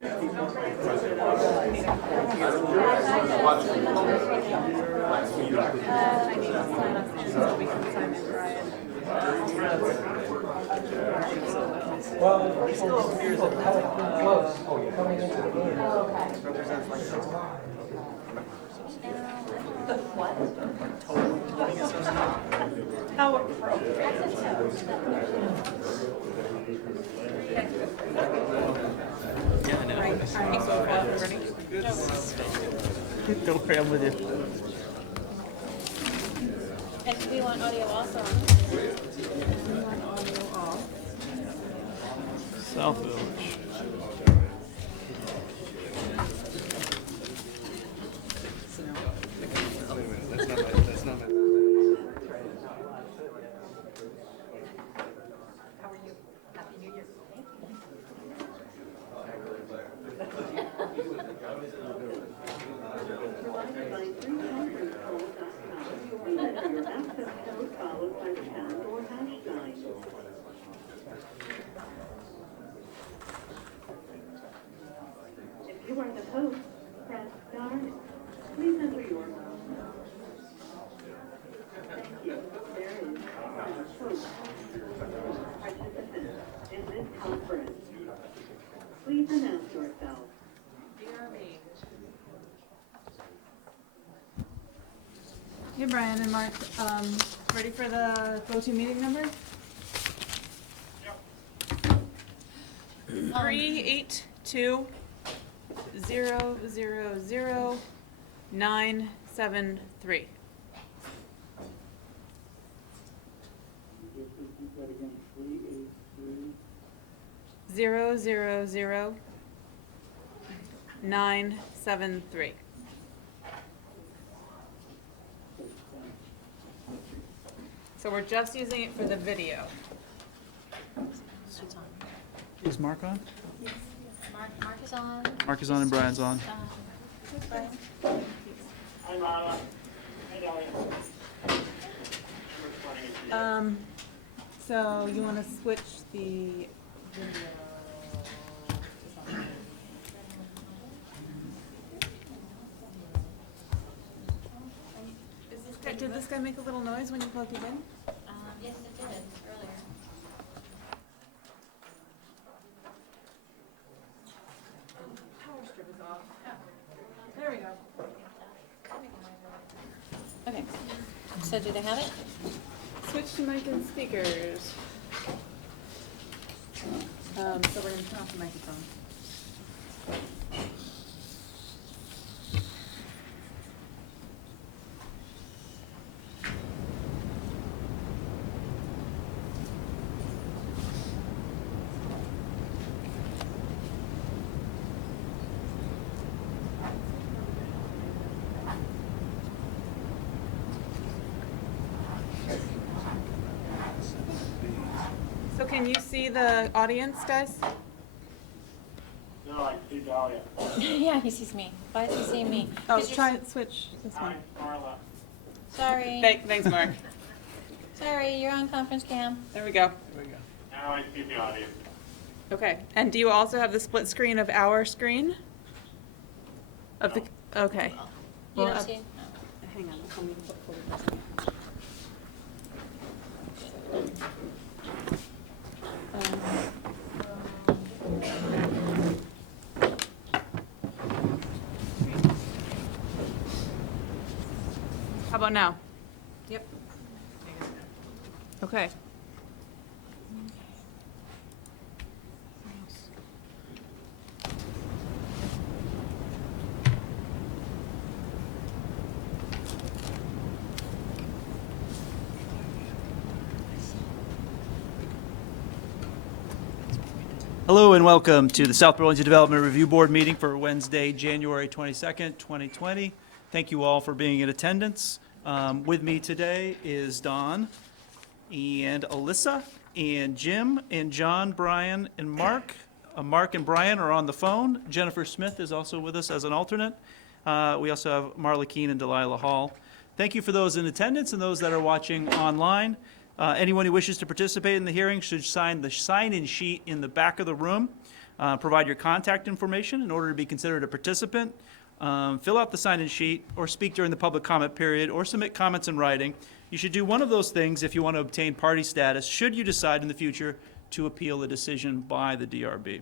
Well, he still appears at close. Oh, you're coming into the game. Represents like Don't worry, I'm with you. And we want audio also. South Village. That's not my. How are you? Happy New Year. If you are the host, press star. Please enter your Thank you. There is a host participant in this conference. Please announce yourself. Hey, Brian and Mark, ready for the go-to meeting number? 382-000-973. Zero zero zero 973. So we're just using it for the video. Is Mark on? Mark is on. Mark is on and Brian's on. Brian. Hi, Marla. Hi, So you want to switch the video? Did this guy make a little noise when you plugged it in? Yes, it did earlier. Power strip is off. There we go. Okay. So do they have it? Switch to mic and speakers. So we're going to turn off the microphone. So can you see the audience, guys? No, I see Dahlia. Yeah, he sees me. Why is he seeing me? Oh, 'Cause you're try it. Switch this Hi, one. Marla. Sorry. Thanks, Mark. Sorry, you're on conference cam. There we go. Now I see the audience. Okay. And do you also have the split screen of our screen? Of the. Okay. You Well, don't see? Hang on. Let me pull this. How about now? Yep. Okay. Hello and welcome to the South Burlington Development Review Board meeting for Wednesday, January 22nd, 2020. Thank you all for being in attendance. With me today is Don and Alyssa and Jim and John, Brian and Mark. Mark and Brian are on the phone. Jennifer Smith is also with us as an alternate. We also have Marla Keene and Delilah Hall. Thank you for those in attendance and those that are watching online. Anyone who wishes to participate in the hearing should sign the sign-in sheet in the back of the room. Provide your contact information in order to be considered a participant. Fill out the sign-in sheet, or speak during the public comment period, or submit comments in writing. You should do one of those things if you want to obtain party status, should you decide in the future to appeal a decision by the DRB.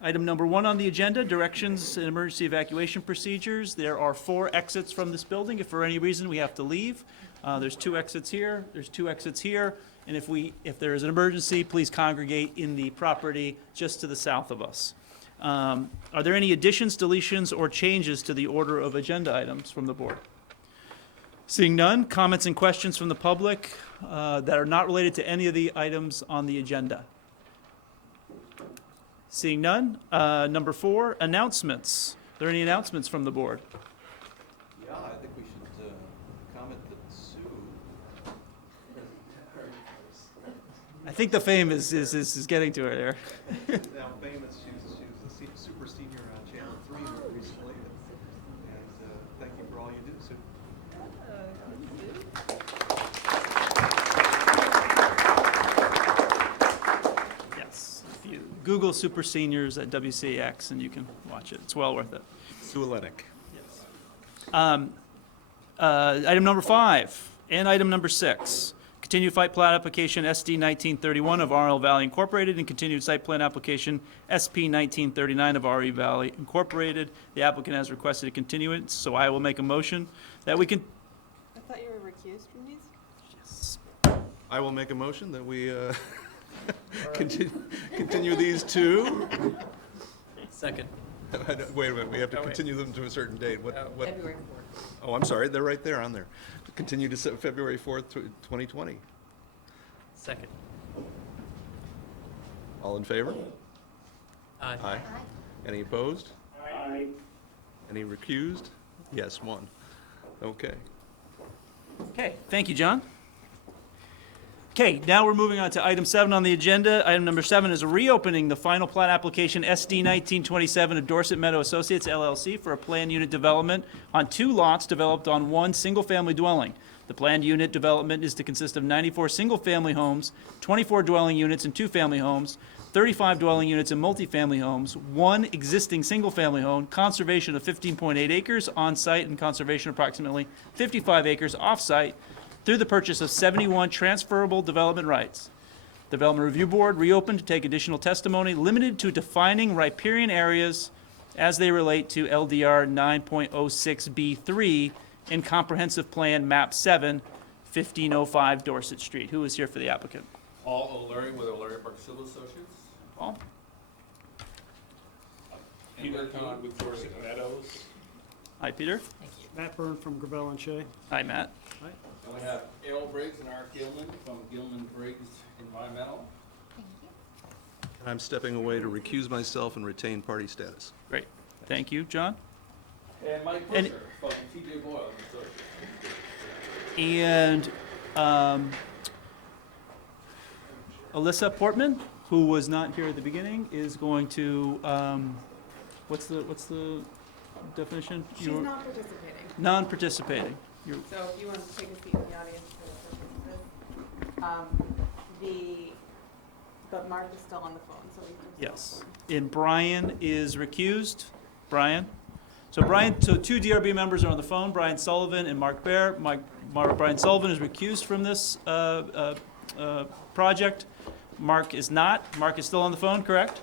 Item number 1 on the agenda, directions and emergency evacuation procedures. There are 4 exits from this building if for any reason we have to leave. There's 2 exits here, there's 2 exits here, and if there is an emergency, please congregate in the property just to the south of us. Are there any additions, deletions, or changes to the order of agenda items from the board? Seeing none, comments and questions from the public that are not related to any of the items on the agenda? Seeing none, number 4, announcements. Are there any announcements from the board? Yeah, I think we should comment that Sue. I think the fame is getting to her there. Now famous, she was a super senior on Channel 3 recently. And thank you for all you do, Sue. Yes. If you Google Super Seniors at WCX and you can watch it. It's well worth it. Sue Olenek. Item number 5 and item number 6. Continued site plan application SD 1931 of RL Valley Incorporated and continued site plan application SP 1939 of RE Valley Incorporated. The applicant has requested a continuance, so I will make a motion that we can. I thought you were recused from these? I will make a motion that we continue these 2. Second. Wait a minute, we have to Oh, wait. continue them to a certain date. What? February 4th. Oh, I'm sorry, they're right there on there. Continue to February 4th, 2020. Second. All in favor? Aye. Aye. Any opposed? Aye. Any recused? Yes, 1. Okay. Okay, thank you, John. Okay, now we're moving on to item 7 on the agenda. Item number 7 is reopening the final plat application SD 1927 of Dorset Meadow Associates LLC for a planned unit development on 2 lots developed on 1 single-family dwelling. The planned unit development is to consist of 94 single-family homes, 24 dwelling units and 2-family homes, 35 dwelling units and multifamily homes, 1 existing single-family home, conservation of 15.8 acres on-site and conservation approximately 55 acres off-site, through the purchase of 71 transferable development rights. Development Review Board reopened to take additional testimony limited to defining riparian areas as they relate to LDR 9.06B3 in Comprehensive Plan Map 7, 1505 Dorset Street. Who is here for the applicant? Paul O'Leary with O'Leary Park Civil Associates. Paul? Peter Kahn with Dorset Meadows. Hi, Peter. Matt Byrne from Gravel and Shea. Hi, Matt. And we have Errol Briggs and Art Gilman from Gilman Briggs Environmental. And I'm stepping away to recuse myself and retain party status. Great. Thank you, John. And Mike And- Busher from TJ Boyle and Associates. And Alyssa Portman, who was not here at the beginning, is going to, what's the definition? She's You're not participating. non-participating. You're, So if you want to take a seat in the audience for the purposes. But Mark is still on the phone, so we can. yes. And Brian is recused. Brian? So 2 DRB members are on the phone, Brian Sullivan and Mark Bear. Brian Sullivan is recused from this project. Mark is not. Mark is still on the phone, correct?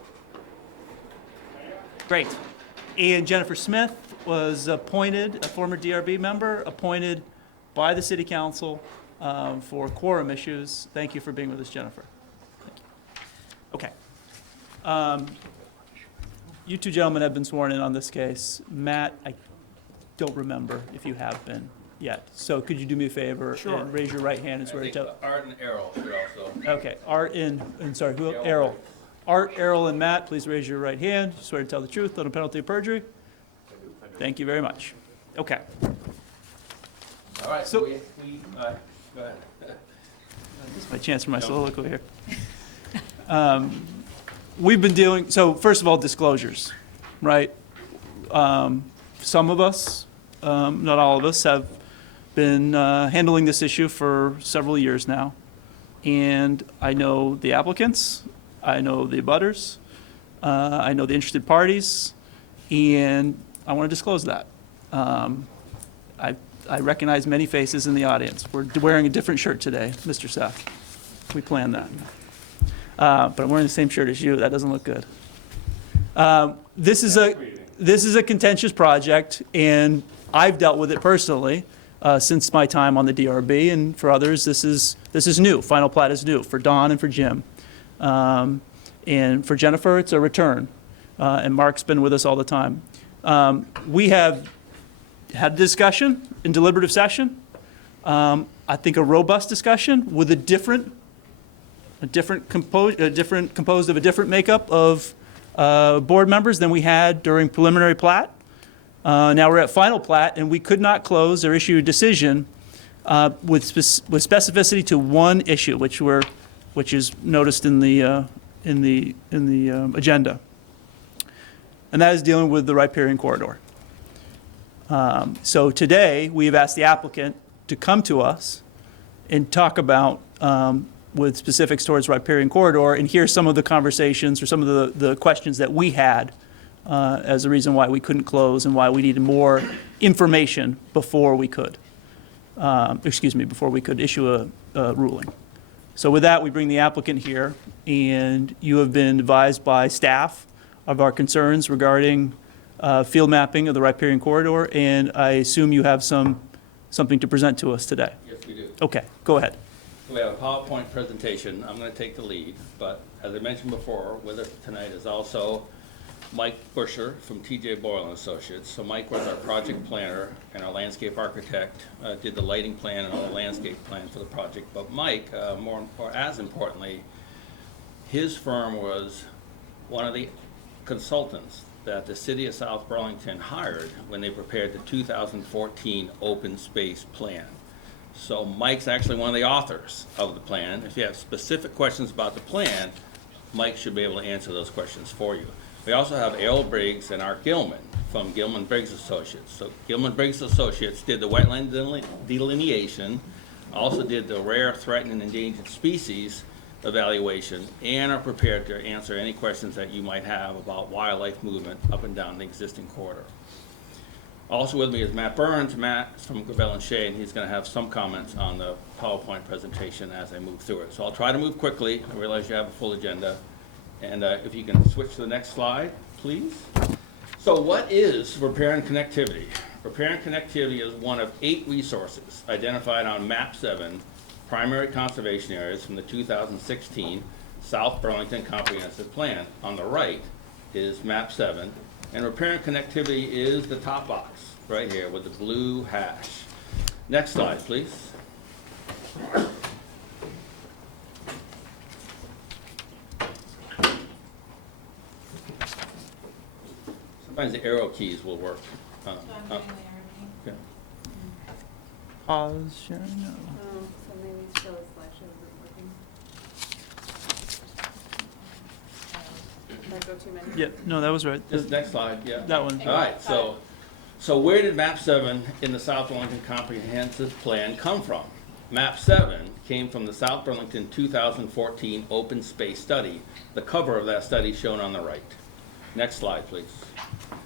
Great. And Jennifer Smith was appointed, a former DRB member, appointed by the city council for quorum issues. Thank you for being with us, Jennifer. Thank you. Okay. You 2 gentlemen have been sworn in on this case. Matt, I don't remember if you have been yet. So could you do me a favor Sure. and raise your right hand and I swear to think tell? Art and Errol should also. Okay, Art and sorry, who? Errol. Art, Errol, and Matt, please raise your right hand. Swear to tell the truth under penalty of perjury. Thank you very much. Okay. All right, So- go ahead. This is my chance for my soliloquy here. We've been dealing, so first of all, disclosures, right? Some of us, not all of us, have been handling this issue for several years now. And I know the applicants, I know the abutters, I know the interested parties, and I want to disclose that. I recognize many faces in the audience. We're wearing a different shirt today, Mr. Seth. We planned that. But I'm wearing the same shirt as you. That doesn't look good. This is a contentious project, and I've dealt with it personally since my time on the DRB, and for others, this is new. Final plat is new for Don and for Jim. And for Jennifer, it's a return. And Mark's been with us all the time. We have had a discussion in deliberative session. I think a robust discussion with composed of a different makeup of board members than we had during preliminary plat. Now we're at final plat, and we could not close or issue a decision with specificity to one issue, which is noticed in the agenda, and that is dealing with the riparian corridor. So today we have asked the applicant to come to us and talk about with specifics towards riparian corridor, and hear some of the conversations or some of the questions that we had as a reason why we couldn't close and why we needed more information before we could, before we could issue a ruling. So with that, we bring the applicant here, and you have been advised by staff of our concerns regarding field mapping of the riparian corridor, and I assume you have something to present to us today. Yes, we do. Okay, go ahead. We have a PowerPoint presentation. I'm going to take the lead, but as I mentioned before, with us tonight is also Mike Busher from TJ Boyle & Associates. So Mike was our project planner and our landscape architect, did the lighting plan and all the landscape plan for the project. But Mike, as importantly, his firm was one of the consultants that the city of South Burlington hired when they prepared the 2014 open space plan. So Mike's actually one of the authors of the plan. If you have specific questions about the plan, Mike should be able to answer those questions for you. We also have Errol Briggs and Art Gilman from Gilman Briggs Associates. So Gilman Briggs Associates did the wetland delineation, also did the rare, threatened, and endangered species evaluation, and are prepared to answer any questions that you might have about wildlife movement up and down the existing corridor. Also with me is Matt Burns. Matt's from Gravel & Shea, and he's going to have some comments on the PowerPoint presentation as I move through it. So I'll try to move quickly. I realize you have a full agenda. And if you can switch to the next slide, please. So what is repair and connectivity? Repair and connectivity is one of 8 resources identified on Map 7, primary conservation areas from the 2016 South Burlington Comprehensive Plan. On the right is Map 7. And repair and connectivity is the top box right here with the blue hash. Next slide, please. Sometimes the arrow keys will work. Okay. Pause, Sharon, no. So maybe show a slideshow isn't working. Did I go too many? Yeah, no, that was right. This next slide, yeah. That one. All right, so where did Map 7 in the South Burlington Comprehensive Plan come from? Map 7 came from the South Burlington 2014 Open Space Study. The cover of that study shown on the right. Next slide, please.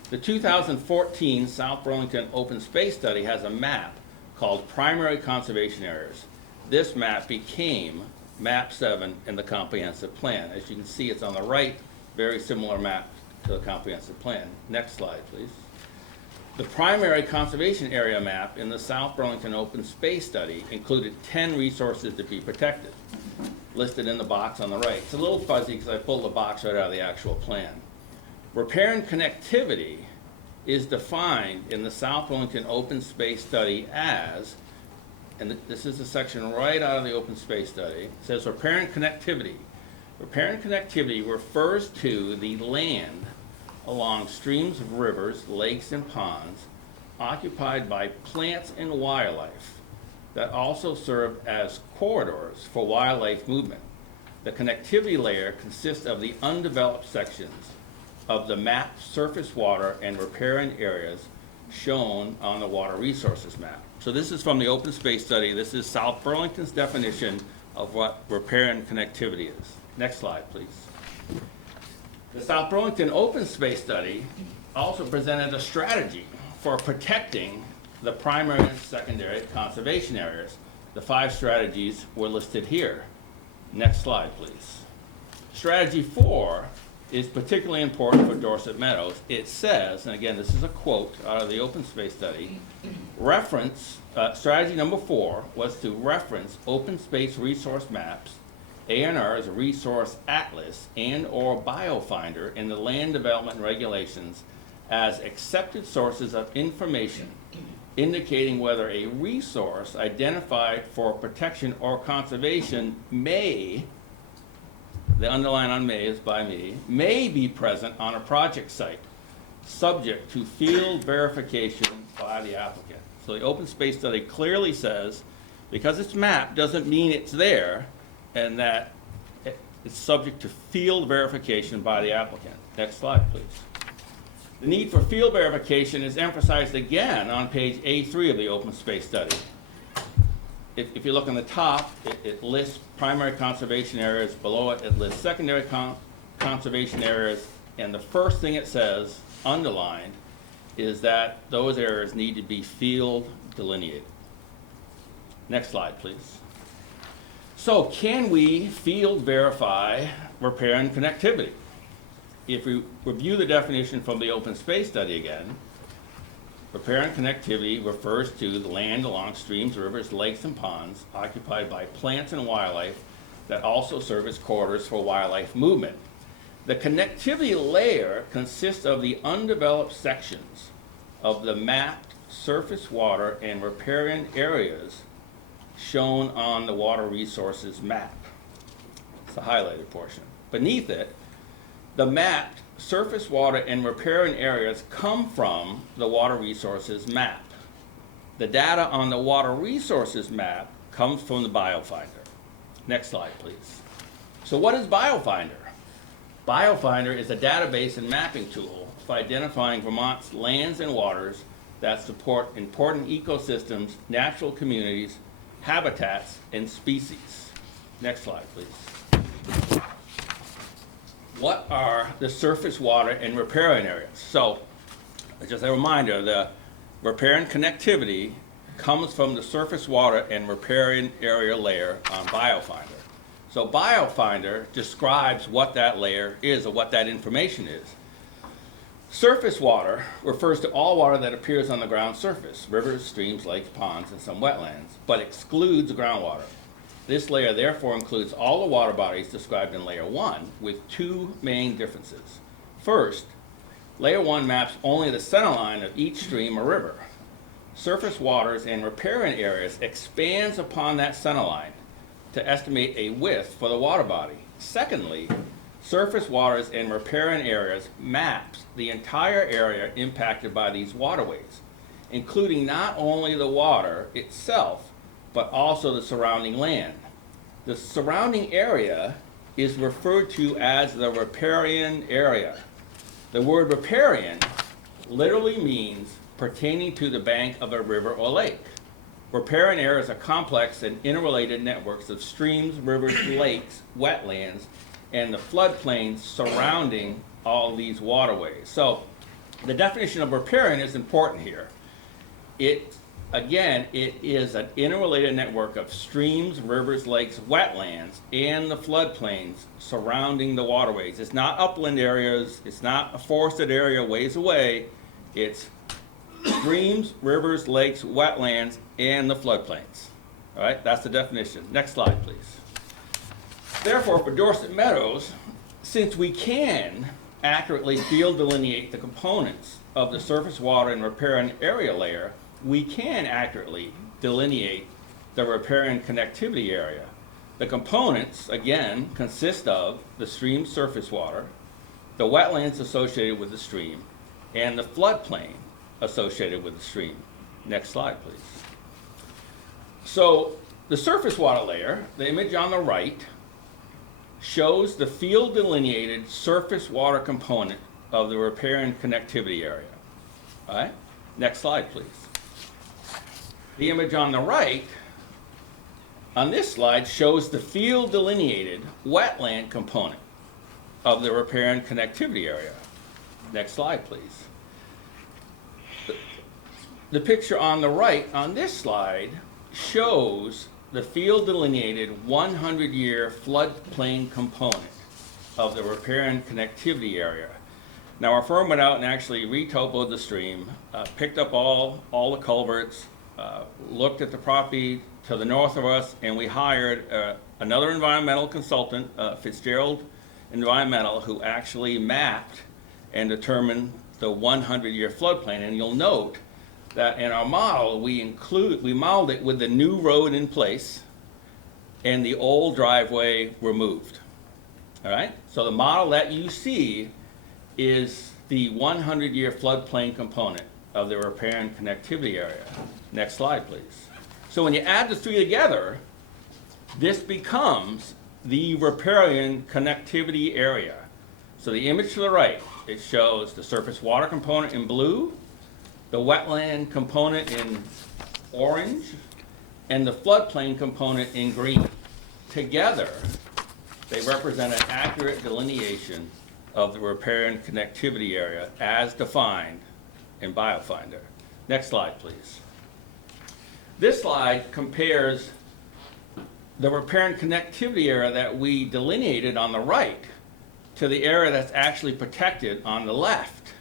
The 2014 South Burlington Open Space Study has a map called Primary Conservation Areas. This map became Map 7 in the Comprehensive Plan. As you can see, it's on the right, very similar map to the Comprehensive Plan. Next slide, please. The Primary Conservation Area map in the South Burlington Open Space Study included 10 resources to be protected, listed in the box on the right. It's a little fuzzy because I pulled the box right out of the actual plan. Repair and connectivity is defined in the South Burlington Open Space Study as, and this is a section right out of the Open Space Study, it says repair and connectivity. Repair and connectivity refers to the land along streams, rivers, lakes, and ponds occupied by plants and wildlife that also serve as corridors for wildlife movement. The connectivity layer consists of the undeveloped sections of the mapped surface water and riparian areas shown on the water resources map. So this is from the Open Space Study. This is South Burlington's definition of what repair and connectivity is. Next slide, please. The South Burlington Open Space Study also presented a strategy for protecting the primary and secondary conservation areas. The 5 strategies were listed here. Next slide, please. Strategy 4 is particularly important for Dorset Meadows. It says, and again, this is a quote out of the Open Space Study, strategy number 4 was to reference open space resource maps, A&R's resource atlas, and/or biofinder in the land development regulations as accepted sources of information indicating whether a resource identified for protection or conservation may, the underline on may is by me, may be present on a project site, subject to field verification by the applicant. So the open space study clearly says, because it's mapped doesn't mean it's there, and that it's subject to field verification by the applicant. Next slide, please. The need for field verification is emphasized again on page A3 of the open space study. If you look on the top, it lists primary conservation areas. Below it, it lists secondary conservation areas. And the first thing it says, underlined, is that those areas need to be field delineated. Next slide, please. So can we field verify repair and connectivity? If we review the definition from the open space study again, repair and connectivity refers to the land along streams, rivers, lakes, and ponds occupied by plants and wildlife that also serve as corridors for wildlife movement. The connectivity layer consists of the undeveloped sections of the mapped surface water and riparian areas shown on the water resources map. It's the highlighted portion. Beneath it, the mapped surface water and riparian areas come from the water resources map. The data on the water resources map comes from the biofinder. Next slide, please. So what is biofinder? Biofinder is a database and mapping tool for identifying Vermont's lands and waters that support important ecosystems, natural communities, habitats, and species. Next slide, please. What are the surface water and riparian areas? So, just a reminder, the repair and connectivity comes from the surface water and riparian area layer on Biofinder. So Biofinder describes what that layer is or what that information is. Surface water refers to all water that appears on the ground surface, rivers, streams, lakes, ponds, and some wetlands, but excludes groundwater. This layer therefore includes all the water bodies described in Layer 1 with 2 main differences. First, Layer 1 maps only the centerline of each stream or river. Surface waters and riparian areas expands upon that centerline to estimate a width for the water body. Secondly, surface waters and riparian areas maps the entire area impacted by these waterways, including not only the water itself, but also the surrounding land. The surrounding area is referred to as the riparian area. The word riparian literally means pertaining to the bank of a river or lake. Riparian areas are complex and interrelated networks of streams, rivers, lakes, wetlands, and the floodplains surrounding all these waterways. So the definition of riparian is important here. Again, it is an interrelated network of streams, rivers, lakes, wetlands, and the floodplains surrounding the waterways. It's not upland areas, it's not a forested area ways away, it's streams, rivers, lakes, wetlands, and the floodplains. All right, that's the definition. Next slide, please. Therefore, for Dorset Meadows, since we can accurately field delineate the components of the surface water and riparian area layer, we can accurately delineate the riparian connectivity area. The components, again, consist of the stream's surface water, the wetlands associated with the stream, and the floodplain associated with the stream. Next slide, please. So the surface water layer, the image on the right, shows the field delineated surface water component of the riparian connectivity area. All right? Next slide, please. The image on the right on this slide shows the field delineated wetland component of the repair and connectivity area. Next slide, please. The picture on the right on this slide shows the field delineated 100-year floodplain component of the repair and connectivity area. Now our firm went out and actually retopoed the stream, picked up all the culverts, looked at the property to the north of us, and we hired another environmental consultant, Fitzgerald Environmental, who actually mapped and determined the 100-year floodplain. And you'll note that in our model, we modeled it with the new road in place and the old driveway removed. All right? So the model that you see is the 100-year floodplain component of the repair and connectivity area. Next slide, please. So when you add the three together, this becomes the riparian connectivity area. So the image to the right, it shows the surface water component in blue, the wetland component in orange, and the floodplain component in green. Together, they represent an accurate delineation of the riparian connectivity area as defined in BioFinder. Next slide, please. This slide compares the riparian connectivity area that we delineated on the right to the area that's actually protected on the left.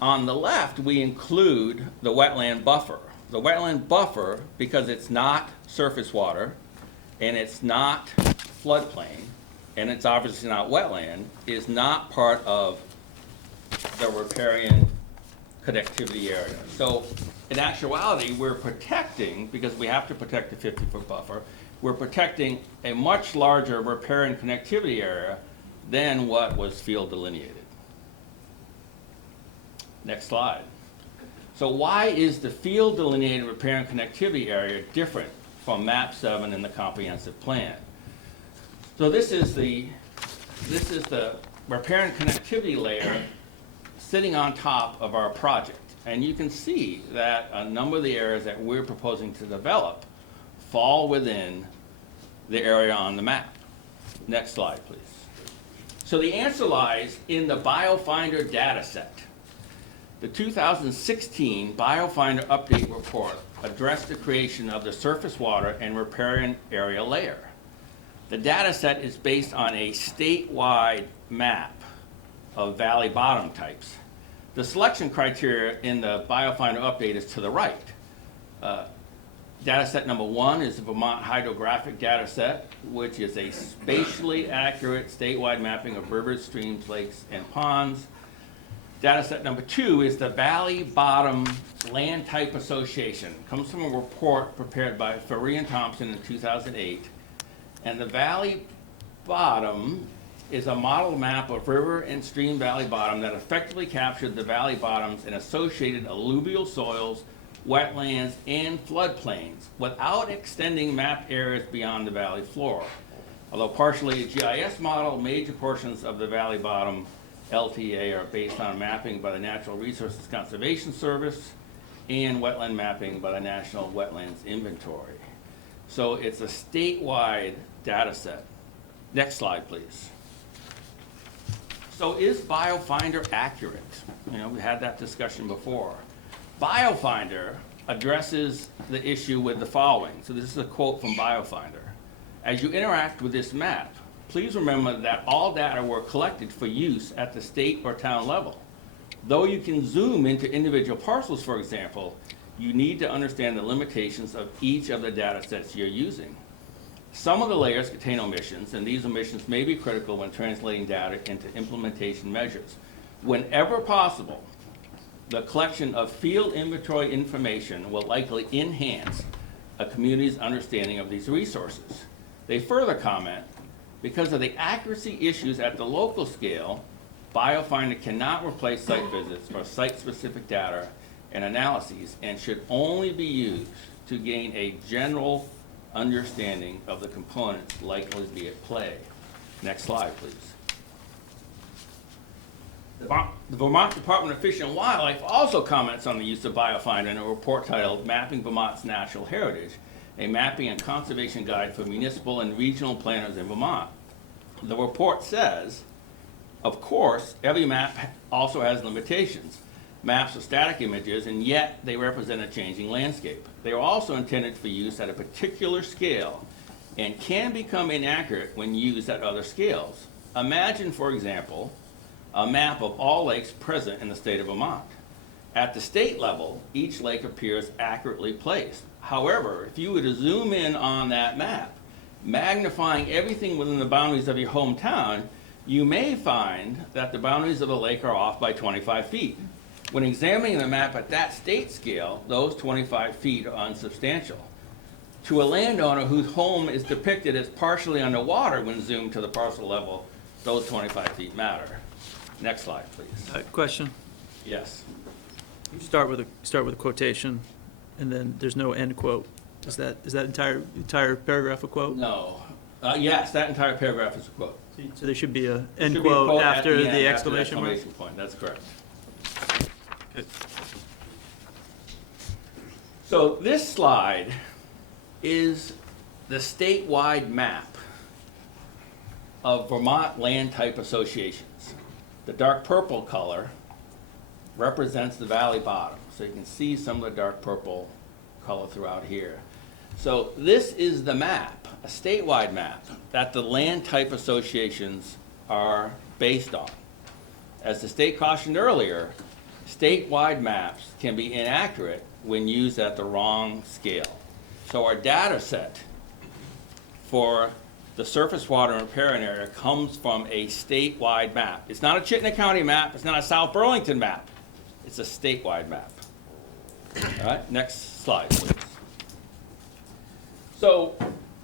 On the left, we include the wetland buffer. The wetland buffer, because it's not surface water and it's not floodplain and it's obviously not wetland, is not part of the riparian connectivity area. So in actuality, we're protecting, because we have to protect the 50-foot buffer, we're protecting a much larger riparian connectivity area than what was field delineated. Next slide. So why is the field delineated repair and connectivity area different from map 7 in the comprehensive plan? So this is the repair and connectivity layer sitting on top of our project. And you can see that a number of the areas that we're proposing to develop fall within the area on the map. Next slide, please. So the answer lies in the BioFinder data set. The 2016 BioFinder update report addressed the creation of the surface water and riparian area layer. The data set is based on a statewide map of valley bottom types. The selection criteria in the BioFinder update is to the right. Data set number 1 is the Vermont Hydrographic Data Set, which is a spatially accurate statewide mapping of rivers, streams, lakes, and ponds. Data set number 2 is the Valley Bottom Land Type Association. It comes from a report prepared by Ferry and Thompson in 2008. And the Valley Bottom is a model map of river and stream valley bottom that effectively captured the valley bottoms and associated alluvial soils, wetlands, and floodplains without extending map areas beyond the valley floor. Although partially a GIS model, major portions of the valley bottom LTA are based on mapping by the Natural Resources Conservation Service and wetland mapping by the National Wetlands Inventory. So it's a statewide data set. Next slide, please. So is BioFinder accurate? You know, we had that discussion before. BioFinder addresses the issue with the following. So this is a quote from BioFinder. As you interact with this map, please remember that all data were collected for use at the state or town level. Though you can zoom into individual parcels, for example, you need to understand the limitations of each of the data sets you're using. Some of the layers contain omissions, and these omissions may be critical when translating data into implementation measures. Whenever possible, the collection of field inventory information will likely enhance a community's understanding of these resources. They further comment, because of the accuracy issues at the local scale, BioFinder cannot replace site visits or site-specific data and analyses, and should only be used to gain a general understanding of the components likely to be at play. Next slide, please. The Vermont Department of Fish and Wildlife also comments on the use of BioFinder in a report titled Mapping Vermont's Natural Heritage, a mapping and conservation guide for municipal and regional planners in Vermont. The report says, of course, every map also has limitations. Maps are static images, and yet they represent a changing landscape. They are also intended for use at a particular scale and can become inaccurate when used at other scales. Imagine, for example, a map of all lakes present in the state of Vermont. At the state level, each lake appears accurately placed. However, if you were to zoom in on that map, magnifying everything within the boundaries of your hometown, you may find that the boundaries of the lake are off by 25 feet. When examining the map at that state scale, those 25 feet are unsubstantial. To a landowner whose home is depicted as partially underwater when zoomed to the parcel level, those 25 feet matter. Next slide, please. Question. Yes. You start with a quotation, and then there's no end quote. Is that entire paragraph a quote? No. Yes, that entire paragraph is a quote. So there should be a There end should be a quote at after end, the after exclamation mark? point. That's correct. Good. So this slide is the statewide map of Vermont land type associations. The dark purple color represents the valley bottom. So you can see some of the dark purple color throughout here. So this is the map, a statewide map, that the land type associations are based on. As the state cautioned earlier, statewide maps can be inaccurate when used at the wrong scale. So our data set for the surface water and riparian area comes from a statewide map. It's not a Chittenden County map, it's not a South Burlington map, it's a statewide map. All right, next slide, please. So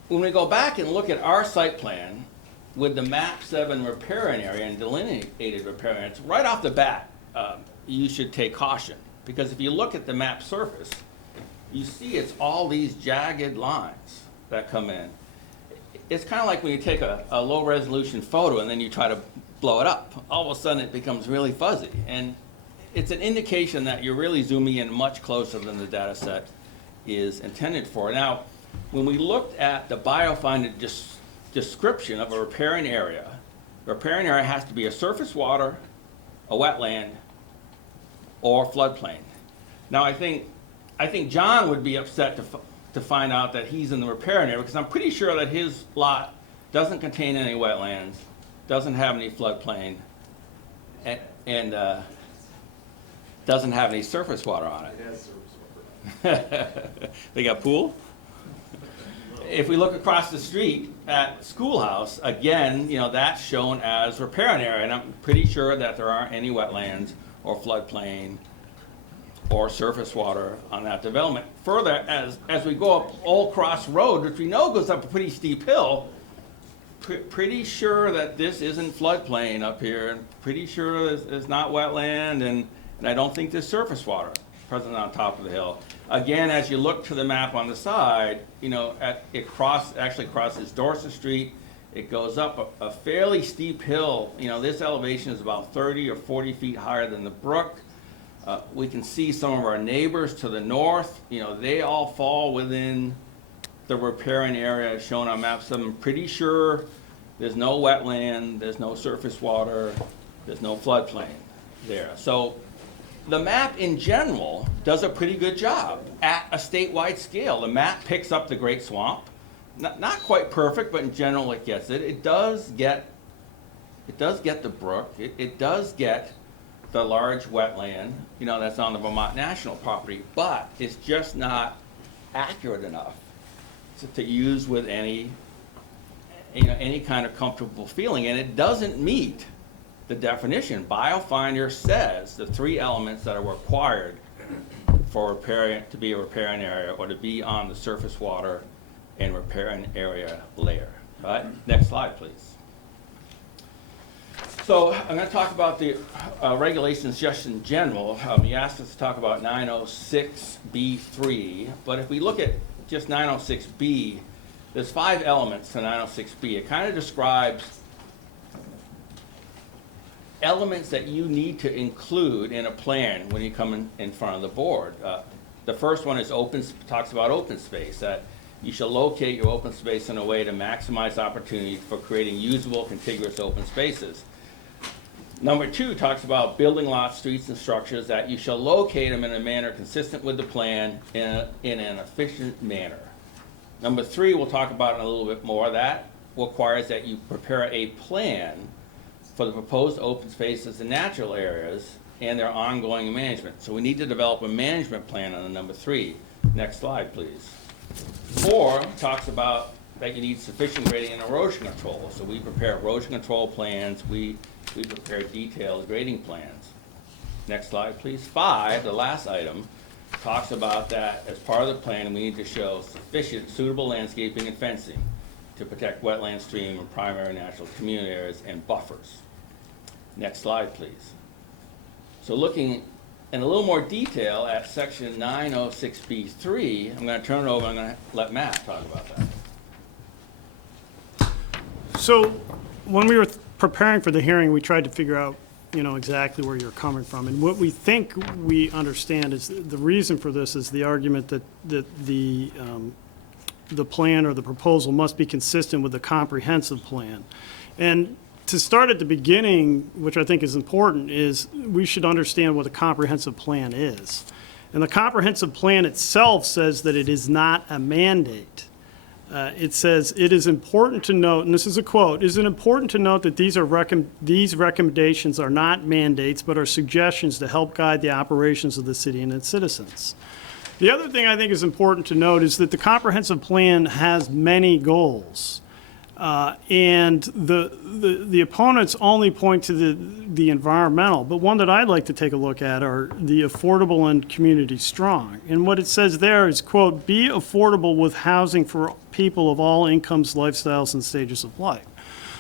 when we go back and look at our site plan with the map 7 riparian area and delineated riparian areas, right off the bat, you should take caution. Because if you look at the map surface, you see it's all these jagged lines that come in. It's kind of like when you take a low resolution photo and then you try to blow it up. All of a sudden it becomes really fuzzy. And it's an indication that you're really zooming in much closer than the data set is intended for. Now, when we looked at the biofinder description of a riparian area has to be a surface water, a wetland, or floodplain. Now, I think John would be upset to find out that he's in the riparian area, because I'm pretty sure that his lot doesn't contain any wetlands, doesn't have any floodplain, and doesn't have any surface water on it. It has surface water. They got pool? If we look across the street at Schoolhouse, again, that's shown as riparian area, and I'm pretty sure that there aren't any wetlands or floodplain or surface water on that development. Further, as we go up Old Cross Road, which we know goes up a pretty steep hill, pretty sure that this isn't floodplain up here, and pretty sure it's not wetland, and I don't think there's surface water present on top of the hill. Again, as you look to the map on the side, it actually crosses Dorset Street. It goes up a fairly steep hill. This elevation is about 30 or 40 feet higher than the brook. We can see some of our neighbors to the north. They all fall within the riparian area shown on map 7. I'm pretty sure there's no wetland, there's no surface water, there's no floodplain there. So the map in general does a pretty good job at a statewide scale. The map picks up the Great Swamp. Not quite perfect, but in general it gets it. It does get the brook. It does get the large wetland, that's on the Vermont National property, but it's just not accurate enough to use with any kind of comfortable feeling, and it doesn't meet the definition. Biofinder says the 3 elements that are required for to be a riparian area or to be on the surface water and riparian area layer. All right, next slide, please. So I'm going to talk about the regulations just in general. You asked us to talk about 906B3, but if we look at just 906B, there's 5 elements to 906B. It kind of describes elements that you need to include in a plan when you come in front of the board. The first one is talks about open space, that you shall locate your open space in a way to maximize opportunities for creating usable contiguous open spaces. Number 2 talks about building lots, streets, and structures that you shall locate them in a manner consistent with the plan in an efficient manner. Number 3 we'll talk about in a little bit more. That requires that you prepare a plan for the proposed open spaces and natural areas and their ongoing management. So we need to develop a management plan on the number 3. Next slide, please. 4 talks about that you need sufficient grading and erosion control. So we prepare erosion control plans, we prepare detailed grading plans. Next slide, please. 5, the last item, talks about that as part of the plan, we need to show sufficient suitable landscaping and fencing to protect wetland, stream, and primary natural community areas and buffers. Next slide, please. So looking in a little more detail at section 906B3, I'm going to turn it over, I'm going to let Matt talk about that. So when we were preparing for the hearing, we tried to figure out, exactly where you're coming from. And what we think we understand is the reason for this is the argument that the plan or the proposal must be consistent with the comprehensive plan. And to start at the beginning, which I think is important, is we should understand what a comprehensive plan is. And the comprehensive plan itself says that it is not a mandate. It says, it is important to note, and this is a quote, "It is important to note that these recommendations are not mandates, but are suggestions to help guide the operations of the city and its citizens." The other thing I think is important to note is that the comprehensive plan has many goals. And the opponents only point to the environmental, but one that I'd like to take a look at are the affordable and community strong. And what it says there is, quote, "Be affordable with housing for people of all incomes, lifestyles, and stages of life."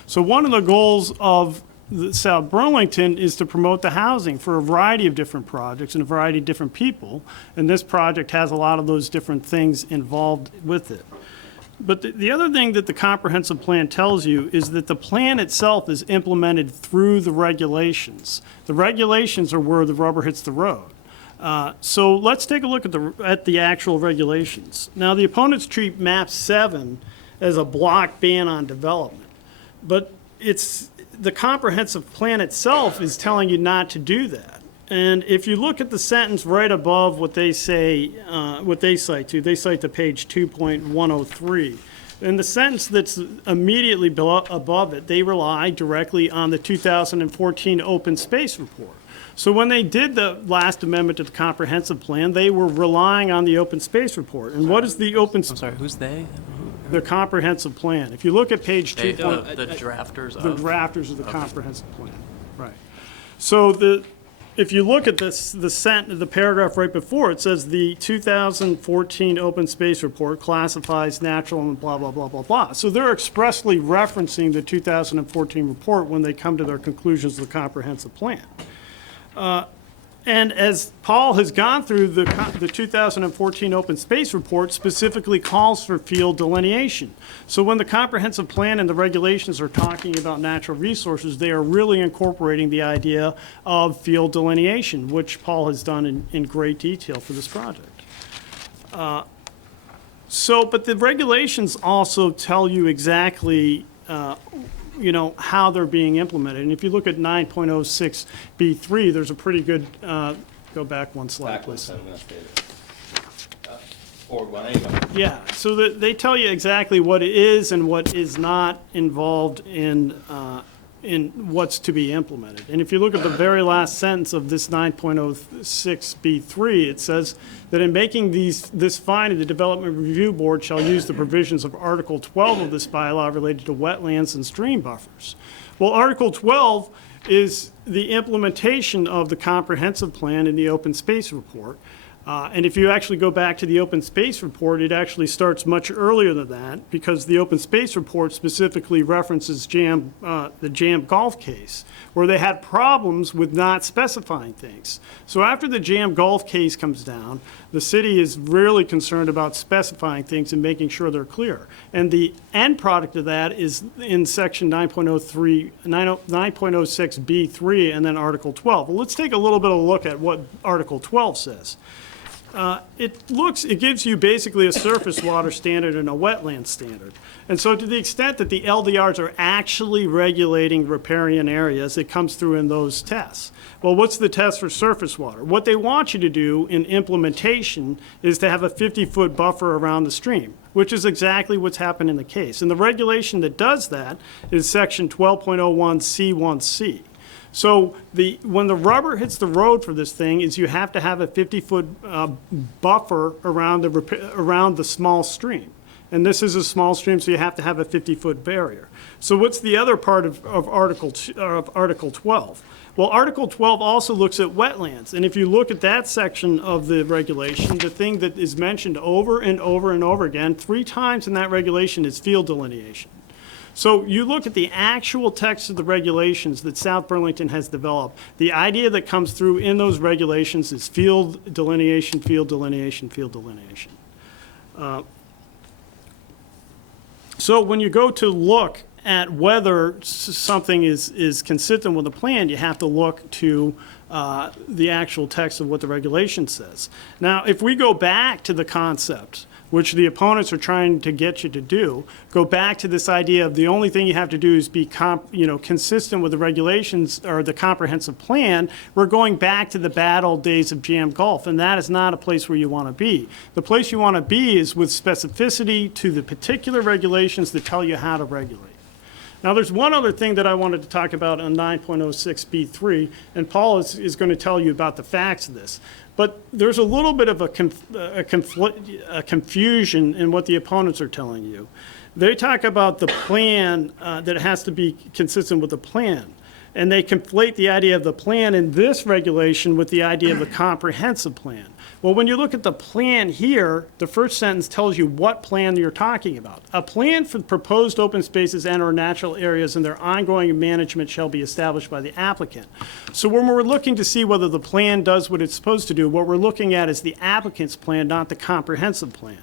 So one of the goals of South Burlington is to promote the housing for a variety of different projects and a variety of different people. And this project has a lot of those different things involved with it. But the other thing that the comprehensive plan tells you is that the plan itself is implemented through the regulations. The regulations are where the rubber hits the road. So let's take a look at the actual regulations. Now, the opponents treat map 7 as a block ban on development, but the comprehensive plan itself is telling you not to do that. And if you look at the sentence right above what they say, what they cite to page 2.103. In the sentence that's immediately above it, they rely directly on the 2014 open space report. So when they did the last amendment to the comprehensive plan, they were relying on the open space report. And what is the open? I'm sorry, who's they? The comprehensive plan. If you look at page 2. The drafters of? The drafters of the comprehensive plan, right. So if you look at the paragraph right before, it says the 2014 open space report classifies natural and blah, blah, blah, blah, blah. So they're expressly referencing the 2014 report when they come to their conclusions of the comprehensive plan. And as Paul has gone through, the 2014 open space report specifically calls for field delineation. So when the comprehensive plan and the regulations are talking about natural resources, they are really incorporating the idea of field delineation, which Paul has done in great detail for this project. But the regulations also tell you exactly how they're being implemented. And if you look at 9.06B3, there's a pretty good, go back one slide, please. Or 1A. Yeah, so they tell you exactly what it is and what is not involved in what's to be implemented. And if you look at the very last sentence of this 9.06B3, it says that in making this finding, the Development Review Board shall use the provisions of Article 12 of this bylaw related to wetlands and stream buffers. Well, Article 12 is the implementation of the comprehensive plan in the open space report. And if you actually go back to the open space report, it actually starts much earlier than that, because the open space report specifically references the Jam Golf case, where they had problems with not specifying things. So after the Jam Golf case comes down, the city is really concerned about specifying things and making sure they're clear. And the end product of that is in section 9.06B3 and then Article 12. Well, let's take a little bit of a look at what Article 12 says. it gives you basically a surface water standard and a wetland standard. And so to the extent that the LDRs are actually regulating riparian areas, it comes through in those tests. Well, what's the test for surface water? What they want you to do in implementation is to have a 50-foot buffer around the stream, which is exactly what's happened in the case. And the regulation that does that is section 12.01C1C. So when the rubber hits the road for this thing is you have to have a 50-foot buffer around the small stream. And this is a small stream, so you have to have a 50-foot barrier. So what's the other part of Article 12? Well, Article 12 also looks at wetlands. And if you look at that section of the regulation, the thing that is mentioned over and over and over again, 3 times in that regulation is field delineation. So you look at the actual text of the regulations that South Burlington has developed, the idea that comes through in those regulations is field delineation, field delineation, field delineation. So when you go to look at whether something is consistent with the plan, you have to look to the actual text of what the regulation says. Now, if we go back to the concept, which the opponents are trying to get you to do, go back to this idea of the only thing you have to do is be consistent with the regulations or the comprehensive plan, we're going back to the bad old days of jam golf, and that is not a place where you want to be. The place you want to be is with specificity to the particular regulations that tell you how to regulate. Now, there's one other thing that I wanted to talk about on 9.06B3, and Paul is going to tell you about the facts of this. But there's a little bit of a confusion in what the opponents are telling you. They talk about the plan, that it has to be consistent with the plan. And they conflate the idea of the plan in this regulation with the idea of the comprehensive plan. Well, when you look at the plan here, the first sentence tells you what plan you're talking about. A plan for proposed open spaces and/or natural areas and their ongoing management shall be established by the applicant. So when we're looking to see whether the plan does what it's supposed to do, what we're looking at is the applicant's plan, not the comprehensive plan.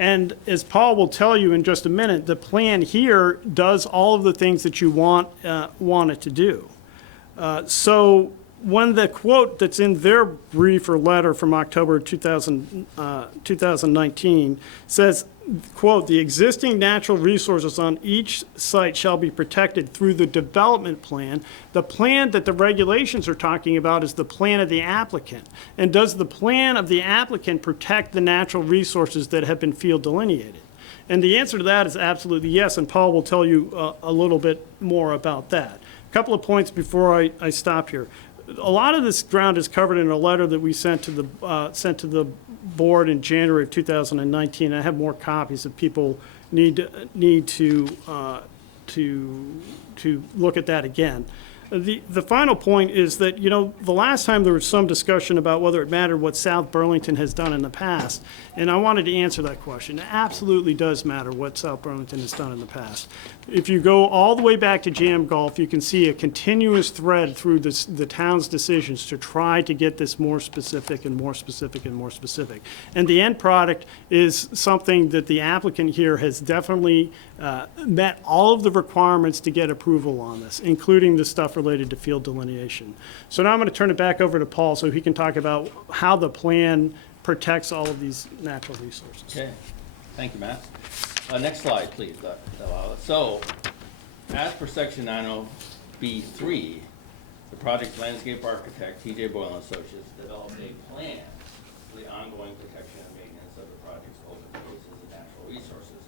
And as Paul will tell you in just a minute, the plan here does all of the things that you want it to do. So when the quote that's in their brief or letter from October 2019 says, quote, "The existing natural resources on each site shall be protected through the development plan," the plan that the regulations are talking about is the plan of the applicant. And does the plan of the applicant protect the natural resources that have been field delineated? And the answer to that is absolutely yes, and Paul will tell you a little bit more about that. A couple of points before I stop here. A lot of this ground is covered in a letter that we sent to the board in January of 2019. I have more copies if people need to look at that again. The final point is that, the last time there was some discussion about whether it mattered what South Burlington has done in the past, and I wanted to answer that question. It absolutely does matter what South Burlington has done in the past. If you go all the way back to Jam Golf, you can see a continuous thread through the town's decisions to try to get this more specific and more specific and more specific. And the end product is something that the applicant here has definitely met all of the requirements to get approval on this, including the stuff related to field delineation. So now I'm going to turn it back over to Paul so he can talk about how the plan protects all of these natural resources. Okay, thank you, Matt. Next slide, please. So, as per section 90B3, the project landscape architect, TJ Boyle and Associates, developed a plan for the ongoing protection and maintenance of the project's open spaces and natural resources.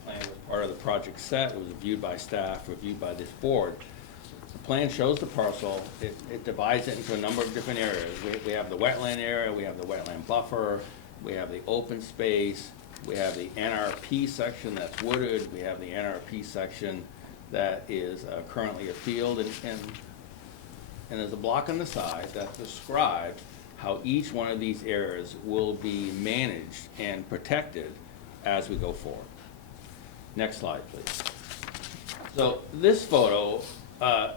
The plan was part of the project set. It was reviewed by staff, reviewed by this board. The plan shows the parcel. It divides it into a number of different areas. We have the wetland area, we have the wetland buffer, we have the open space, we have the NRP section that's wooded, we have the NRP section that is currently a field, and there's a block on the side that describes how each one of these areas will be managed and protected as we go forward. Next slide, please. So this photo, I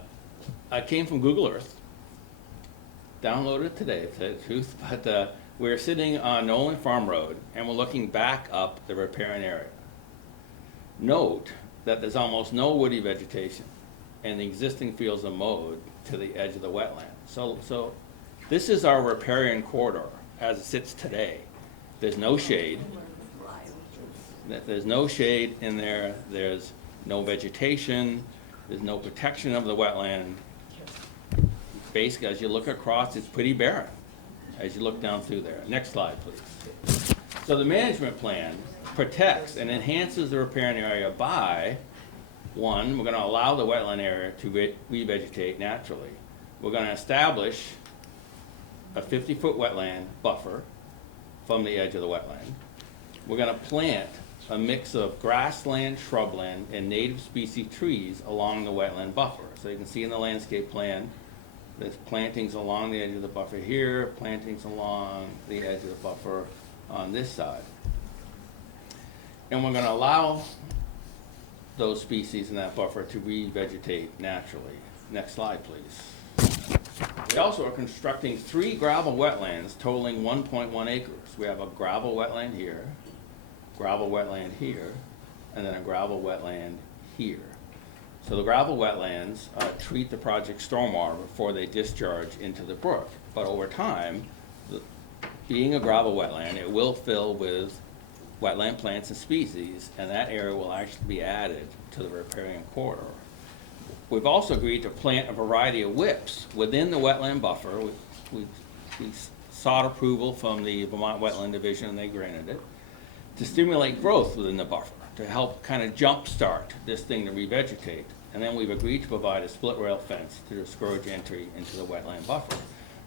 came from Google Earth, downloaded it today, to tell you the truth, but we're sitting on Nolan Farm Road and we're looking back up the riparian area. Note that there's almost no woody vegetation and the existing fields are mowed to the edge of the wetland. So this is our riparian corridor. as it sits today. There's no shade. There's no shade in there. There's no vegetation. There's no protection of the wetland. Basically, as you look across, it's pretty barren as you look down through there. Next slide, please. So the management plan protects and enhances the riparian area by, one, we're going to allow the wetland area to revegetate naturally. We're going to establish a 50-foot wetland buffer from the edge of the wetland. We're going to plant a mix of grassland, shrubland, and native species trees along the wetland buffer. So you can see in the landscape plan, there's plantings along the edge of the buffer here, plantings along the edge of the buffer on this side. And we're going to allow those species in that buffer to revegetate naturally. Next slide, please. We also are constructing 3 gravel wetlands totaling 1.1 acres. We have a gravel wetland here, and then a gravel wetland here. So the gravel wetlands treat the project stormwater before they discharge into the brook. But over time, being a gravel wetland, it will fill with wetland plants and species, and that area will actually be added to the riparian corridor. We've also agreed to plant a variety of whips within the wetland buffer. We sought approval from the Vermont Wetland Division, and they granted it, to stimulate growth within the buffer, to help kind of jumpstart this thing to revegetate. And then we've agreed to provide a split rail fence to discourage entry into the wetland buffer.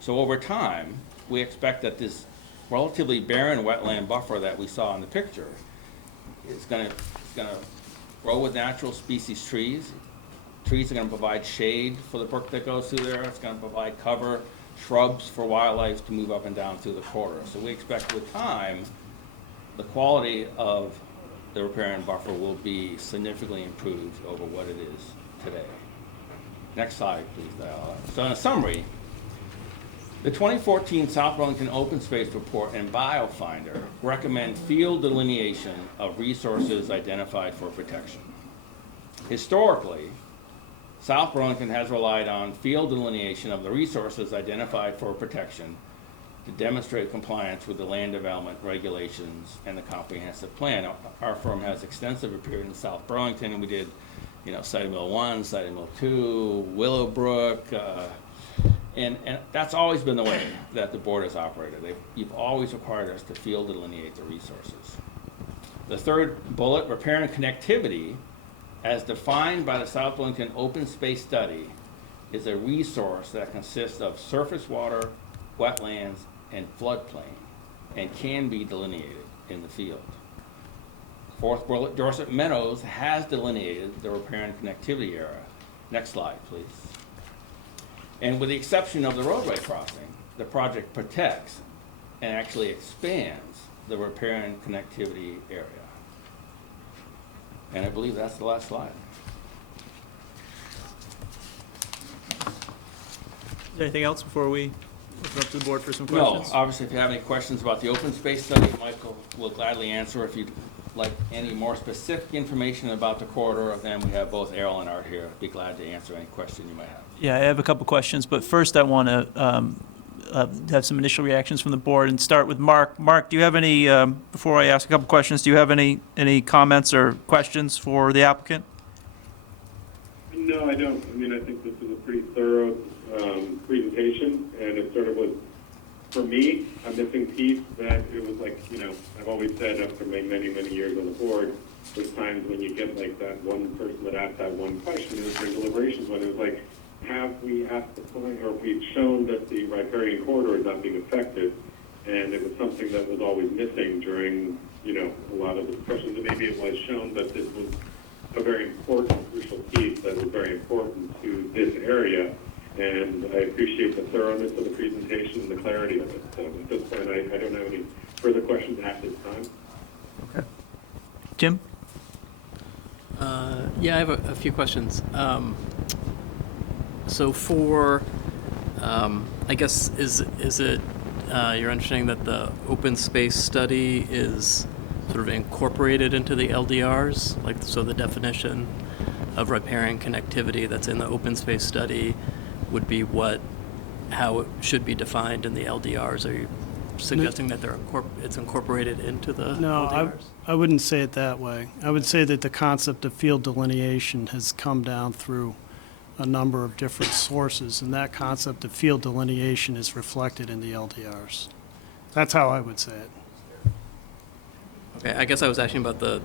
So over time, we expect that this relatively barren wetland buffer that we saw in the picture is going to grow with natural species trees. Trees are going to provide shade for the brook that goes through there. It's going to provide cover, shrubs for wildlife to move up and down through the corridor. So we expect with time, the quality of the riparian buffer will be significantly improved over what it is today. Next slide, please, Diala. So in a summary, the 2014 South Burlington Open Space Report and BioFinder recommend field delineation of resources identified for protection. Historically, South Burlington has relied on field delineation of the resources identified for protection to demonstrate compliance with the land development regulations and the comprehensive plan. Our firm has extensive experience in South Burlington, and we did, Siding Mill 1, Siding Mill 2, Willowbrook, and that's always been the way that the board has operated. You've always required us to field delineate the resources. The third bullet, riparian connectivity, as defined by the South Burlington Open Space Study, is a resource that consists of surface water, wetlands, and floodplain, and can be delineated in the field. Fourth bullet, Dorset Meadows has delineated the riparian connectivity area. Next slide, please. And with the exception of the roadway crossing, the project protects and actually expands the riparian connectivity area. And I believe that's the last slide. Is there anything else before we open up to the board for some questions? No, obviously, if you have any questions about the open space study, Michael will gladly answer. If you'd like any more specific information about the corridor, then we have both Errol and Art here. I'd be glad to answer any question you might have. Yeah, I have a couple questions, but first I want to have some initial reactions from the board and start with Mark. Mark, do you have any, before I ask a couple questions, do you have any comments or questions for the applicant? No, I don't. I mean, I think this is a pretty thorough presentation, and it sort of was, for me, a missing piece that it was like, I've always said after my many years on the board, there's times when you get like that one person that asked that one question, it was during deliberations when it was like, have we asked the point, or we've shown that the riparian corridor is not being affected, and it was something that was always missing during, a lot of the discussions, and maybe it was shown that this was a very important, crucial piece that was very important to this area, and I appreciate the thoroughness of the presentation and the clarity of it. So at this point, I don't have any further questions at this time. Okay. Jim? Yeah, I have a few questions. So for, I guess, is it your understanding that the open space study is sort of incorporated into the LDRs? So the definition of riparian connectivity that's in the open space study would be how it should be defined in the LDRs? Are you suggesting that it's incorporated into the No, LDRs? I wouldn't say it that way. I would say that the concept of field delineation has come down through a number of different sources, and that concept of field delineation is reflected in the LDRs. That's how I would say it. Okay, I guess I was asking about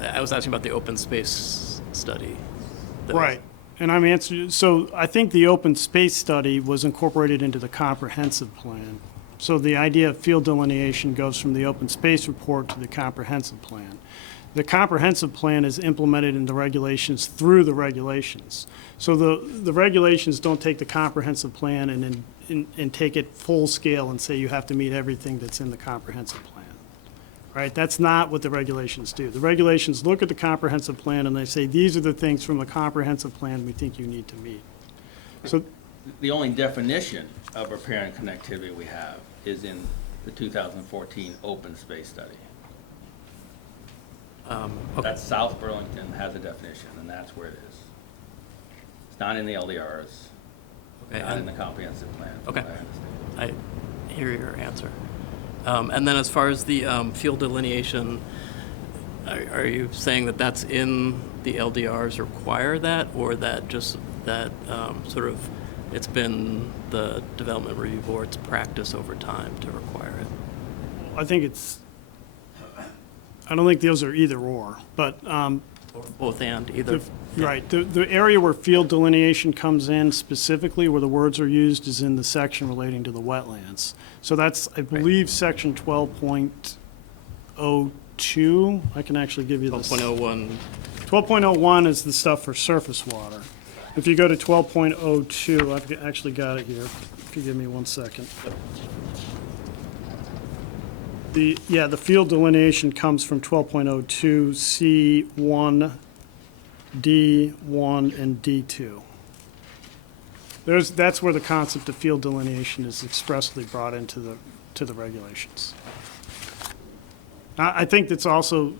I was asking about the open space study. that was- Right. And I'm answering, so I think the open space study was incorporated into the comprehensive plan. So the idea of field delineation goes from the open space report to the comprehensive plan. The comprehensive plan is implemented in the regulations through the regulations. So the regulations don't take the comprehensive plan and take it full scale and say you have to meet everything that's in the comprehensive plan. Right? That's not what the regulations do. The regulations look at the comprehensive plan and they say, these are the things from the comprehensive plan we think you need to meet. So, The only definition of repair and connectivity we have is in the 2014 open space study. Okay. That's South Burlington has a definition, and that's where it is. It's not in the LDRs, Okay, not in and- the comprehensive plan. from Okay. what I understand. I hear your answer. And then as far as the field delineation, are you saying that that's in the LDRs require that, or that just that sort of it's been the Development Review Board's practice over time to require it? I think I don't think those are either or, but, Or both and, either? right, the area where field delineation comes in specifically, where the words are used, is in the section relating to the wetlands. So that's, I believe, section 12.02. I can actually give you this. 12.01, 12.01 is the stuff for surface water. If you go to 12.02, I've actually got it here, if you give me 1 second. The field delineation comes from 12.02, C1, D1, and D2. That's where the concept of field delineation is expressly brought into the regulations. I think it's also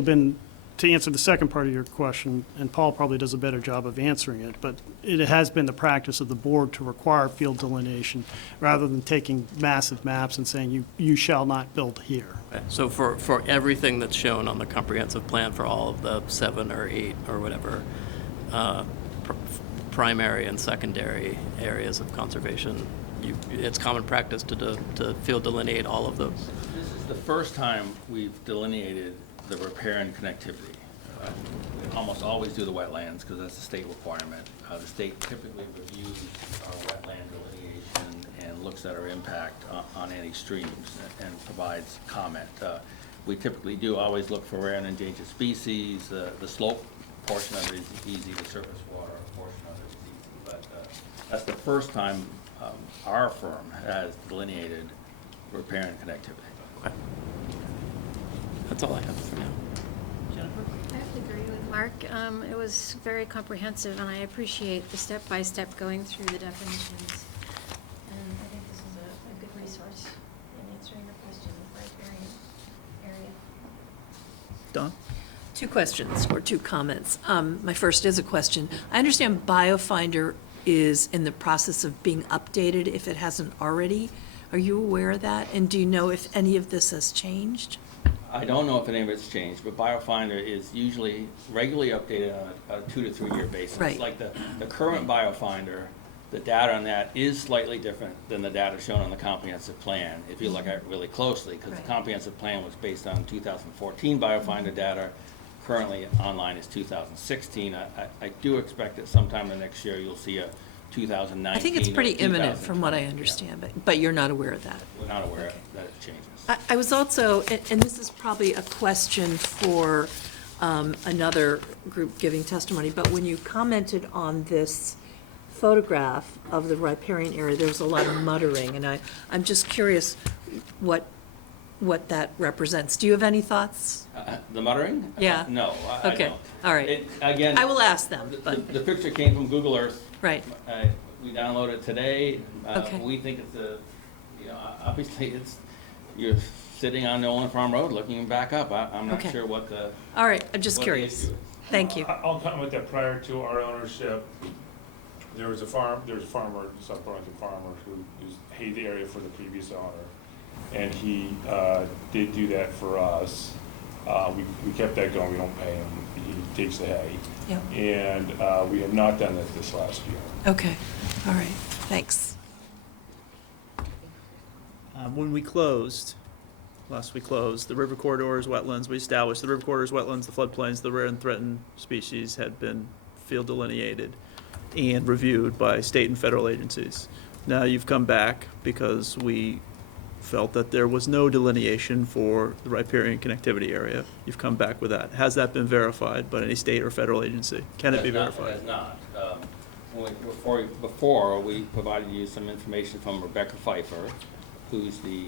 been, to answer the second part of your question, and Paul probably does a better job of answering it, but it has been the practice of the board to require field delineation rather than taking massive maps and saying you shall not build here. okay. So for everything that's shown on the comprehensive plan for all of the 7 or 8 or whatever primary and secondary areas of conservation, it's common practice to field delineate all of those? This is the first time we've delineated the repair and connectivity. We almost always do the wetlands because that's a state requirement. The state typically reviews our wetland delineation and looks at our impact on any streams and provides comment. We typically do always look for rare and endangered species. The slope portion of it is easy, the surface water portion of it is easy. But that's the first time our firm has delineated repair and connectivity. Okay. That's all I have for now. Jennifer? I have to agree with Mark. It was very comprehensive, and I appreciate the step-by-step going through the definitions. And I think this is a good resource in answering your question in the riparian area. Don? 2 questions or 2 comments. My first is a question. I understand BioFinder is in the process of being updated if it hasn't already. Are you aware of that? And do you know if any of this has changed? I don't know if any of it's changed, but BioFinder is usually regularly updated on a 2 to 3 year basis. Right. Like the current BioFinder, the data on that is slightly different than the data shown on the comprehensive plan, if you look at it really closely, because the Right. comprehensive plan was based on 2014 BioFinder data. Currently online is 2016. I do expect that sometime the next year you'll see a 2019. I think it's pretty or imminent from what I 2020. understand, but you're not aware of that. We're not aware that it changes. I was also, and this is probably a question for another group giving testimony, but when you commented on this photograph of the riparian area, there was a lot of muttering, and I'm just curious what that represents. Do you have any thoughts? The muttering? Yeah. No, I Okay. don't. All right. Again. I will ask them, but, The picture came from Google Earth. right. We downloaded it today. Okay. We think it's obviously you're sitting on the Olin Farm Road looking back up. I'm not Okay. sure what the. All right, I'm just what the curious. issue is. Thank you. I'll comment that prior to our ownership, There was a farmer, South Burlington farmer, who hayed the area for the previous owner, and he did do that for us. We kept that going. We don't pay him. He takes the hay. Yep. And we have not done that this last year. Okay, all right, thanks. When we closed, the river corridors, wetlands, we established the river corridors, wetlands, the floodplains, the rare and threatened species had been field delineated and reviewed by state and federal agencies. Now you've come back because we felt that there was no delineation for the riparian connectivity area. You've come back with that. Has that been verified by any state or federal agency? Can it be verified? It has not. Before, we provided you some information from Rebecca Pfeiffer, who's the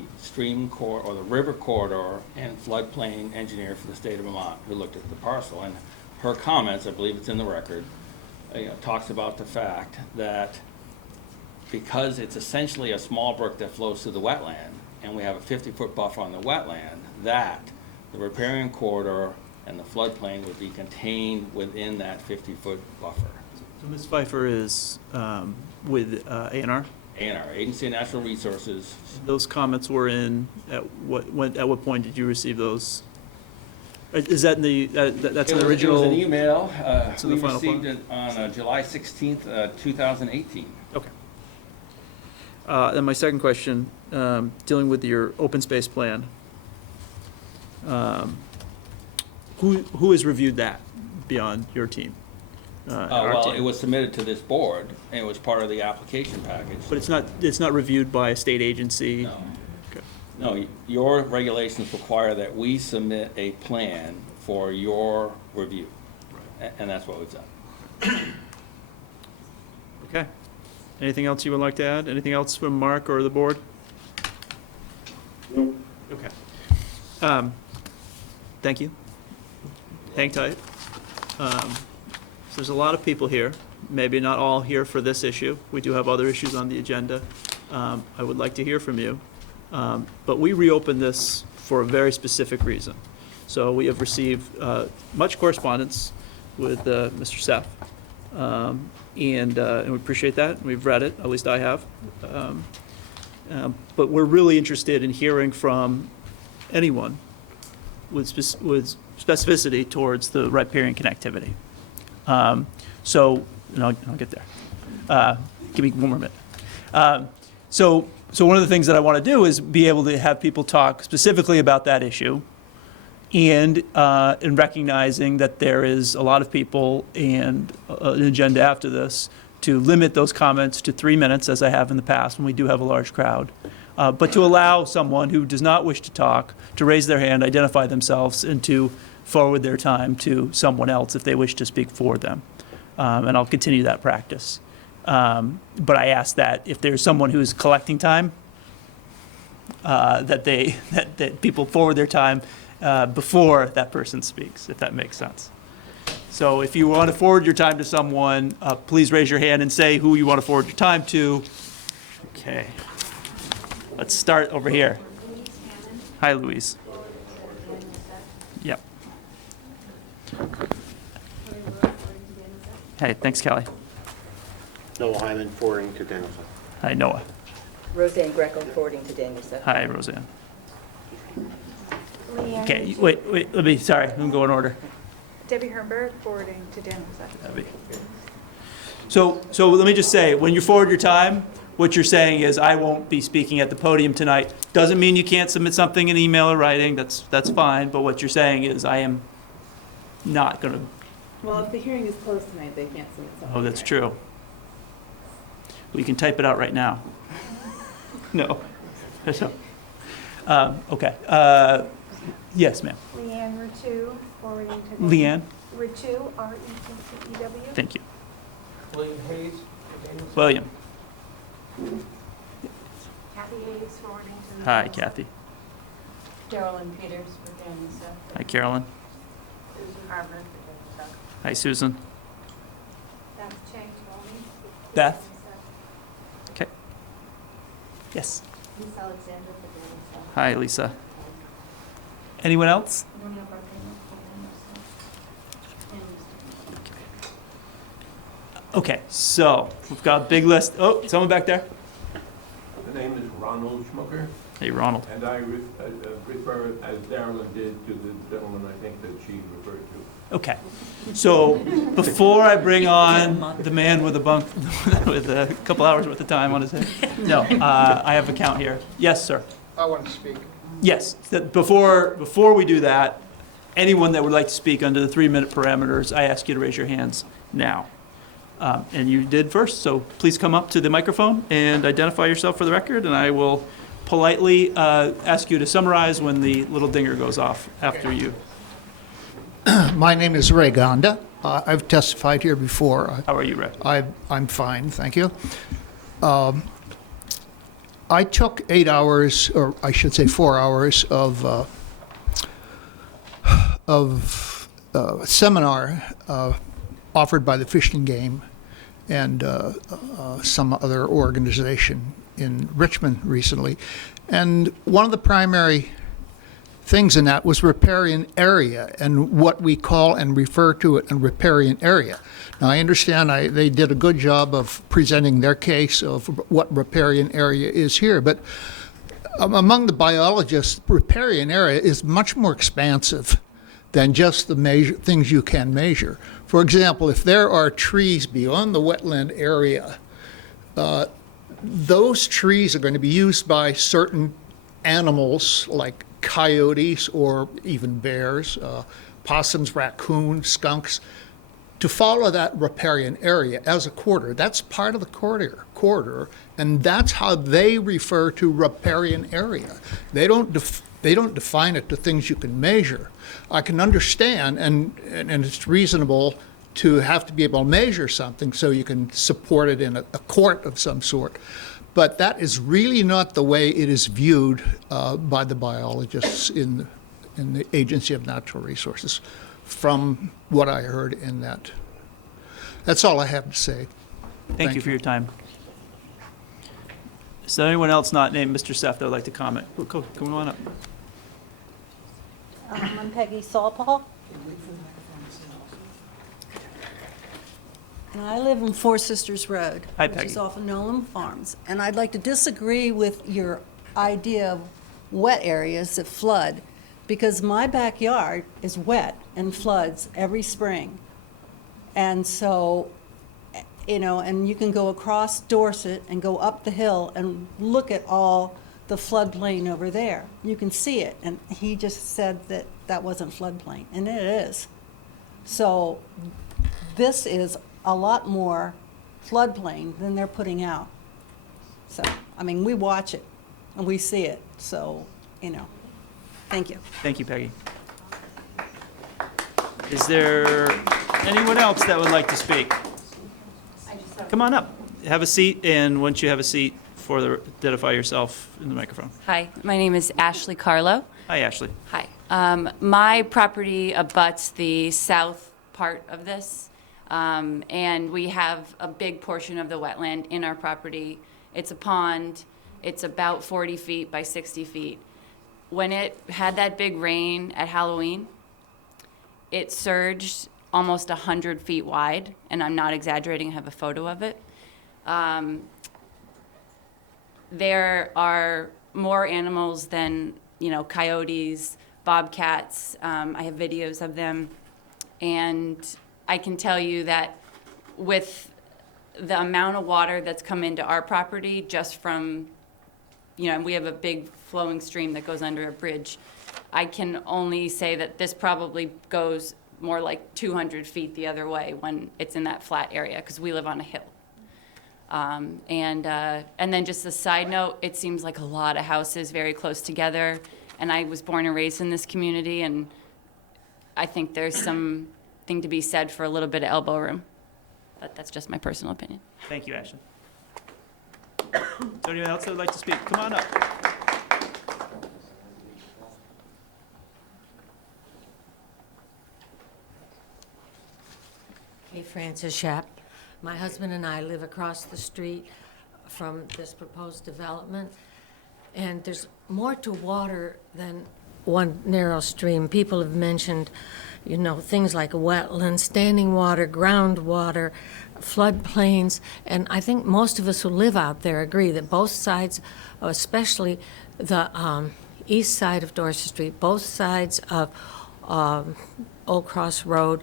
or the river corridor and floodplain engineer for the state of Vermont, who looked at the parcel. And her comments, I believe it's in the record, talks about the fact that because it's essentially a small brook that flows through the wetland, and we have a 50-foot buffer on the wetland, that the riparian corridor and the floodplain would be contained within that 50-foot buffer. So Ms. Pfeiffer is with A&R? A&R, Agency of Natural Resources. Those comments were in, at what point did you receive those? Is that in the, that's in the original? It was an email. It's in the We final received plan? it on July 16th, 2018. Okay. Then my second question, dealing with your open space plan. Who has reviewed that beyond your team? Our Well, team? it was submitted to this board, and it was part of the application package. But it's not reviewed by a state agency? No. Okay. No, your regulations require that we submit a plan for your review, and that's what we've done. Okay. Anything else you would like to add? Anything else from Mark or the board? Nope. Okay. Thank you. Hang tight. So there's a lot of people here, maybe not all here for this issue. We do have other issues on the agenda. I would like to hear from you. But we reopened this for a very specific reason. So we have received much correspondence with Mr. Seff, and we appreciate that. We've read it, at least I have. But we're really interested in hearing from anyone with specificity towards the riparian connectivity. So, and I'll get there. Give me one more minute. So one of the things that I want to do is be able to have people talk specifically about that issue, and in recognizing that there is a lot of people and an agenda after this, to limit those comments to 3 minutes, as I have in the past when we do have a large crowd. But to allow someone who does not wish to talk to raise their hand, identify themselves, and to forward their time to someone else if they wish to speak for them. And I'll continue that practice. But I ask that if there's someone who's collecting time, that people forward their time before that person speaks, if that makes sense. So if you want to forward your time to someone, please raise your hand and say who you want to forward your time to. Okay. Let's start over here. Hi, Louise. Yep. Hey, thanks, Kelly. Noah Hyman, forwarding to Danielson. Hi, Noah. Roseanne Greco, forwarding to Danielson. Hi, Roseanne. Okay, wait, let me, sorry, I'm going in order. Debbie Herberg, forwarding to Danielson. Debbie. So let me just say, when you forward your time, what you're saying is, I won't be speaking at the podium tonight. Doesn't mean you can't submit something in email or writing, that's fine, but what you're saying is, I am not gonna. Well, if the hearing is closed tonight, they can't submit something. Oh, that's true. We can type it out right now. No. Okay. Yes, ma'am. Leanne Ritu, forwarding to Leanne? Ritu, R-E-T-T-E-W. Thank you. William Hayes. William. Kathy Hayes, forwarding to. Hi, Kathy. Carolyn Peters for Danielson. Hi, Carolyn. Susan Harmon for Danielson. Hi, Susan. That's changed, Tony. Beth? Okay. Yes. Lisa Alexander for Danielson. Hi, Lisa. Anyone else? Norma Barker for Danielson. Okay, so we've got a big list. Oh, someone back there? The name is Ronald Schmucker. Hey, Ronald. And I refer, as Darylyn did, to the gentleman I think that she referred to. Okay, so before I bring on the man with a bunk, with a couple hours worth of time on his head, no, I have a count here. Yes, sir. I want to speak. Yes, before we do that, anyone that would like to speak under the 3-minute parameters, I ask you to raise your hands now. And you did first, so please come up to the microphone and identify yourself for the record, and I will politely ask you to summarize when the little dinger goes off after you. My name is Ray Gonda. I've testified here before. How are you, Ray? I'm fine, thank you. I took 8 hours, or I should say 4 hours of seminar offered by the Fish and Game and some other organization in Richmond recently. And one of the primary things in that was riparian area and what we call and refer to it a riparian area. Now, I understand they did a good job of presenting their case of what riparian area is here, but among the biologists, riparian area is much more expansive than just the things you can measure. For example, if there are trees beyond the wetland area, those trees are going to be used by certain animals like coyotes or even bears, possums, raccoons, skunks, to follow that riparian area as a corridor. That's part of the corridor, and that's how they refer to riparian area. They don't define it to things you can measure. I can understand, and it's reasonable to have to be able to measure something so you can support it in a court of some sort. But that is really not the way it is viewed by the biologists in the Agency of Natural Resources, from what I heard in that. That's all I have to say. Thank you for your time. Is there anyone else not named Mr. Seth that would like to comment? Come on up. I'm Peggy Saulpaul. And I live on Four Sisters Road, Hi, which Peggy. is off of Nolan Farms. And I'd like to disagree with your idea of wet areas that flood, because my backyard is wet and floods every spring. And so, and you can go across Dorset and go up the hill and look at all the floodplain over there. You can see it. And he just said that that wasn't floodplain, and it is. So this is a lot more floodplain than they're putting out. So, we watch it and we see it. So, thank you. Thank you, Peggy. Is there anyone else that would like to speak? Come on up. Have a seat, and once you have a seat, identify yourself in the microphone. Hi, my name is Ashley Carlo. Hi, Ashley. Hi. My property abuts the south part of this, and we have a big portion of the wetland in our property. It's a pond. It's about 40 feet by 60 feet. When it had that big rain at Halloween, it surged almost 100 feet wide, and I'm not exaggerating, I have a photo of it. There are more animals than, coyotes, bobcats. I have videos of them. And I can tell you that with the amount of water that's come into our property just from, we have a big flowing stream that goes under a bridge. I can only say that this probably goes more like 200 feet the other way when it's in that flat area, because we live on a hill. And then just a side note, it seems like a lot of houses very close together. And I was born and raised in this community, and I think there's something to be said for a little bit of elbow room. But that's just my personal opinion. Thank you, Ashley. Is there anyone else that would like to speak? Come on up. Hey, Francis Schapp. My husband and I live across the street from this proposed development, and there's more to water than one narrow stream. People have mentioned, things like wetlands, standing water, groundwater, floodplains, and I think most of us who live out there agree that both sides, especially the east side of Dorset Street, both sides of Old Cross Road,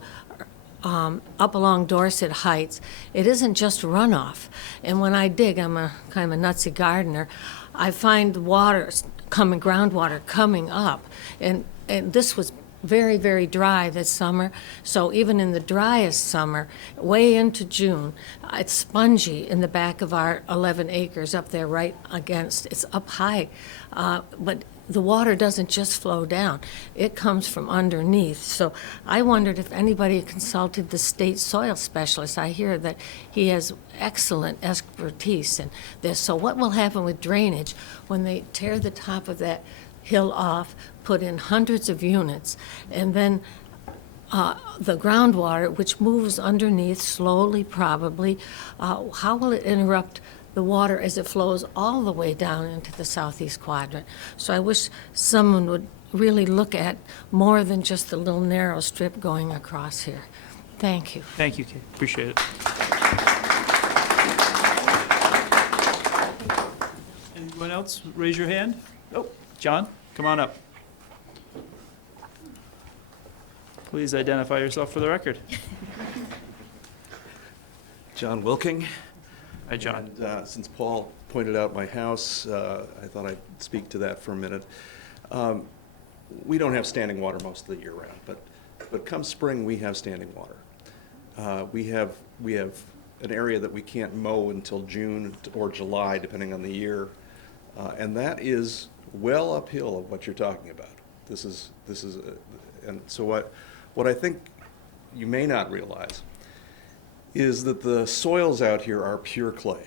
up along Dorset Heights, it isn't just runoff. And when I dig, I'm a kind of a nutsy gardener, I find groundwater coming up. And this was very, very dry this summer. So even in the driest summer, way into June, it's spongy in the back of our 11 acres up there right against, it's up high. But the water doesn't just flow down. It comes from underneath. So I wondered if anybody consulted the state soil specialist. I hear that he has excellent expertise in this. So what will happen with drainage when they tear the top of that hill off, put in hundreds of units, and then the groundwater, which moves underneath slowly probably, how will it interrupt the water as it flows all the way down into the southeast quadrant? So I wish someone would really look at more than just the little narrow strip going across here. Thank you. Thank you, Kate. Appreciate it. Anyone else? Raise your hand. Oh, John, come on up. Please identify yourself for the record. John Wilking. Hi, John. And since Paul pointed out my house, I thought I'd speak to that for a minute. We don't have standing water most of the year round, but come spring we have standing water. We have an area that we can't mow until June or July, depending on the year, and that is well uphill of what you're talking about. And so what I think you may not realize is that the soils out here are pure clay.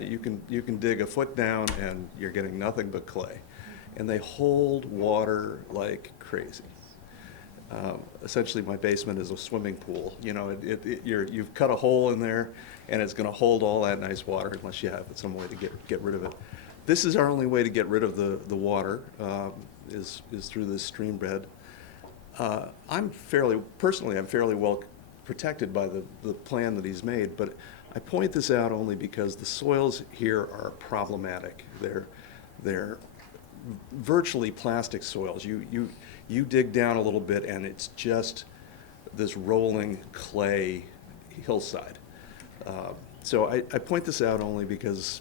You can dig a foot down and you're getting nothing but clay, and they hold water like crazy. Essentially, my basement is a swimming pool. You've cut a hole in there, and it's going to hold all that nice water unless you have some way to get rid of it. This is our only way to get rid of the water is through this stream bed. I'm fairly well protected by the plan that he's made, but I point this out only because the soils here are problematic. They're virtually plastic soils. You dig down a little bit and it's just this rolling clay hillside. So I point this out only because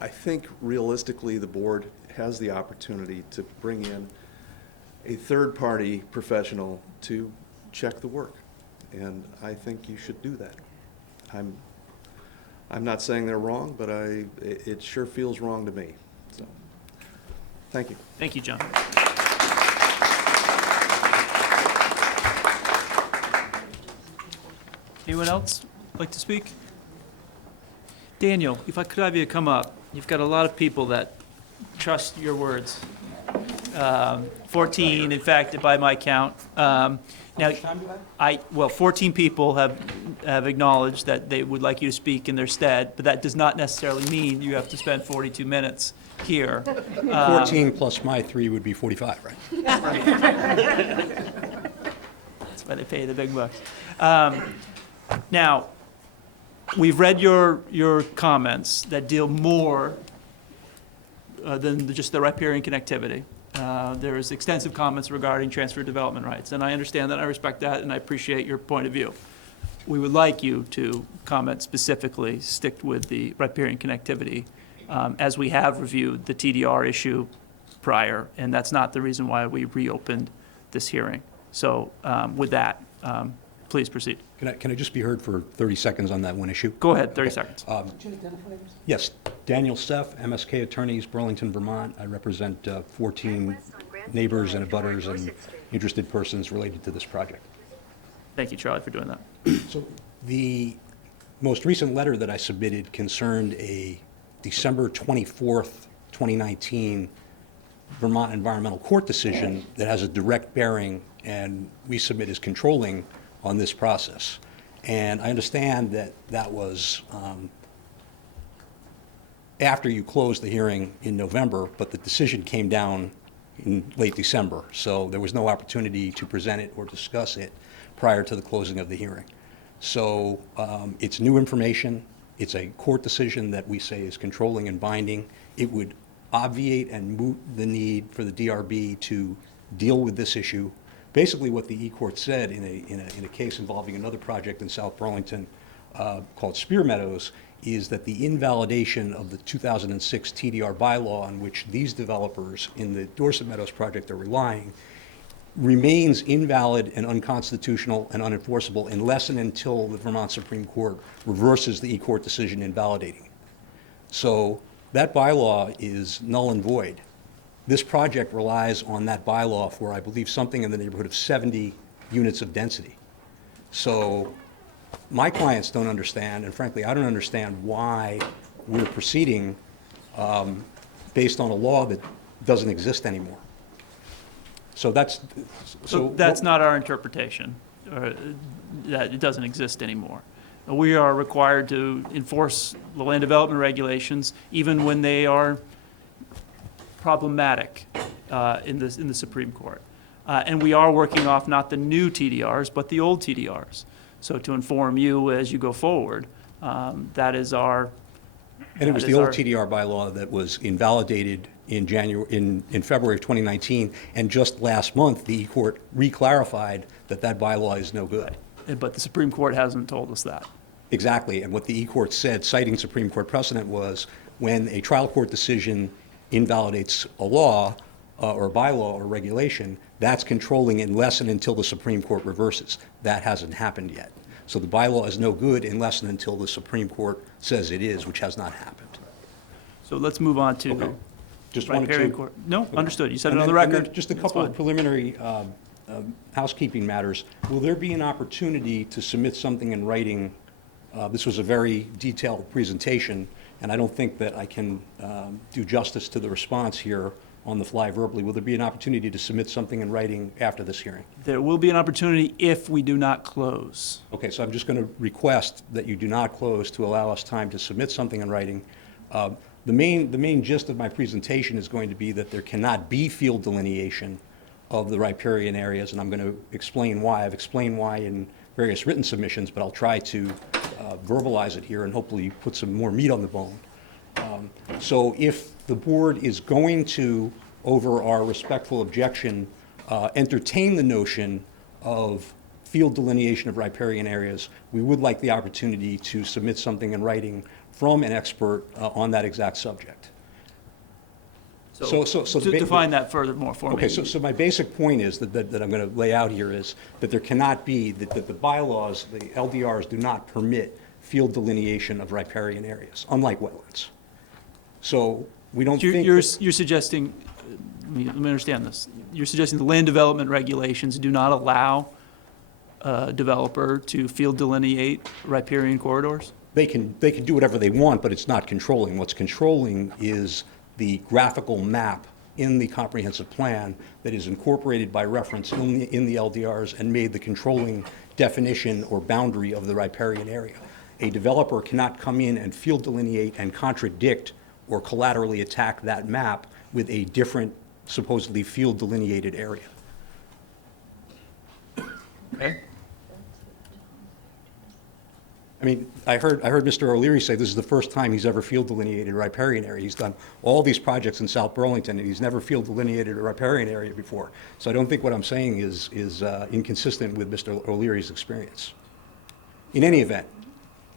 I think realistically the board has the opportunity to bring in a third-party professional to check the work. And I think you should do that. I'm not saying they're wrong, but it sure feels wrong to me. So, thank you. Thank you, John. Anyone else like to speak? Daniel, if I could have you come up. You've got a lot of people that trust your words. 14, in fact, by my count. Now, 14 people have acknowledged that they would like you to speak in their stead, but that does not necessarily mean you have to spend 42 minutes here. 14 plus my 3 would be 45, right? That's why they pay the big bucks. Now, we've read your comments that deal more than just the riparian connectivity. There's extensive comments regarding transfer development rights, and I understand that, I respect that, and I appreciate your point of view. We would like you to comment specifically, stick with the riparian connectivity, as we have reviewed the TDR issue prior, and that's not the reason why we reopened this hearing. So with that, please proceed. Can I just be heard for 30 seconds on that one issue? Go ahead, 30 seconds. Yes, Daniel Steff, MSK Attorneys, Burlington, Vermont. I represent 14 neighbors and abutters and interested persons related to this project. Thank you, Charlie, for doing that. So the most recent letter that I submitted concerned a December 24th, 2019 Vermont Environmental Court decision that has a direct bearing, and we submit as controlling on this process. And I understand that that was after you closed the hearing in November, but the decision came down in late December, so there was no opportunity to present it or discuss it prior to the closing of the hearing. So it's new information. It's a court decision that we say is controlling and binding. It would obviate and moot the need for the DRB to deal with this issue. Basically, what the E-Court said in a case involving another project in South Burlington called Spear Meadows is that the invalidation of the 2006 TDR bylaw on which these developers in the Dorset Meadows project are relying remains invalid and unconstitutional and unenforceable unless and until the Vermont Supreme Court reverses the E-Court decision invalidating it. So that bylaw is null and void. This project relies on that bylaw for, I believe, something in the neighborhood of 70 units of density. So my clients don't understand, and frankly, I don't understand why we're proceeding based on a law that doesn't exist anymore. So that's not our interpretation, that it doesn't exist anymore. We are required to enforce the land development regulations even when they are problematic in the Supreme Court. And we are working off not the new TDRs, but the old TDRs. So to inform you as you go forward, that is our... And it was the old TDR bylaw that was invalidated in February of 2019, and just last month, the E-Court reclarified that that bylaw is no good. But the Supreme Court hasn't told us that. Exactly, and what the E-Court said, citing Supreme Court precedent, was when a trial court decision invalidates a law or a bylaw or regulation, that's controlling unless and until the Supreme Court reverses. That hasn't happened yet. So the bylaw is no good unless and until the Supreme Court says it is, which has not happened. So let's move on to Okay. Just wanted riparian to... court. No, understood. You said it And on the then- and record. then just a That's couple of fine. preliminary housekeeping matters. Will there be an opportunity to submit something in writing? This was a very detailed presentation, and I don't think that I can do justice to the response here on the fly verbally. Will there be an opportunity to submit something in writing after this hearing? There will be an opportunity if we do not close. Okay, so I'm just going to request that you do not close to allow us time to submit something in writing. The main gist of my presentation is going to be that there cannot be field delineation of the riparian areas, and I'm going to explain why. I've explained why in various written submissions, but I'll try to verbalize it here and hopefully put some more meat on the bone. So if the board is going to, over our respectful objection, entertain the notion of field delineation of riparian areas, we would like the opportunity to submit something in writing from an expert on that exact subject. So define that furthermore for me. Okay, so my basic point is that I'm going to lay out here is that there cannot be, that the bylaws, the LDRs do not permit field delineation of riparian areas, unlike wetlands. So we don't think... You're suggesting, let me understand this. You're suggesting the land development regulations do not allow a developer to field delineate riparian corridors? They can do whatever they want, but it's not controlling. What's controlling is the graphical map in the comprehensive plan that is incorporated by reference in the LDRs and made the controlling definition or boundary of the riparian area. A developer cannot come in and field delineate and contradict or collaterally attack that map with a different, supposedly field delineated area. Okay. I mean, I heard Mr. O'Leary say this is the first time he's ever field delineated a riparian area. He's done all these projects in South Burlington, and he's never field delineated a riparian area before. So I don't think what I'm saying is inconsistent with Mr. O'Leary's experience. In any event,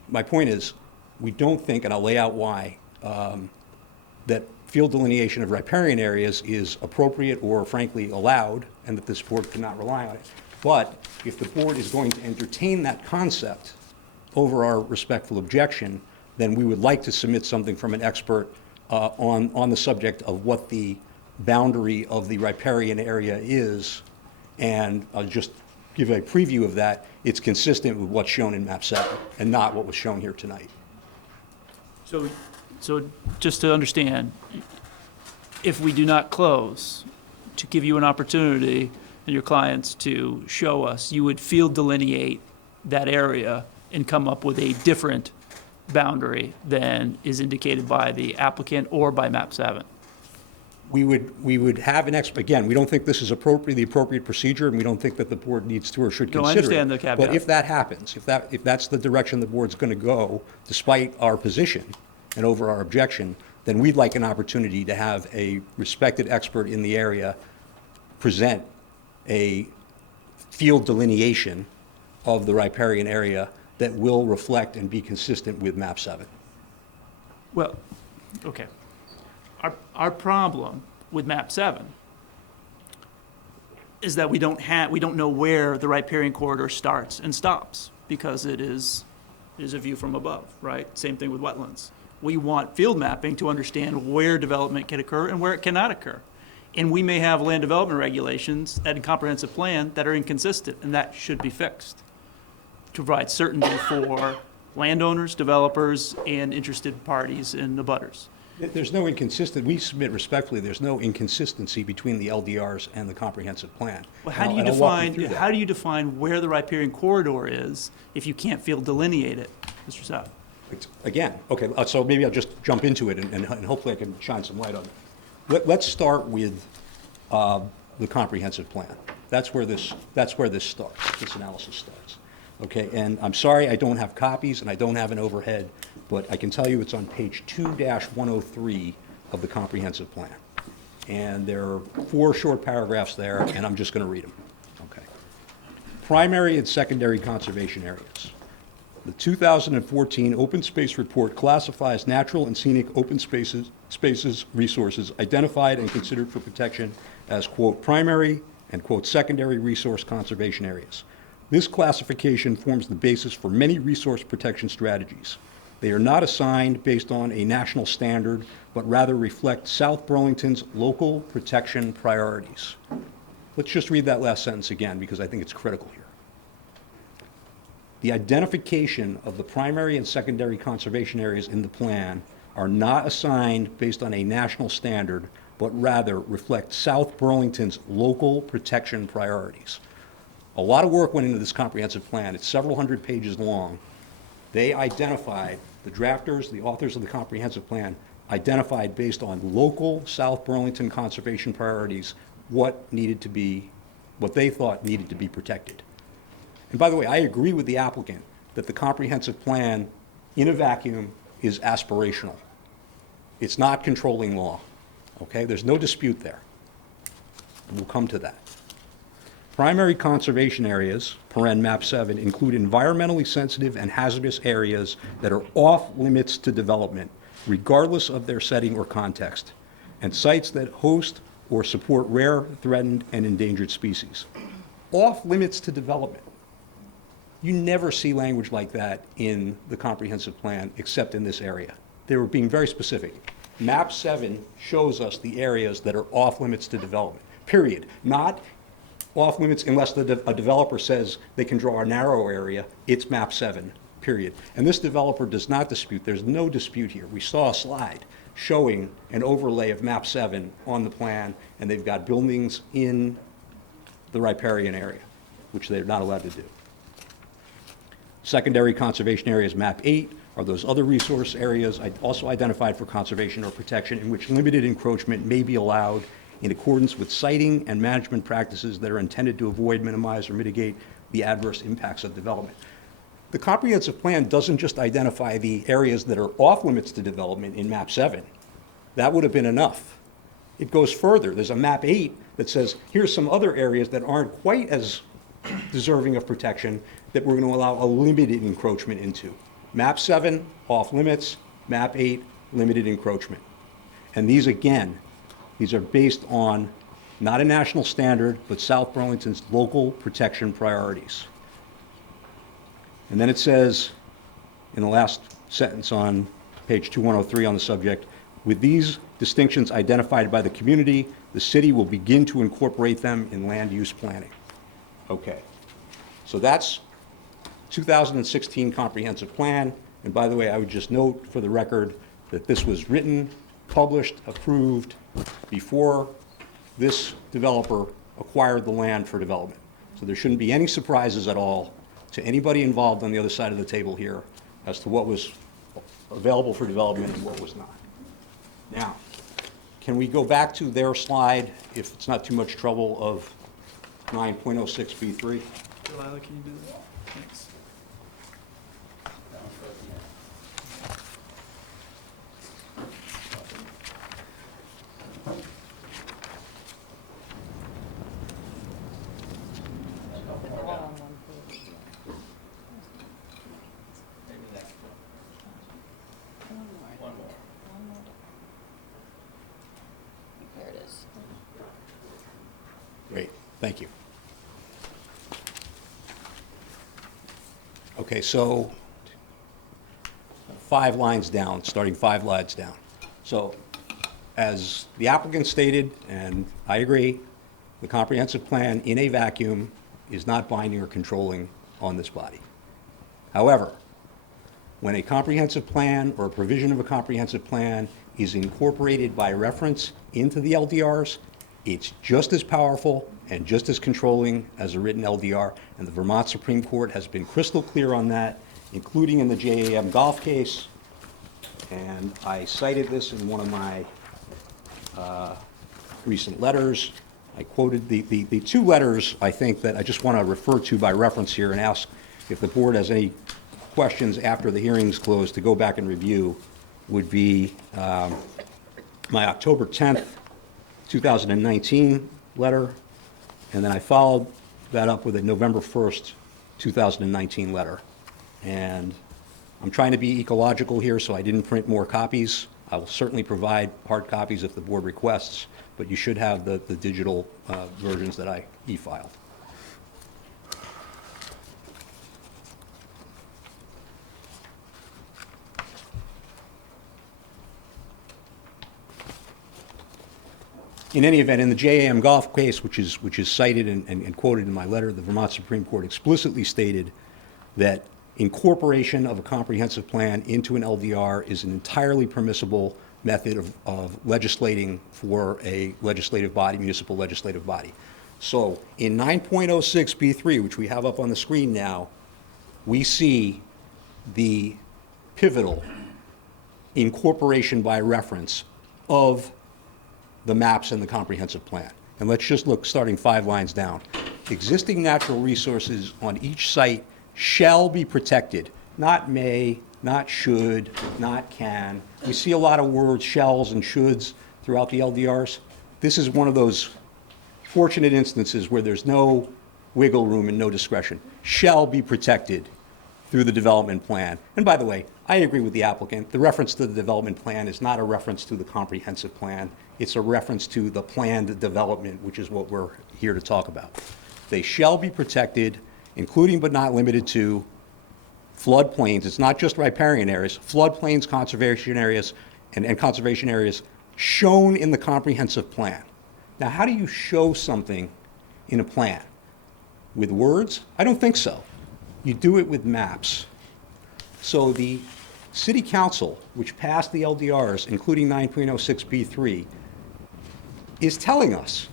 my point is, we don't think, and I'll lay out why, that field delineation of riparian areas is appropriate or frankly allowed, and that this board cannot rely on it. But if the board is going to entertain that concept over our respectful objection, then we would like to submit something from an expert on the subject of what the boundary of the riparian area is, and I'll just give a preview of that. It's consistent with what's shown in map 7 and not what was shown here tonight. So just to understand, if we do not close, to give you an opportunity and your clients to show us, you would field delineate that area and come up with a different boundary than is indicated by the applicant or by map 7. we would have again, we don't think this is the appropriate procedure, and we don't think that the board needs to or should No, I consider it. understand the caveat. But if that happens, if that's the direction the board's going to go, despite our position and over our objection, then we'd like an opportunity to have a respected expert in the area present a field delineation of the riparian area that will reflect and be consistent with map 7. Well, okay. Our problem with map 7 is that we don't know where the riparian corridor starts and stops, because it is a view from above, right? Same thing with wetlands. We want field mapping to understand where development can occur and where it cannot occur. And we may have land development regulations and comprehensive plan that are inconsistent, and that should be fixed to provide certainty for landowners, developers, and interested parties and abutters. There's no we submit respectfully, there's no inconsistency between the LDRs and the comprehensive plan. Well, how do you define where the riparian corridor is if you can't field delineate it, Mr. Sapp? Again, okay, so maybe I'll just jump into it and hopefully I can shine some light on it. Let's start with the comprehensive plan. That's where this starts, this analysis starts. Okay, and I'm sorry I don't have copies and I don't have an overhead, but I can tell you it's on page 2-103 of the comprehensive plan. And there are 4 short paragraphs there, and I'm just going to read them. Okay. Primary and secondary conservation areas. The 2014 Open Space Report classifies natural and scenic open spaces resources identified and considered for protection as, quote, primary and, quote, secondary resource conservation areas. This classification forms the basis for many resource protection strategies. They are not assigned based on a national standard, but rather reflect South Burlington's local protection priorities. Let's just read that last sentence again, because I think it's critical here. The identification of the primary and secondary conservation areas in the plan are not assigned based on a national standard, but rather reflect South Burlington's local protection priorities. A lot of work went into this comprehensive plan. It's several hundred pages long. They identified, the drafters, the authors of the comprehensive plan, identified based on local South Burlington conservation priorities what they thought needed to be protected. And by the way, I agree with the applicant that the comprehensive plan in a vacuum is aspirational. It's not controlling law, okay? There's no dispute there. We'll come to that. Primary conservation areas, paren map 7, include environmentally sensitive and hazardous areas that are off limits to development, regardless of their setting or context, and sites that host or support rare, threatened, and endangered species. Off limits to development. You never see language like that in the comprehensive plan except in this area. They were being very specific. Map 7 shows us the areas that are off limits to development, period. Not off limits unless a developer says they can draw a narrow area. It's map 7, period. And this developer does not dispute. There's no dispute here. We saw a slide showing an overlay of map 7 on the plan, and they've got buildings in the riparian area, which they're not allowed to do. Secondary conservation areas, map 8, are those other resource areas also identified for conservation or protection in which limited encroachment may be allowed in accordance with siting and management practices that are intended to avoid, minimize, or mitigate the adverse impacts of development. The comprehensive plan doesn't just identify the areas that are off limits to development in map 7. That would have been enough. It goes further. There's a map 8 that says, here's some other areas that aren't quite as deserving of protection that we're going to allow a limited encroachment into. Map 7, off limits. Map 8, limited encroachment. And these, again, these are based on not a national standard, but South Burlington's local protection priorities. And then it says, in the last sentence on page 2103 on the subject, with these distinctions identified by the community, the city will begin to incorporate them in land use planning. Okay, so that's 2016 comprehensive plan. And by the way, I would just note for the record that this was written, published, approved before this developer acquired the land for development. So there shouldn't be any surprises at all to anybody involved on the other side of the table here as to what was available for development and what was not. Now, can we go back to their slide, if it's not too much trouble, of 9.06B3? Delilah, can you do that? Thanks. There it is. Great, thank you. Okay, so 5 lines down, starting 5 lines down. So, as the applicant stated, and I agree, the comprehensive plan in a vacuum is not binding or controlling on this body. However, when a comprehensive plan or a provision of a comprehensive plan is incorporated by reference into the LDRs, it's just as powerful and just as controlling as a written LDR, and the Vermont Supreme Court has been crystal clear on that, including in the JAM golf case, and I cited this in one of my recent letters. I quoted the 2 letters, I think, that I just want to refer to by reference here and ask if the board has any questions after the hearing's closed to go back and review, would be my October 10th, 2019 letter, and then I followed that up with a November 1st, 2019 letter. And I'm trying to be ecological here, so I didn't print more copies. I will certainly provide hard copies if the board requests, but you should have the digital versions that I e-filed. In any event, in the JAM golf case, which is cited and quoted in my letter, the Vermont Supreme Court explicitly stated that incorporation of a comprehensive plan into an LDR is an entirely permissible method of legislating for a legislative body, municipal legislative body. So in 9.06B3, which we have up on the screen now, we see the pivotal incorporation by reference of the maps and the comprehensive plan. And let's just look, starting 5 lines down. Existing natural resources on each site shall be protected, not may, not should, not can. We see a lot of words, shalls and shoulds, throughout the LDRs. This is one of those fortunate instances where there's no wiggle room and no discretion. Shall be protected through the development plan. And by the way, I agree with the applicant. The reference to the development plan is not a reference to the comprehensive plan. It's a reference to the planned development, which is what we're here to talk about. They shall be protected, including but not limited to floodplains. It's not just riparian areas, floodplains, conservation areas, and conservation areas shown in the comprehensive plan. Now, how do you show something in a plan? With words? I don't think so. You do it with maps. So the City Council, which passed the LDRs, including 9.06B3, is telling us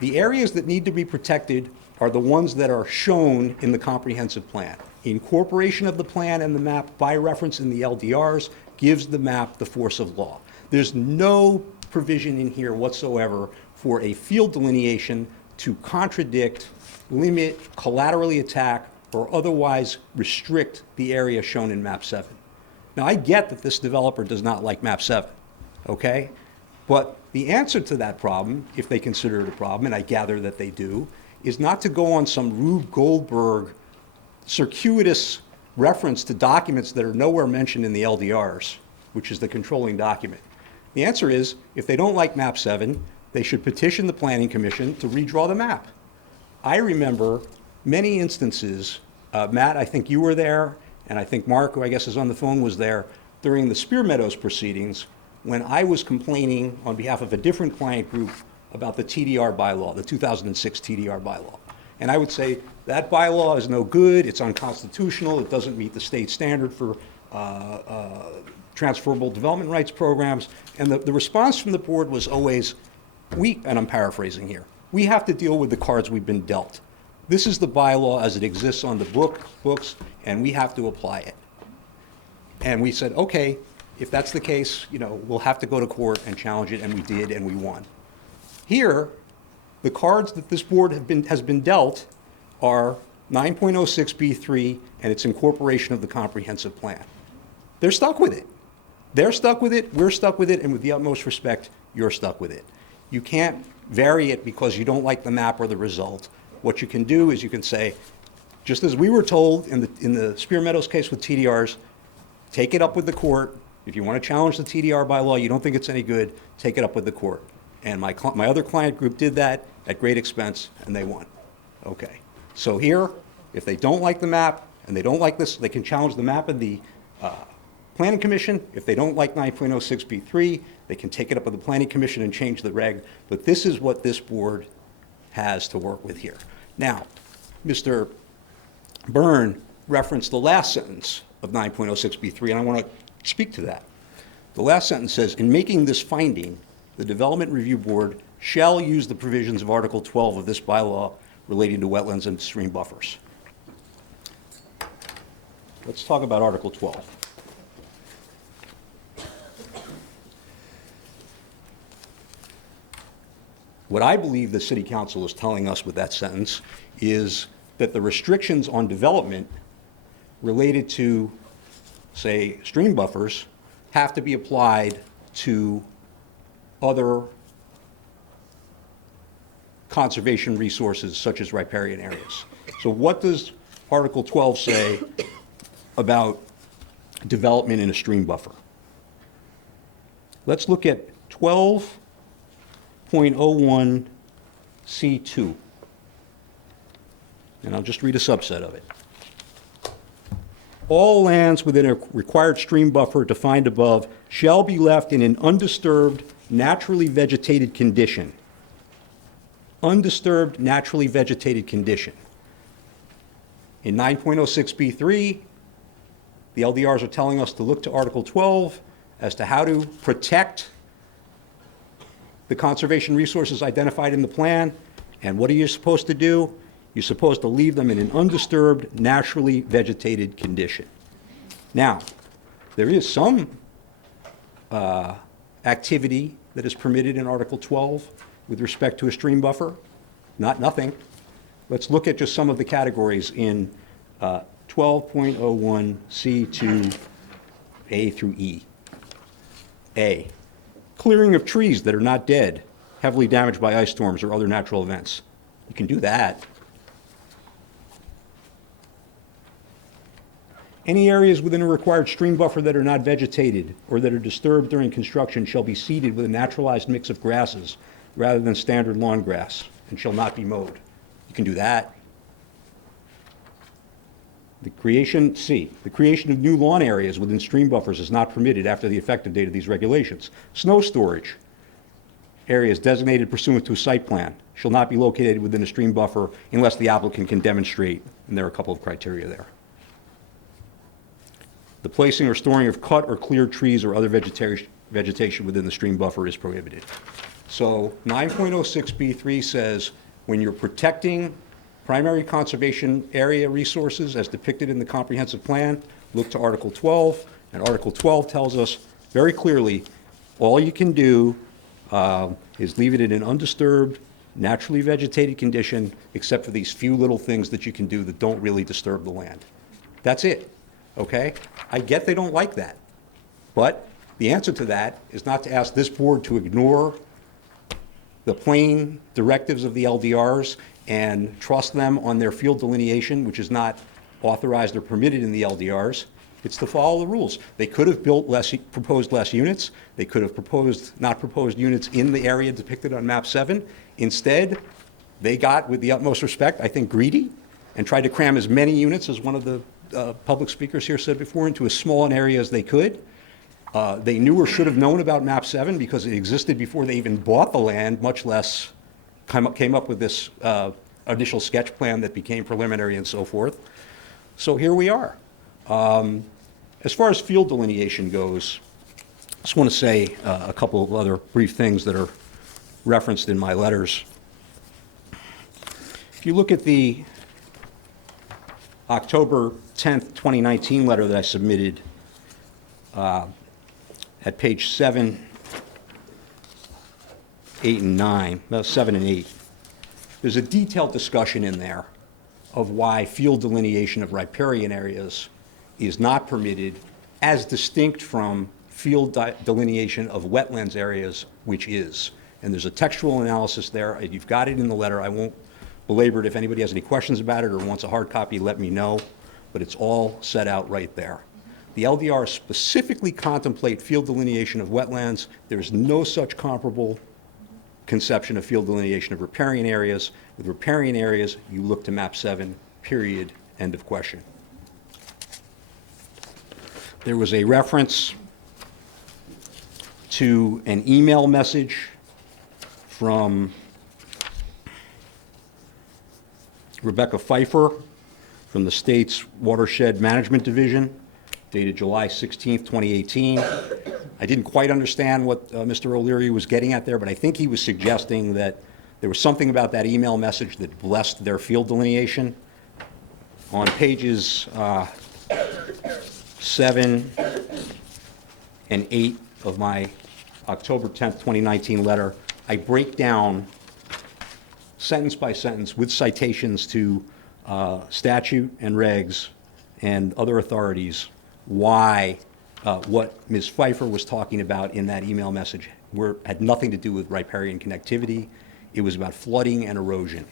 the areas that need to be protected are the ones that are shown in the comprehensive plan. Incorporation of the plan and the map by reference in the LDRs gives the map the force of law. There's no provision in here whatsoever for a field delineation to contradict, limit, collaterally attack, or otherwise restrict the area shown in map 7. Now, I get that this developer does not like map 7, okay? But the answer to that problem, if they consider it a problem, and I gather that they do, is not to go on some Rube Goldberg circuitous reference to documents that are nowhere mentioned in the LDRs, which is the controlling document. The answer is, if they don't like map 7, they should petition the Planning Commission to redraw the map. I remember many instances, Matt, I think you were there, and I think Mark, who I guess is on the phone, was there during the Spear Meadows proceedings when I was complaining on behalf of a different client group about the TDR bylaw, the 2006 TDR bylaw. And I would say, that bylaw is no good, it's unconstitutional, it doesn't meet the state standard for transferable development rights programs. And the response from the board was always, and I'm paraphrasing here, we have to deal with the cards we've been dealt. This is the bylaw as it exists on the books, and we have to apply it. And we said, okay, If that's the case, we'll have to go to court and challenge it, and we did, and we won. Here, the cards that this board has been dealt are 9.06B3 and its incorporation of the comprehensive plan. They're stuck with it. They're stuck with it, we're stuck with it, and with the utmost respect, you're stuck with it. You can't vary it because you don't like the map or the result. What you can do is you can say, just as we were told in the Spear Meadows case with TDRs, take it up with the court. If you want to challenge the TDR bylaw, you don't think it's any good, take it up with the court. And my other client group did that at great expense, and they won. Okay. So here, if they don't like the map and they don't like this, they can challenge the map of the Planning Commission. If they don't like 9.06B3, they can take it up with the Planning Commission and change the reg. But this is what this board has to work with here. Now, Mr. Byrne referenced the last sentence of 9.06B3, and I want to speak to that. The last sentence says, in making this finding, the Development Review Board shall use the provisions of Article 12 of this bylaw relating to wetlands and stream buffers. Let's talk about Article 12. What I believe the City Council is telling us with that sentence is that the restrictions on development related to, say, stream buffers have to be applied to other conservation resources such as riparian areas. So what does Article 12 say about development in a stream buffer? Let's look at 12.01C2. And I'll just read a subset of it. All lands within a required stream buffer defined above shall be left in an undisturbed, naturally vegetated condition. Undisturbed, naturally vegetated condition. In 9.06B3, the LDRs are telling us to look to Article 12 as to how to protect the conservation resources identified in the plan. And what are you supposed to do? You're supposed to leave them in an undisturbed, naturally vegetated condition. Now, there is some activity that is permitted in Article 12 with respect to a stream buffer. Nothing. Let's look at just some of the categories in 12.01C2 A through E. A, clearing of trees that are not dead, heavily damaged by ice storms or other natural events. You can do that. Any areas within a required stream buffer that are not vegetated or that are disturbed during construction shall be seeded with a naturalized mix of grasses rather than standard lawn grass and shall not be mowed. You can do that. The creation of new lawn areas within stream buffers is not permitted after the effective date of these regulations. Snow storage areas designated pursuant to a site plan shall not be located within a stream buffer unless the applicant can demonstrate, and there are a couple of criteria there. The placing or storing of cut or cleared trees or other vegetation within the stream buffer is prohibited. So 9.06B3 says when you're protecting primary conservation area resources as depicted in the comprehensive plan, look to Article 12, and Article 12 tells us very clearly all you can do is leave it in an undisturbed, naturally vegetated condition, except for these few little things that you can do that don't really disturb the land. That's it. Okay? I get they don't like that. But the answer to that is not to ask this board to ignore the plain directives of the LDRs and trust them on their field delineation, which is not authorized or permitted in the LDRs. It's to follow the rules. They could have proposed less units. They could have not proposed units in the area depicted on map 7. Instead, they got, with the utmost respect, I think, greedy and tried to cram as many units as one of the public speakers here said before into as small an area as they could. They knew or should have known about map 7 because it existed before they even bought the land, much less came up with this initial sketch plan that became preliminary and so forth. So here we are. As far as field delineation goes, I just want to say a couple of other brief things that are referenced in my letters. If you look at the October 10th, 2019 letter that I submitted, at page 7, 8, and 9, no, 7 and 8, there's a detailed discussion in there of why field delineation of riparian areas is not permitted, as distinct from field delineation of wetlands areas, which is. And there's a textual analysis there. You've got it in the letter. I won't belabor it. If anybody has any questions about it or wants a hard copy, let me know. But it's all set out right there. The LDRs specifically contemplate field delineation of wetlands. There's no such comparable conception of field delineation of riparian areas. With riparian areas, you look to map 7, period, end of question. There was a reference to an email message from Rebecca Pfeiffer from the state's Watershed Management Division, dated July 16th, 2018. I didn't quite understand what Mr. O'Leary was getting at there, but I think he was suggesting that there was something about that email message that blessed their field delineation. On pages 7 and 8 of my October 10th, 2019 letter, I break down sentence by sentence with citations to statute and regs and other authorities why what Ms. Pfeiffer was talking about in that email message had nothing to do with riparian connectivity. It was about flooding and erosion.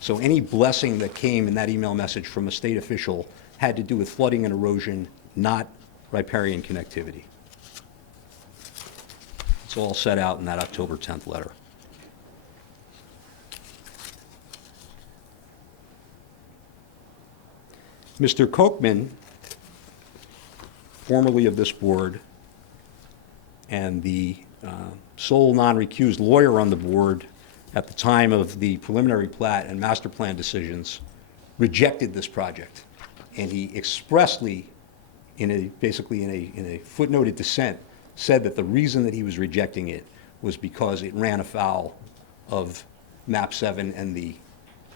So any blessing that came in that email message from a state official had to do with flooding and erosion, not riparian connectivity. It's all set out in that October 10th letter. Mr. Kochman, formerly of this board, and the sole non-recused lawyer on the board at the time of the preliminary plat and master plan decisions, rejected this project. And he expressly, basically in a footnoted dissent, said that the reason that he was rejecting it was because it ran afoul of map 7 and the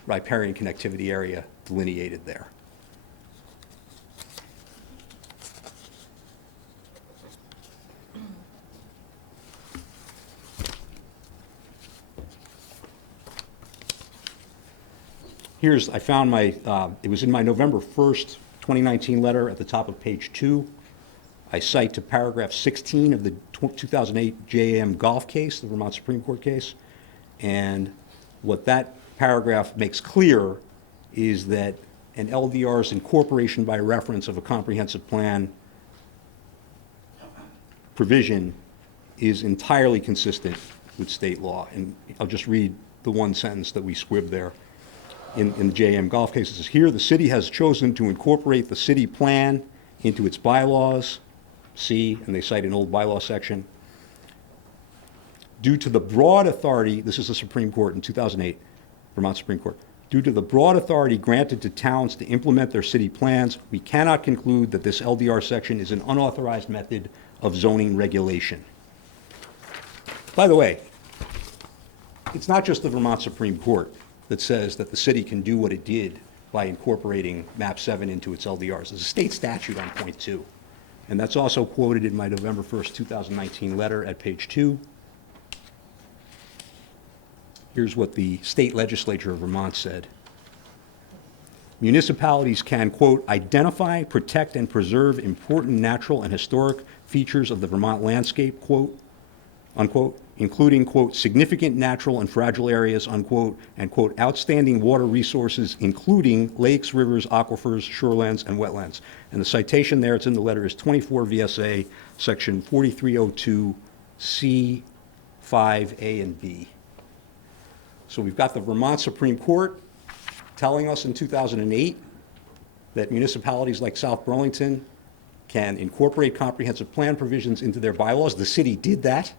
riparian connectivity area delineated there. I found it was in my November 1st, 2019 letter at the top of page 2. I cite to paragraph 16 of the 2008 JAM golf case, the Vermont Supreme Court case. And what that paragraph makes clear is that an LDR's incorporation by reference of a comprehensive plan provision is entirely consistent with state law. And I'll just read the one sentence that we squibbed there. In the JM golf case, it says, here the city has chosen to incorporate the city plan into its bylaws, see, and they cite an old bylaw section, due to the broad authority, this is the Supreme Court in 2008, Vermont Supreme Court, due to the broad authority granted to towns to implement their city plans, we cannot conclude that this LDR section is an unauthorized method of zoning regulation. By the way, it's not just the Vermont Supreme Court that says that the city can do what it did by incorporating map 7 into its LDRs. There's a state statute on point 2. And that's also quoted in my November 1st, 2019 letter at page 2. Here's what the state legislature of Vermont said. Municipalities can, quote, identify, protect, and preserve important natural and historic features of the Vermont landscape, quote, unquote, including, quote, significant natural and fragile areas, unquote, and, quote, outstanding water resources, including lakes, rivers, aquifers, shorelands, and wetlands. And the citation there, it's in the letter, is 24 VSA, section 4302, C, 5A and B. So we've got the Vermont Supreme Court telling us in 2008 that municipalities like South Burlington can incorporate comprehensive plan provisions into their bylaws. The city did that.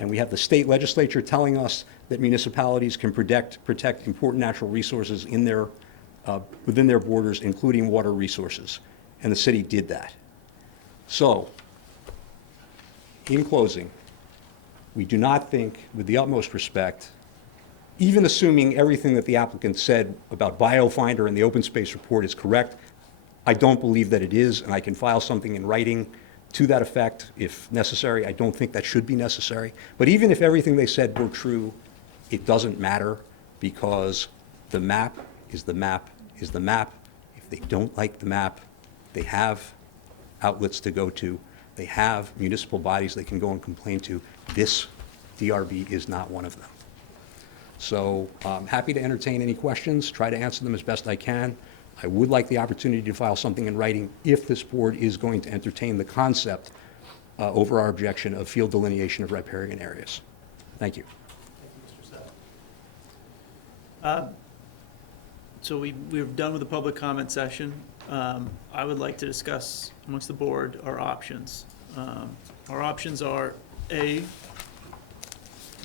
And we have the state legislature telling us that municipalities can protect important natural resources in within their borders, including water resources. And the city did that. So, in closing, we do not think, with the utmost respect, even assuming everything that the applicant said about BioFinder and the open space report is correct, I don't believe that it is, and I can file something in writing to that effect if necessary. I don't think that should be necessary. But even if everything they said were true, it doesn't matter because the map is the map is the map. If they don't like the map, they have outlets to go to. They have municipal bodies they can go and complain to. This DRB is not one of them. So I'm happy to entertain any questions, try to answer them as best I can. I would like the opportunity to file something in writing if this board is going to entertain the concept over our objection of field delineation of riparian areas. Thank you. So we're done with the public comment session. I would like to discuss amongst the board our options. Our options are A,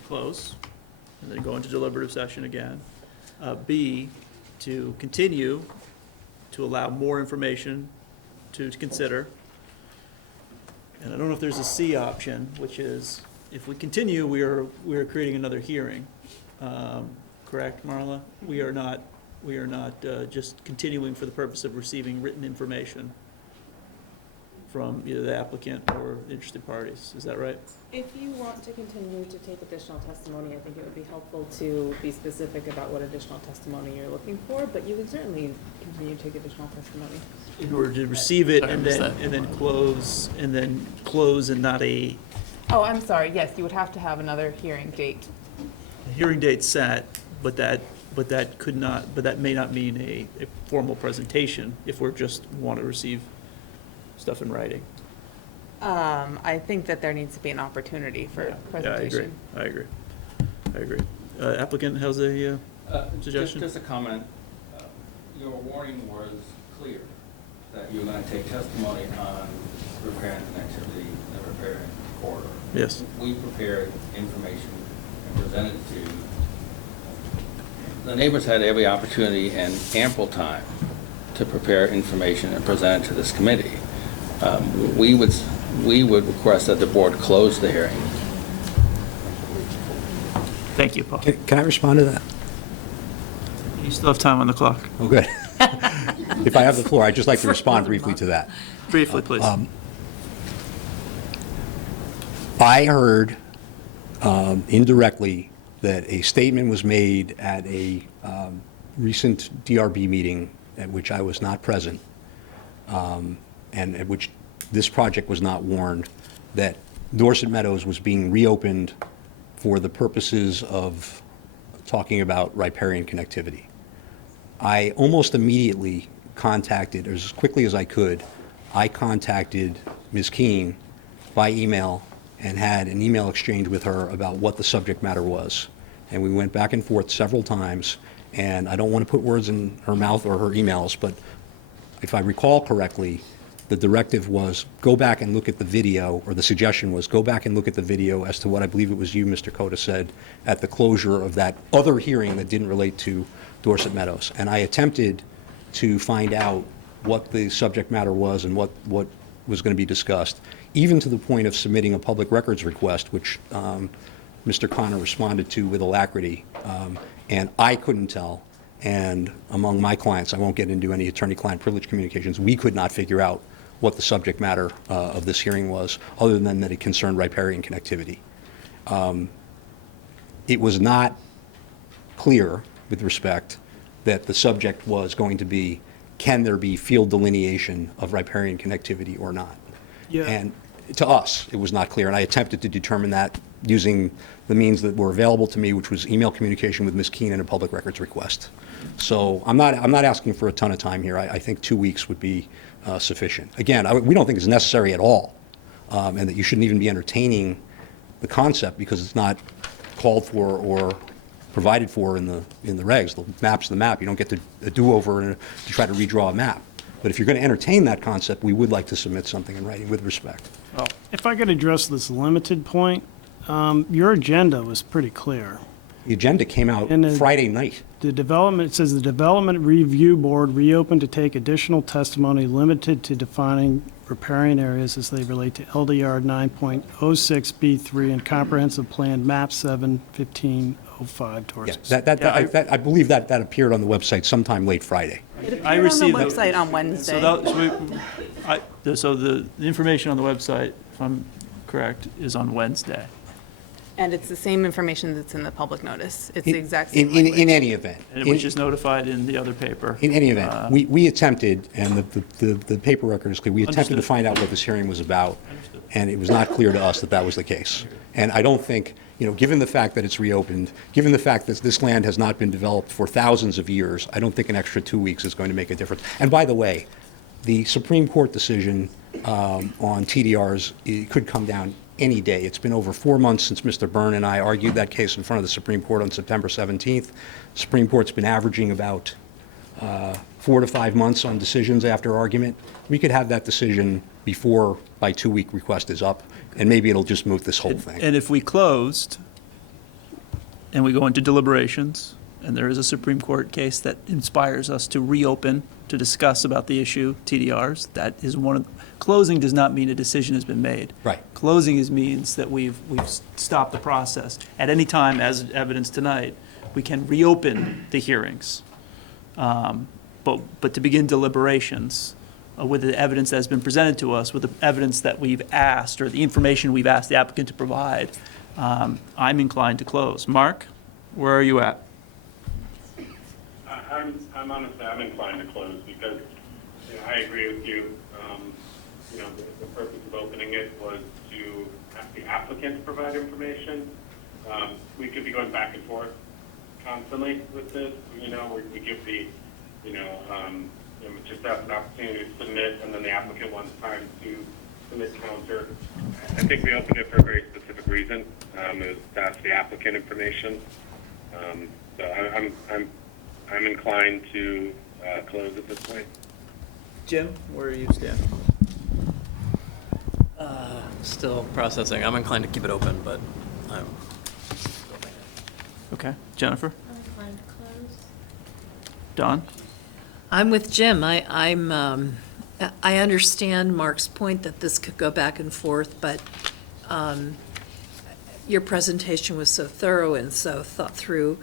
close, and then go into deliberative session again. B, to continue to allow more information to consider. And I don't know if there's a C option, which is if we continue, we are creating another hearing. Correct, Marla? We are not just continuing for the purpose of receiving written information from either the applicant or interested parties. Is that right? If you want to continue to take additional testimony, I think it would be helpful to be specific about what additional testimony you're looking for, but you can certainly continue to take additional testimony. In order to receive it and then close and not a Oh, I'm sorry, yes, you would have to have another hearing date. hearing date set, but that may not mean a formal presentation if we're just want to receive stuff in writing. I think that there needs to be an opportunity for presentation. Yeah, I agree. Applicant has a suggestion? Just a comment. Your warning was clear that you're going to take testimony on riparian connectivity and riparian corridor. Yes. We prepared information and presented to the neighbors had every opportunity and ample time to prepare information and present it to this committee. We would request that the board close the hearing. Thank you, Paul. Can I respond to that? You still have time on the clock. Oh, good. If I have the floor, I'd just like to respond briefly to that. Briefly, please. I heard indirectly that a statement was made at a recent DRB meeting at which I was not present, and at which this project was not warned, that Dorset Meadows was being reopened for the purposes of talking about riparian connectivity. I almost immediately contacted, as quickly as I could, I contacted Ms. Keene by email and had an email exchange with her about what the subject matter was. And we went back and forth several times, and I don't want to put words in her mouth or her emails, but if I recall correctly, the directive was go back and look at the video, or the suggestion was go back and look at the video as to what I believe it was you, Mr. Cota, said at the closure of that other hearing that didn't relate to Dorset Meadows. And I attempted to find out what the subject matter was and what was going to be discussed, even to the point of submitting a public records request, which Mr. Connor responded to with alacrity. And I couldn't tell, and among my clients, I won't get into any attorney-client privilege communications, we could not figure out what the subject matter of this hearing was, other than that it concerned riparian connectivity. It was not clear, with respect, that the subject was going to be, can there be field delineation of riparian connectivity or not? Yeah. And to us, it was not clear, and I attempted to determine that using the means that were available to me, which was email communication with Ms. Keene and a public records request. So I'm not asking for a ton of time here. I think 2 weeks would be sufficient. Again, we don't think it's necessary at all, and that you shouldn't even be entertaining the concept because it's not called for or provided for in the regs. The map's the map. You don't get a do-over to try to redraw a map. But if you're going to entertain that concept, we would like to submit something in writing with respect. Oh. If I could address this limited point, your agenda was pretty clear. The agenda came out Friday night. It says the Development Review Board reopened to take additional testimony limited to defining riparian areas as they relate to LDR 9.06B3 and Comprehensive Plan Map 71505 Dorset. Yes, I believe that appeared on the website sometime late Friday. I received on the website on Wednesday. So the information on the website, if I'm correct, is on Wednesday. And it's the same information that's in the public notice. It's the exact same In language. any event. And which is notified in the other paper. In any event, we attempted, and the paper record is clear, we attempted to find out what this hearing was about, and it was not clear to us that that was the case. And I don't think, given the fact that it's reopened, given the fact that this land has not been developed for thousands of years, I don't think an extra 2 weeks is going to make a difference. And by the way, the Supreme Court decision on TDRs, it could come down any day. It's been over 4 months since Mr. Byrne and I argued that case in front of the Supreme Court on September 17th. The Supreme Court's been averaging about 4 to 5 months on decisions after argument. We could have that decision before my 2-week request is up, and maybe it'll just move this whole thing. And if we closed and we go into deliberations, and there is a Supreme Court case that inspires us to reopen, to discuss about the issue, TDRs, that is one of, closing does not mean a decision has been made. Right. Closing means that we've stopped the process. At any time, as evidenced tonight, we can reopen the hearings. But to begin deliberations with the evidence that has been presented to us, with the evidence that we've asked, or the information we've asked the applicant to provide, I'm inclined to close. Mark, where are you at? I'm honestly, I'm inclined to close because I agree with you. The purpose of opening it was to ask the applicant to provide information. We could be going back and forth constantly with this. We give the, just have an opportunity to submit, and then the applicant wants time to submit counter. I think we opened it for a very specific reason. It was to ask the applicant information. So I'm inclined to close at this point. Jim, where do you stand? Still processing. I'm inclined to keep it open, but I'm. Okay. Jennifer? I'm inclined to close. Don? I'm with Jim. I understand Mark's point that this could go back and forth, but your presentation was so thorough and so thought through.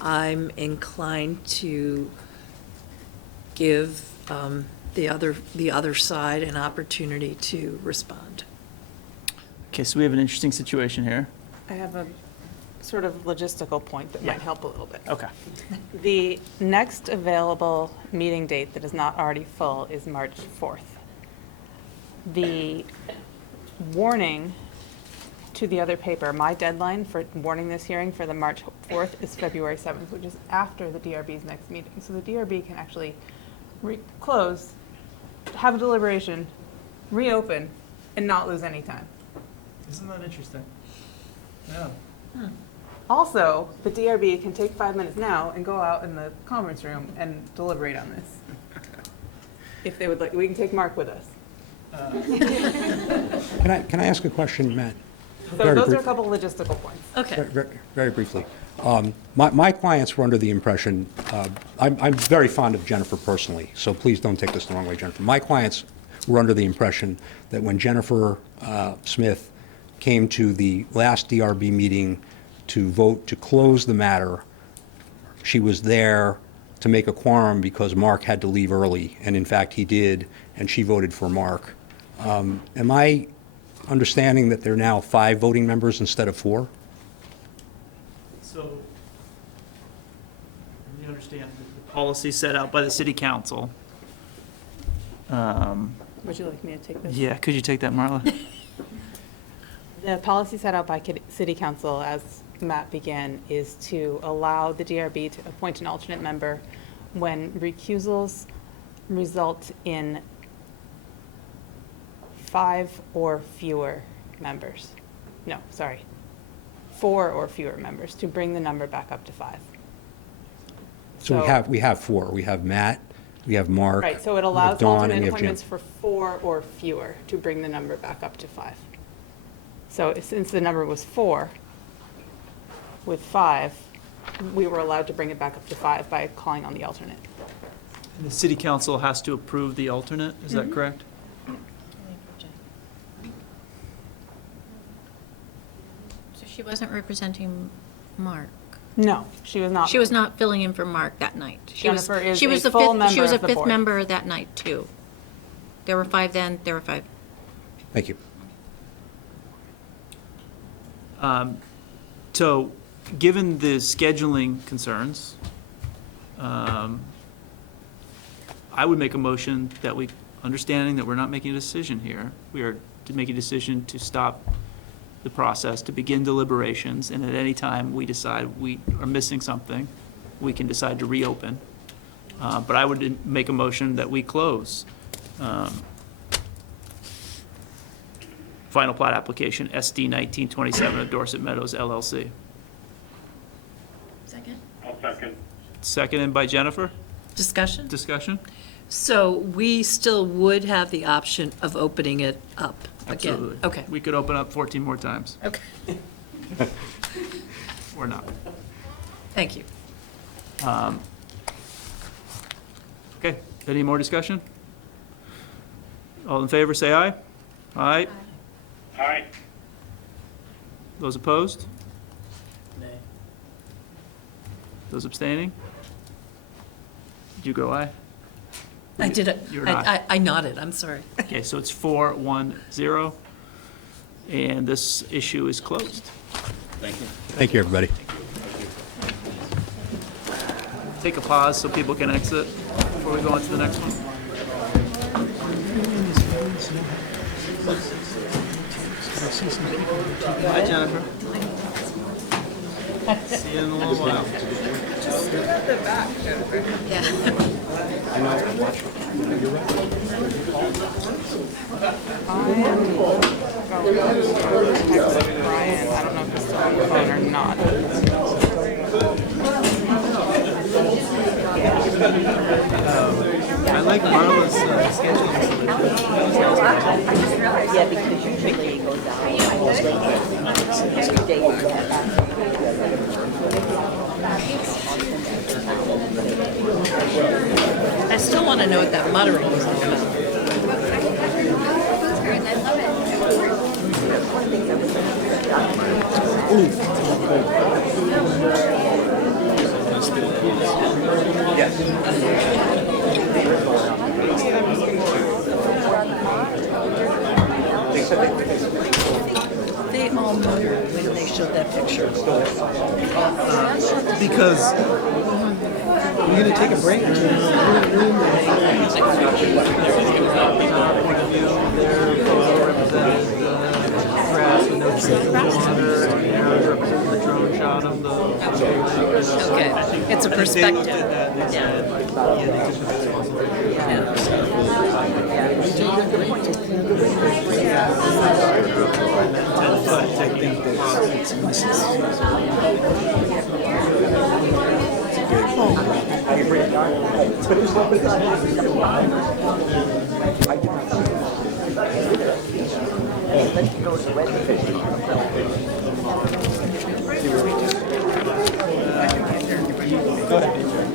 I'm inclined to give the other side an opportunity to respond. Okay, so we have an interesting situation here. I have a sort of logistical point that might help a little bit. Okay. The next available meeting date that is not already full is March 4th. The warning to the other paper, my deadline for warning this hearing for the March 4th is February 7th, which is after the DRB's next meeting. So the DRB can actually close, have a deliberation, reopen, and not lose any time. Isn't that interesting? Yeah. Also, the DRB can take 5 minutes now and go out in the conference room and deliberate on this. If they would like, we can take Mark with us. Can I ask a question, Matt? So those are a couple logistical points. Okay. Very briefly. My clients were under the impression, I'm very fond of Jennifer personally, so please don't take this the wrong way, Jennifer. My clients were under the impression that when Jennifer Smith came to the last DRB meeting to vote to close the matter, she was there to make a quorum because Mark had to leave early, and in fact he did, and she voted for Mark. Am I understanding that there are now 5 voting members instead of 4? So, you understand the policy set out by the city council. Would you like me to take this? Yeah, could you take that, Marla? The policy set out by city council, as Matt began, is to allow the DRB to appoint an alternate member when recusals result in 5 or fewer members. No, sorry, 4 or fewer members, to bring the number back up to 5. So we have 4. We have Matt, we have Mark. Right, so it we have allows Dawn, alternate and we have Jim. appointments for 4 or fewer to bring the number back up to 5. So since the number was 4, with 5, we were allowed to bring it back up to 5 by calling on the alternate. And the city council has to approve the alternate, is that correct? So she wasn't representing Mark? No, she was not. She was not filling in for Mark that night. Jennifer is She was a the full fifth. member She was a of the fifth board. member that night too. There were 5 then. There were 5. Thank you. So, given the scheduling concerns, I would make a motion that we, understanding that we're not making a decision here, we are to make a decision to stop the process, to begin deliberations, and at any time we decide we are missing something, we can decide to reopen. But I would make a motion that we close final plat application SD 1927 of Dorset Meadows LLC. Second? I'll second. Seconded by Jennifer. Discussion? Discussion? So we still would have the option of opening it up again? Absolutely. Okay. We could open up 14 more times. Okay. Or not. Thank you. Okay, any more discussion? All in favor, say aye. Aye. Aye. Those opposed? Those abstaining? Did you go aye? I did it. You're an aye. I nodded, I'm sorry. Okay, so it's 4-1-0, and this issue is closed. Thank you. Thank you, everybody. Take a pause so people can exit before we go on to the next one. Hi, Jennifer. See you in a little while. Just sit at the back, Jennifer. Yeah. Brian, I don't know if he's still on the phone or not. I like Marla's scheduling. Yeah, because usually it goes out. I still want to know what that muttering was all about. They all muttered when they showed that picture. Because we're going to take a break. Okay, it's a perspective. Go ahead, be a jerk.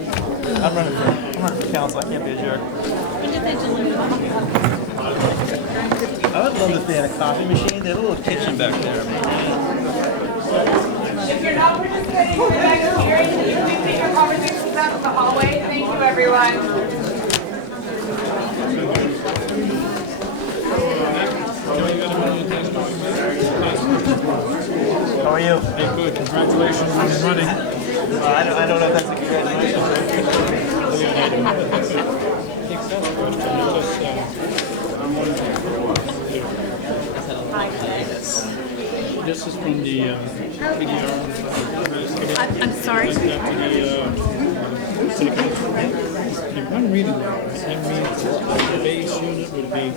I'm running for council, I can't be a jerk. I would love if they had a coffee machine, they had a little kitchen back there. If you're not participating in the next hearing, you can take your conversations out in the hallway. Thank you, everyone. How are you? Hey, good. Congratulations on running. I don't know if that's a congratulations. This is from the PDR. I'm sorry? In one reading now, that means the base unit would be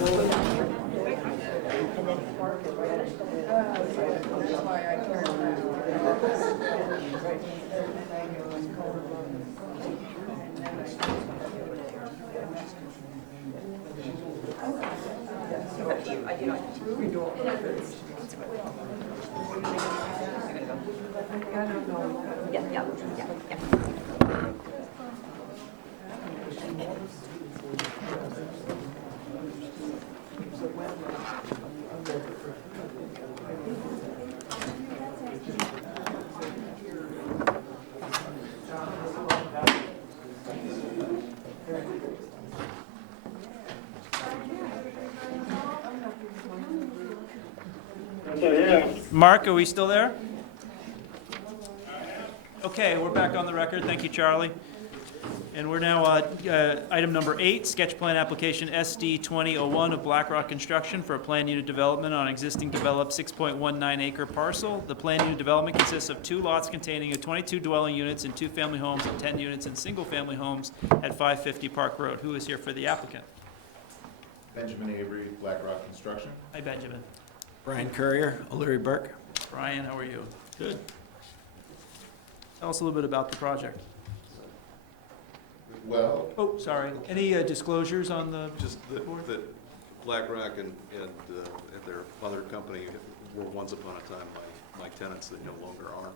Mark, are we still there? Okay, we're back on the record. Thank you, Charlie. And we're now item number 8, sketch plan application SD 2001 of BlackRock Construction for a plan unit development on existing developed 6.19 acre parcel. The plan unit development consists of 2 lots containing 22 dwelling units and 2 family homes and 10 units in single family homes at 550 Park Road. Who is here for the applicant? Benjamin Avery, BlackRock Construction. Hi, Benjamin. Brian Courier, O'Leary Burke. Brian, how are you? Good. Tell us a little bit about the project. Well, Oh, sorry. Any disclosures on the Just board? that BlackRock and their mother company were once upon a time my tenants. They no longer are,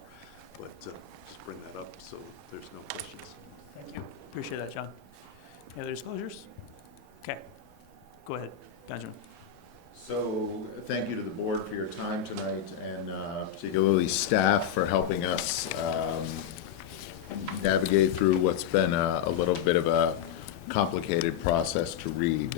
but just bring that up so there's no questions. Thank you. Appreciate that, John. Any other disclosures? Okay. Go ahead, Benjamin. so thank you to the board for your time tonight, and particularly staff for helping us navigate through what's been a little bit of a complicated process to read.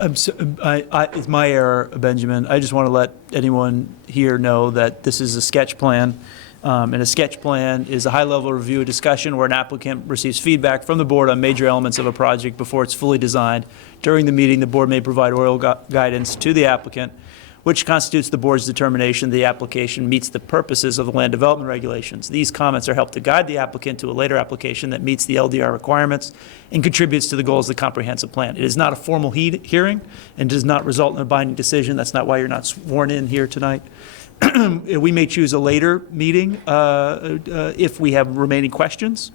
It's my error, Benjamin. I just want to let anyone here know that this is a sketch plan. And a sketch plan is a high-level review, discussion where an applicant receives feedback from the board on major elements of a project before it's fully designed. During the meeting, the board may provide oral guidance to the applicant, which constitutes the board's determination the application meets the purposes of the land development regulations. These comments are helped to guide the applicant to a later application that meets the LDR requirements and contributes to the goals of the comprehensive plan. It is not a formal hearing and does not result in a binding decision. That's not why you're not sworn in here tonight. We may choose a later meeting if we have remaining questions,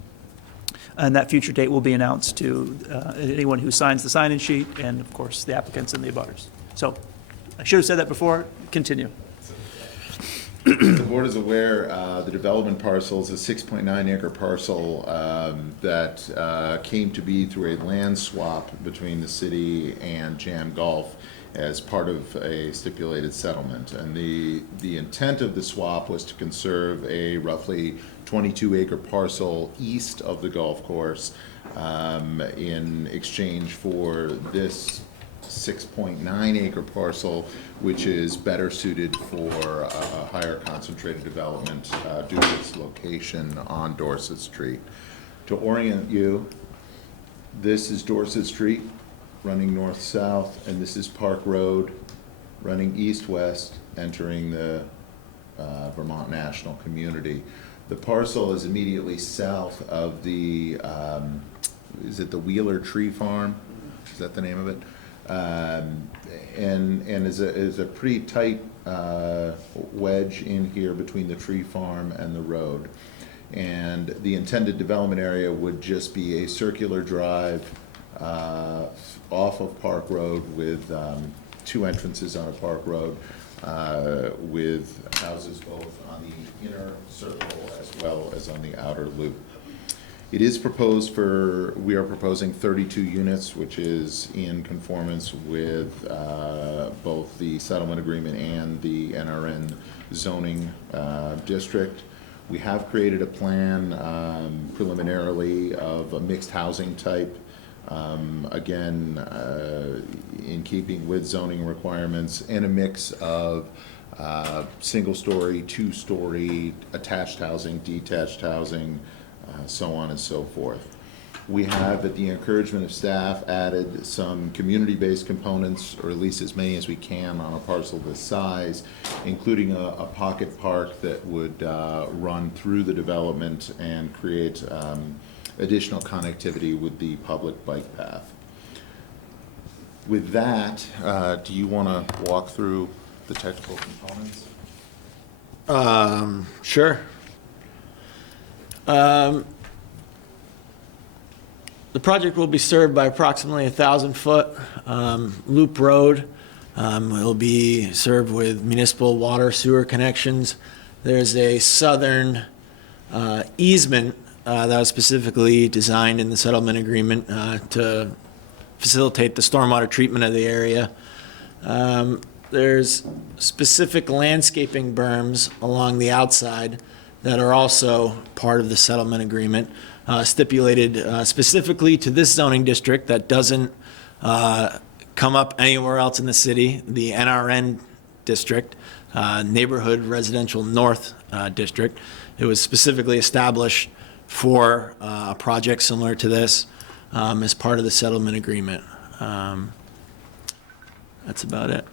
and that future date will be announced to anyone who signs the sign-in sheet and, of course, the applicants and the abutters. So I should have said that before. Continue. The board is aware the development parcel is a 6.9 acre parcel that came to be through a land swap between the city and Jam Golf as part of a stipulated settlement. And the intent of the swap was to conserve a roughly 22 acre parcel east of the golf course in exchange for this 6.9 acre parcel, which is better suited for a higher concentrated development due to its location on Dorset Street. To orient you, this is Dorset Street running north-south, and this is Park Road running east-west, entering the Vermont National Community. The parcel is immediately south of the, is it the Wheeler Tree Farm? Is that the name of it? And is a pretty tight wedge in here between the tree farm and the road. And the intended development area would just be a circular drive off of Park Road with 2 entrances on a Park Road with houses both on the inner circle as well as on the outer loop. It is proposed we are proposing 32 units, which is in conformance with both the settlement agreement and the NRN zoning district. We have created a plan preliminarily of a mixed housing type, again, in keeping with zoning requirements, and a mix of single-story, 2-story, attached housing, detached housing, so on and so forth. We have, at the encouragement of staff, added some community-based components, or at least as many as we can on a parcel this size, including a pocket park that would run through the development and create additional connectivity with the public bike path. With that, do you want to walk through the technical components? Sure. The project will be served by approximately 1,000-foot loop road. It'll be served with municipal water sewer connections. There's a southern easement that was specifically designed in the settlement agreement to facilitate the stormwater treatment of the area. There's specific landscaping berms along the outside that are also part of the settlement agreement, stipulated specifically to this zoning district that doesn't come up anywhere else in the city. The NRN district, neighborhood residential north district. It was specifically established for a project similar to this as part of the settlement agreement. That's about it.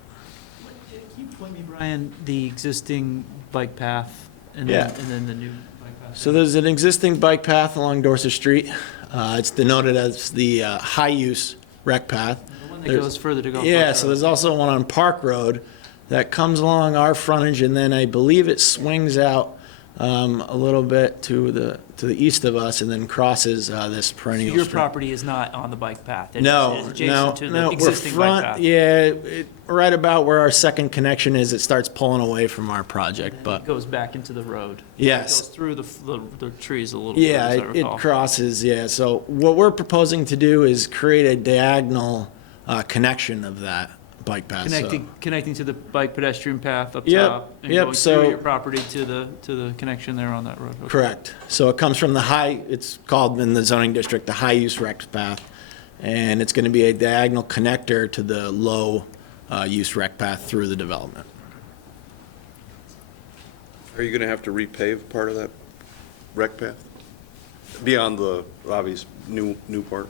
Can you point me, Brian, the existing bike path and Yeah. then the new bike path? So there's an existing bike path along Dorset Street. It's denoted as the high-use rec path. The one that goes further to Gulf Yeah, Road. so there's also one on Park Road that comes along our frontage, and then I believe it swings out a little bit to the east of us, and then crosses this So perennial your stream. property is not on the bike path? It's No, adjacent no, to the no, we're existing bike front, path? yeah, right about where our second connection is, it starts pulling away from our project, It but, goes back into the road? Yes. It goes through the trees a little bit, yeah, as I it recall. crosses, yeah, so what we're proposing to do is create a diagonal connection of that bike path, so. Connecting to the bike pedestrian path up Yep, top? And yep, going so- through your property to the connection there on that road? Okay. Correct. So it comes from the it's called in the zoning district, the high-use rec path, and it's going to be a diagonal connector to the low-use rec path through the development. Are you going to have to repave part of that rec path? Beyond the obvious new part?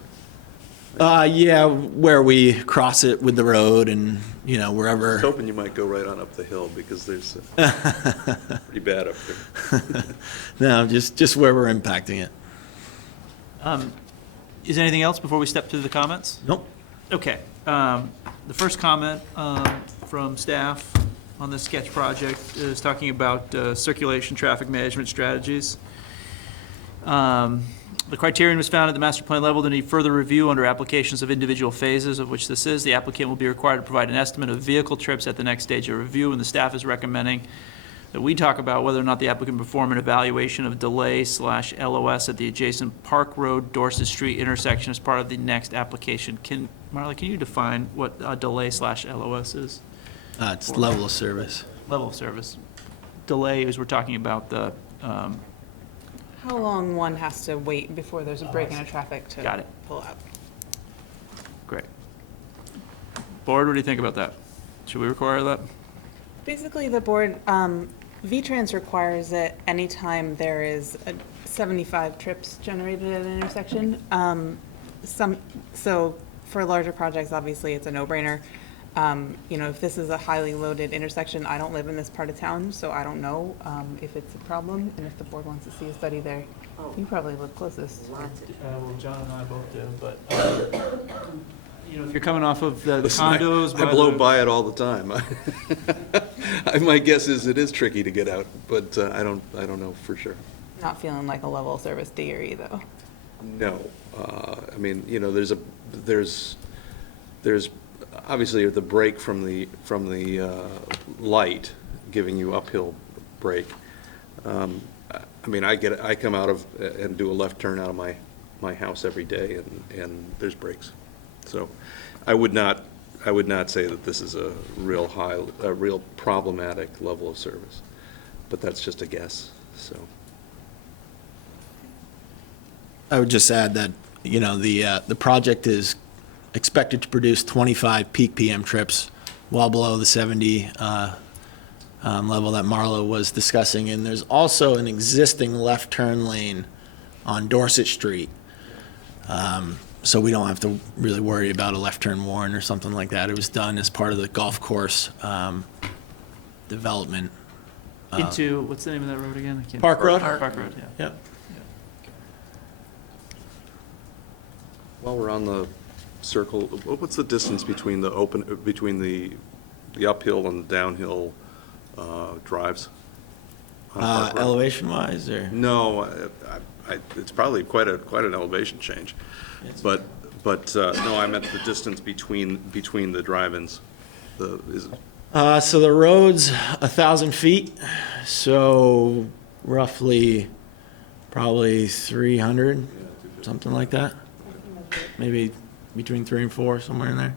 Yeah, where we cross it with the road and, I was wherever. hoping you might go right on up the hill because there's pretty bad up there. No, just where we're impacting it. Is there anything else before we step to the comments? Nope. Okay. The first comment from staff on this sketch project is talking about circulation traffic management strategies. The criterion was found at the master plan level to need further review under applications of individual phases, of which this is. The applicant will be required to provide an estimate of vehicle trips at the next stage of review, and the staff is recommending that we talk about whether or not the applicant perform an evaluation of delay/LOS at the adjacent Park Road, Dorset Street intersection as part of the next application. Marla, can you define what delay/LOS is? It's level of service. Level of service. Delay is we're talking about the, How long one has to wait before there's a break in a traffic to Got it. pull out. great. Board, what do you think about that? Should we require that? Basically, the board, V-Trans requires that anytime there is 75 trips generated at an intersection. So for larger projects, obviously, it's a no-brainer. If this is a highly loaded intersection, I don't live in this part of town, so I don't know if it's a problem, and if the board wants to see a study there. You probably live closest. Well, John and I both do, but, if you're coming off of the Listen, condos. I blow by it all the time. My guess is it is tricky to get out, but I don't know for sure. Not feeling like a level of service deary, though. No, there's obviously the break from the light giving you uphill brake. I come out of and do a left turn out of my house every day, and there's brakes. So I would not say that this is a real problematic level of service, but that's just a guess. So I would just add that, the project is expected to produce 25 peak PM trips, well below the 70 level that Marla was discussing. And there's also an existing left turn lane on Dorset Street. So we don't have to really worry about a left turn warrant or something like that. It was done as part of the golf course development. Into, what's the name of that road again? I can't- Park Road? Park Road, yeah. Yep. while we're on the circle, what's the distance between the uphill and the downhill drives? on Park Road? Elevation-wise, or? No, it's probably quite an elevation change. But no, I meant the distance between the drive-ins. So the road's 1,000 feet, so roughly, probably 300, something like that. Maybe between 3 and 4, somewhere in there.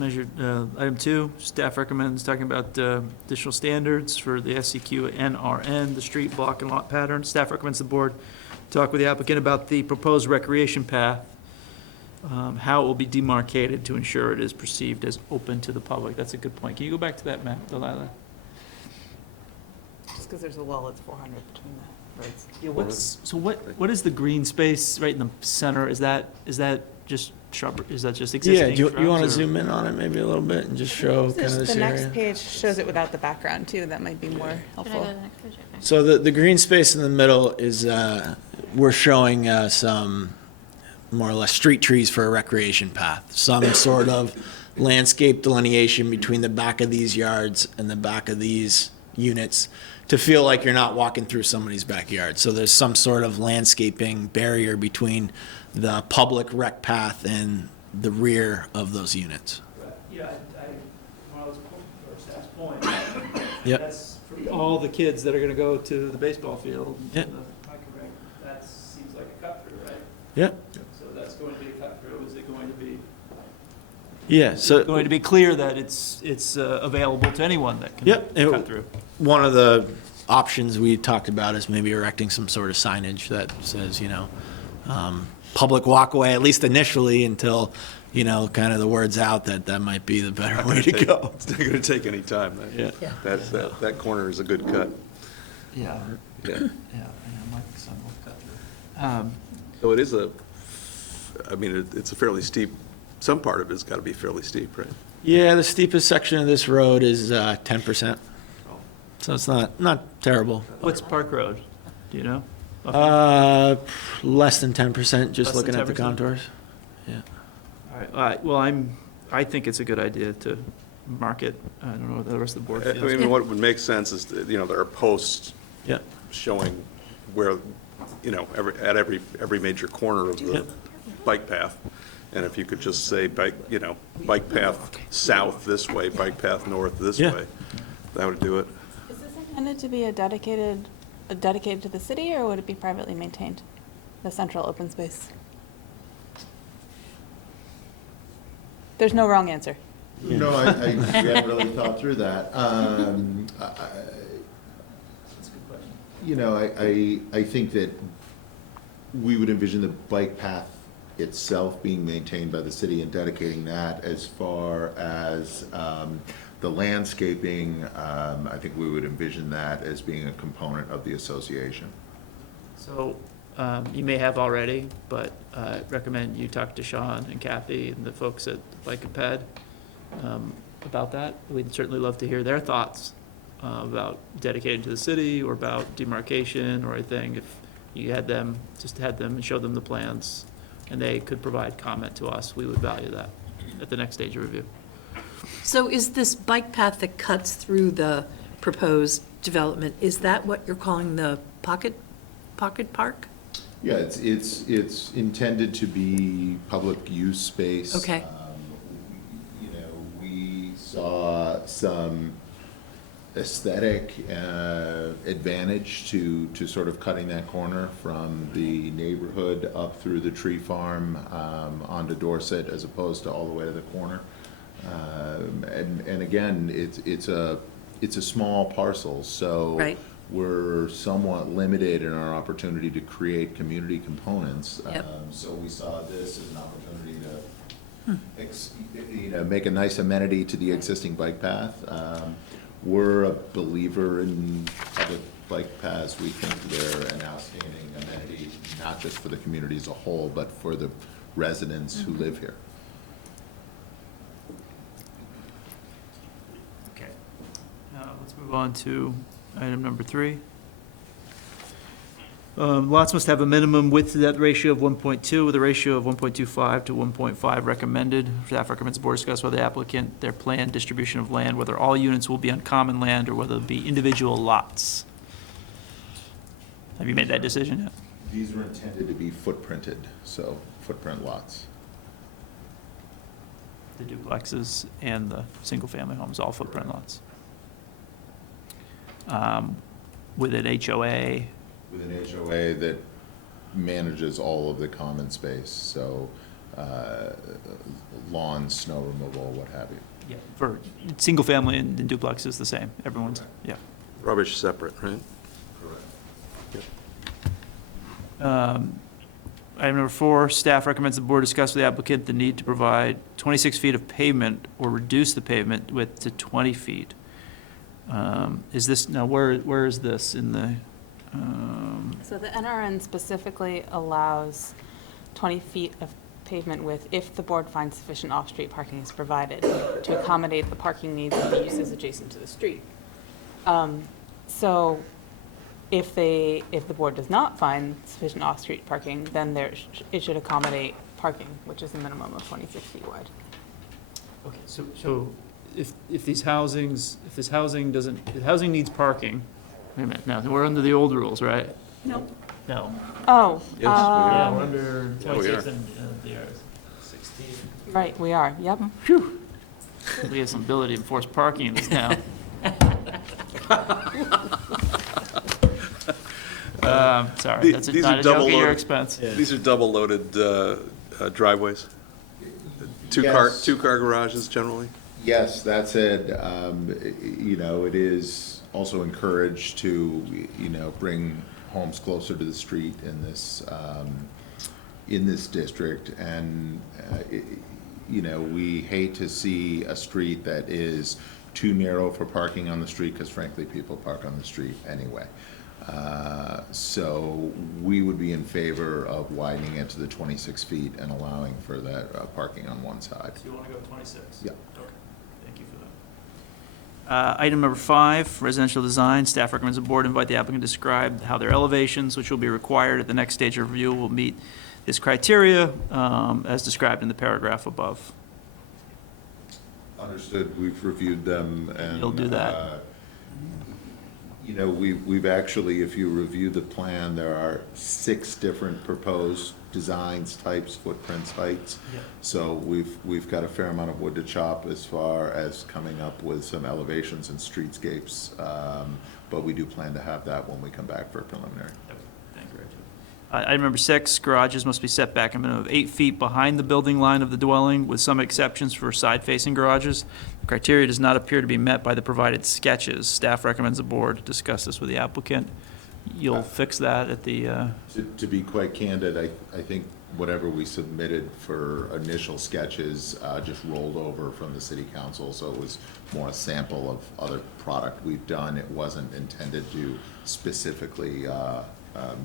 Item 2, staff recommends talking about additional standards for the SCQ NRN, the street block and lot pattern. Staff recommends the board talk with the applicant about the proposed recreation path, how it will be demarcated to ensure it is perceived as open to the public. That's a good point. Can you go back to that map, Delilah? Just because there's a wall, it's 400 between the roads. Yeah, what is the green space right in the center? Is that just shrub, is that just existing? Yeah, do you shrubs, want to or- zoom in on it maybe a little bit and just show kind of this The area? next page shows it without the background too, that might be more Should I go helpful. to the next page? Okay. So the green space in the middle is, we're showing some more or less street trees for a recreation path. Some sort of landscape delineation between the back of these yards and the back of these units to feel like you're not walking through somebody's backyard. So there's some sort of landscaping barrier between the public rec path and the rear of those units. Yeah, when I was staff's point, Yep. that's for all the kids that are gonna go to the baseball field. Yep. and the hiking rink. That seems like a cut through, right? Yep. So that's going to be a cut through. Is it going to be? Yeah, so. Going to be clear that it's available to anyone that can Yep. cut through. One of the options we talked about is maybe erecting some sort of signage that says, public walkway, at least initially, until, kind of the word's out that that might be the better way to go. It's not gonna take any time. Yeah. That corner is a good cut. Yeah. Yeah. My son will cut through. So it is it's a fairly steep, some part of it's gotta be fairly steep, right? Yeah, the steepest section of this road is 10%. So it's not terrible. What's Park Road? Do you know? Less than 10%, just Less than looking at the 10%? contours. Yeah. All right, well, I think it's a good idea to mark it. I don't know what the rest of the board I feels. mean, what would make sense is, there are posts Yeah. showing where, at every major corner of the bike path. And if you could just say bike path south this way, bike path north this Yeah. way, that would do it. Is this intended to be dedicated to the city, or would it be privately maintained? The central open space? There's no wrong answer. No, I haven't really thought through that. I think that we would envision the bike path itself being maintained by the city and dedicating that. As far as the landscaping, I think we would envision that as being a component of the association. So, you may have already, but I recommend you talk to Sean and Kathy and the folks at Bike and Ped about that. We'd certainly love to hear their thoughts about dedicating to the city or about demarcation or anything. If you had them and show them the plans and they could provide comment to us, we would value that at the next stage of review. So is this bike path that cuts through the proposed development, is that what you're calling the pocket park? Yeah, it's intended to be public use space. Okay. We saw some aesthetic advantage to sort of cutting that corner from the neighborhood up through the tree farm onto Dorset, as opposed to all the way to the corner. And again, it's a small parcel, so Right. we're somewhat limited in our opportunity to create community components. Yep. So we saw this as an opportunity to make a nice amenity to the existing bike path. We're a believer in public bike paths. We think they're an outstanding amenity, not just for the community as a whole, but for the residents who live here. Okay. Let's move on to item number 3. Lots must have a minimum width to depth ratio of 1.2 with a ratio of 1.25 to 1.5 recommended. Staff recommends the board discuss whether the applicant, their planned distribution of land, whether all units will be on common land or whether they'll be individual lots. Have you made that decision yet? These were intended to be footprinted, so footprint lots. The duplexes and the single-family homes, all footprint lots. With an HOA. With an HOA that manages all of the common space, so lawns, snow removal, what have you. Yeah. For single family and duplexes, the same, everyone's, yeah. Rubbish separate, right? Item number 4, staff recommends the board discuss with the applicant the need to provide 26 feet of pavement or reduce the pavement width to 20 feet. Is this, now where is this in the, So the NRN specifically allows 20 feet of pavement width if the board finds sufficient off-street parking is provided to accommodate the parking needs of the uses adjacent to the street. So if the board does not find sufficient off-street parking, then it should accommodate parking, which is a minimum of 26 feet wide. okay, so if this housing needs parking, wait a minute, now, we're under the old rules, right? No. No. Oh. Yes, we are. Yeah, we're under Yeah, we 26 are. and the 16. Right, we are, yep. Phew. We have some ability to enforce parking in this town. Sorry, that's These not are a joke double at your loaded- expense. These are double-loaded driveways? Yes. Two-car garages generally? Yes, that said, it is also encouraged to, bring homes closer to the street in this district. And, we hate to see a street that is too narrow for parking on the street, because frankly, people park on the street anyway. So we would be in favor of widening it to the 26 feet and allowing for that parking on one side. So you want to go 26? Yeah. Okay, thank you for that. Item number 5, residential design. Staff recommends the board invite the applicant to describe how their elevations, which will be required at the next stage of review, will meet this criteria as described in the paragraph above. Understood. We've reviewed them and. You'll do that. We've actually, if you review the plan, there are 6 different proposed designs, types, footprints, heights. Yeah. So we've got a fair amount of wood to chop as far as coming up with some elevations and streetscapes. But we do plan to have that when we come back for a preliminary. Thank you, Richard. Item number 6, garages must be set back a minimum of 8 feet behind the building line of the dwelling, with some exceptions for side-facing garages. The criteria does not appear to be met by the provided sketches. Staff recommends the board discuss this with the applicant. You'll fix that at the, To be quite candid, I think whatever we submitted for initial sketches just rolled over from the city council, so it was more a sample of other product we've done. It wasn't intended to specifically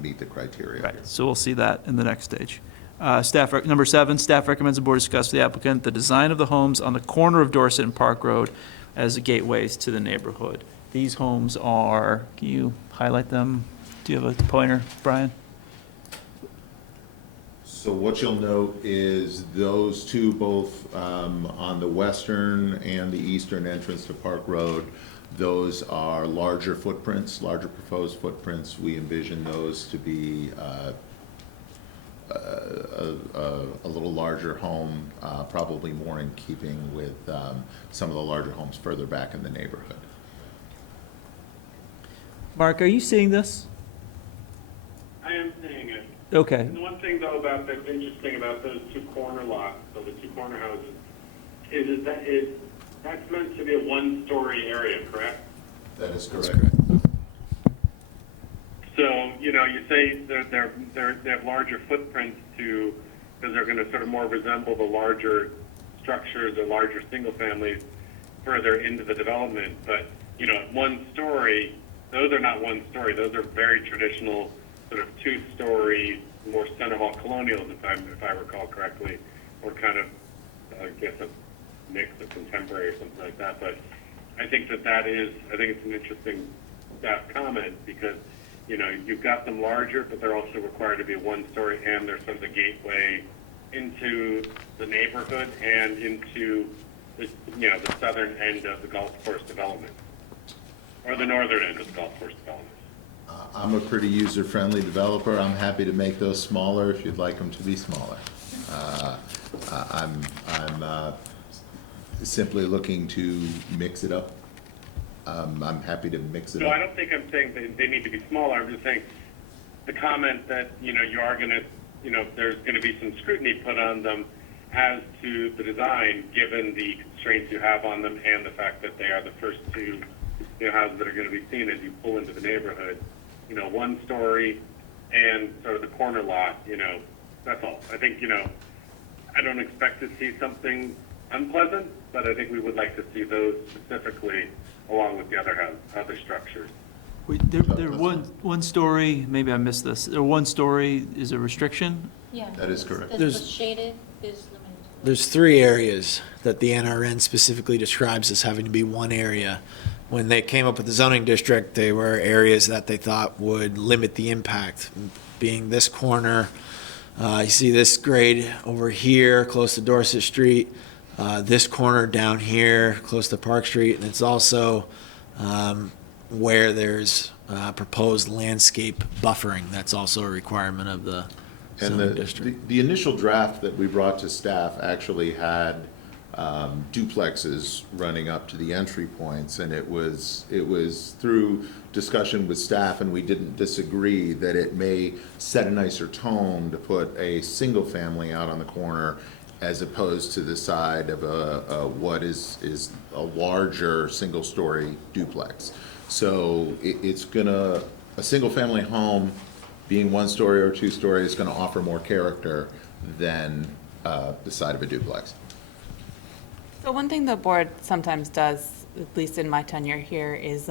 meet the criteria. right, so we'll see that in the next stage. Number 7, staff recommends the board discuss with the applicant the design of the homes on the corner of Dorset and Park Road as the gateways to the neighborhood. These homes are, can you highlight them? Do you have a pointer, Brian? So what you'll note is those two, both on the western and the eastern entrance to Park Road, those are larger footprints, larger proposed footprints. We envision those to be a little larger home, probably more in keeping with some of the larger homes further back in the neighborhood. Mark, are you seeing this? I am seeing it. Okay. And the one thing though about that's interesting about those 2 corner lots, so the 2 corner houses, is that's meant to be a 1-story area, correct? That is correct. So, you say they have larger footprints because they're going to sort of more resemble the larger structures or larger single families further into the development. But, at 1 story, those are not 1 story. Those are very traditional sort of 2-story, more center hall colonials, if I recall correctly, or kind of, I guess, a mix of contemporary or something like that. But I think I think it's an interesting staff comment because, you've got them larger, but they're also required to be 1-story, and they're sort of the gateway into the neighborhood and into the southern end of the golf course development, or the northern end of the golf course development. I'm a pretty user-friendly developer. I'm happy to make those smaller if you'd like them to be smaller. I'm simply looking to mix it up. I'm happy to mix it No, up. I don't think I'm saying they need to be smaller. I'm just saying the comment that, you are going to there's going to be some scrutiny put on them as to the design, given the constraints you have on them and the fact that they are the first two houses that are going to be seen as you pull into the neighborhood. 1 story and sort of the corner lot, that's all. I think, I don't expect to see something unpleasant, but I think we would like to see those specifically along with the other structures. They're one story, maybe I missed this, they're 1 story is a restriction? Yeah. That is correct. The shaded is limited. There's 3 areas that the NRN specifically describes as having to be 1 area. When they came up with the zoning district, they were areas that they thought would limit the impact, being this corner. You see this grade over here, close to Dorset Street, this corner down here, close to Park Street, and it's also where there's proposed landscape buffering. That's also a requirement of the zoning district. The initial draft that we brought to staff actually had duplexes running up to the entry points, and it was through discussion with staff, and we didn't disagree that it may set a nicer tone to put a single family out on the corner as opposed to the side of what is a larger single story duplex. So it's a single family home being 1 story or 2 story is gonna offer more character than the side of a duplex. So one thing the board sometimes does, at least in my tenure here, is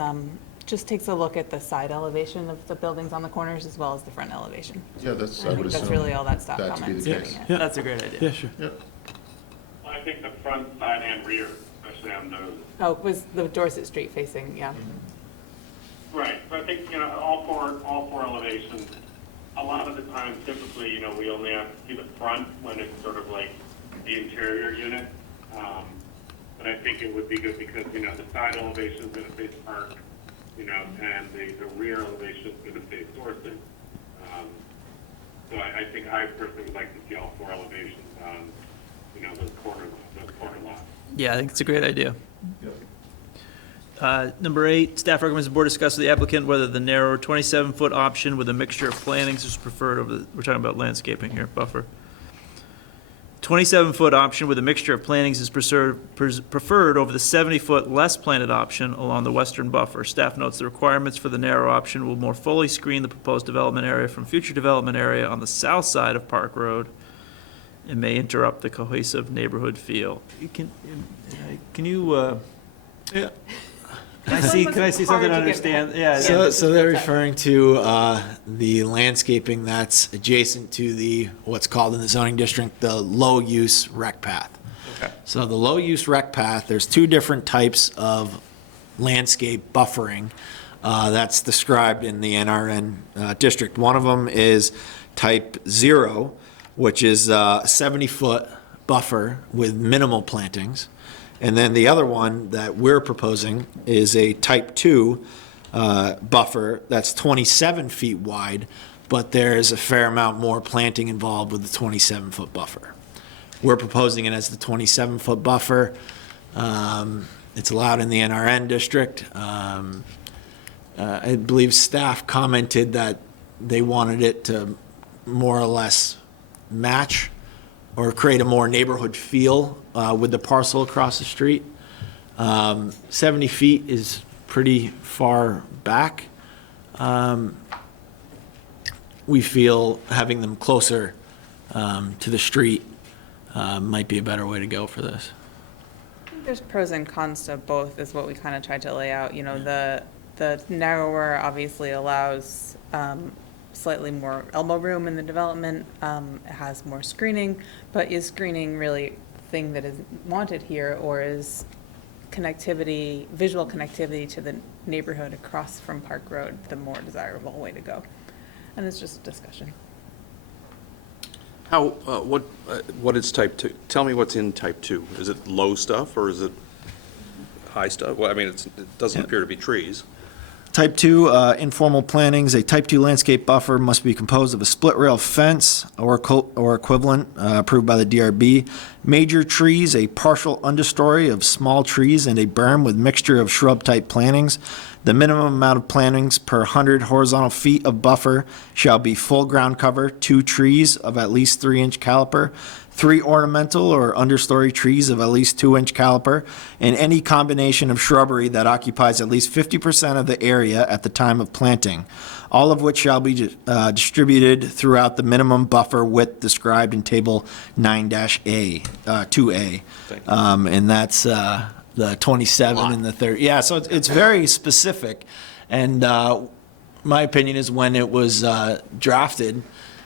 just takes a look at the side elevation of the buildings on the corners as well as the front elevation. Yeah, I think that's really all that staff that to be comments. the doing case. it. Yeah, that's a great idea. Yeah, sure. Yep. I think the front, side, and rear, especially on those. Oh, it was the Dorset Street facing, yeah. Right, so I think, all four elevations, a lot of the time, typically, we only have to see the front when it's sort of like the interior unit. But I think it would be good because, the side elevation is going to face Park, and the rear elevation is going to face Dorset. So I think I personally would like to see all 4 elevations on, those corner lots. Yeah, I think it's a great idea. Number 8, staff recommends the board discuss with the applicant whether the narrower 27-foot option with a mixture of plantings is preferred over the, we're talking about landscaping here, buffer. 27-foot option with a mixture of plantings is preferred over the 70-foot less planted option along the western buffer. Staff notes the requirements for the narrow option will more fully screen the proposed development area from future development area on the south side of Park Road and may interrupt the cohesive neighborhood feel. Can you, Yeah. Can I see something to understand? Yeah. So they're referring to the landscaping that's adjacent to what's called in the zoning district, the low-use rec path. Okay. So the low-use rec path, there's 2 different types of landscape buffering that's described in the NRN district. One of them is type 0, which is a 70-foot buffer with minimal plantings. And then the other one that we're proposing is a type 2 buffer that's 27 feet wide, but there's a fair amount more planting involved with the 27-foot buffer. We're proposing it as the 27-foot buffer. It's allowed in the NRN district. I believe staff commented that they wanted it to more or less match or create a more neighborhood feel with the parcel across the street. 70 feet is pretty far back. We feel having them closer to the street might be a better way to go for this. I think there's pros and cons to both is what we kind of tried to lay out. The narrower obviously allows slightly more elbow room in the development. It has more screening, but is screening really thing that is wanted here, or is connectivity, visual connectivity to the neighborhood across from Park Road the more desirable way to go? And it's just a discussion. How, what is type 2? Tell me what's in type 2. Is it low stuff or is it high stuff? Well, I mean, it doesn't appear to be trees. Type 2 informal plantings. A Type 2 landscape buffer must be composed of a split rail fence or equivalent approved by the DRB. Major trees, a partial understory of small trees, and a berm with mixture of shrub-type plantings. The minimum amount of plantings per 100 horizontal feet of buffer shall be full ground cover, 2 trees of at least 3-inch caliper, 3 ornamental or understory trees of at least 2-inch caliper, and any combination of shrubbery that occupies at least 50% of the area at the time of planting, all of which shall be distributed throughout the minimum buffer width described in Table 9-A, 2A. And that's the 27 and the 30. Yeah, so it's very specific. And my opinion is when it was drafted,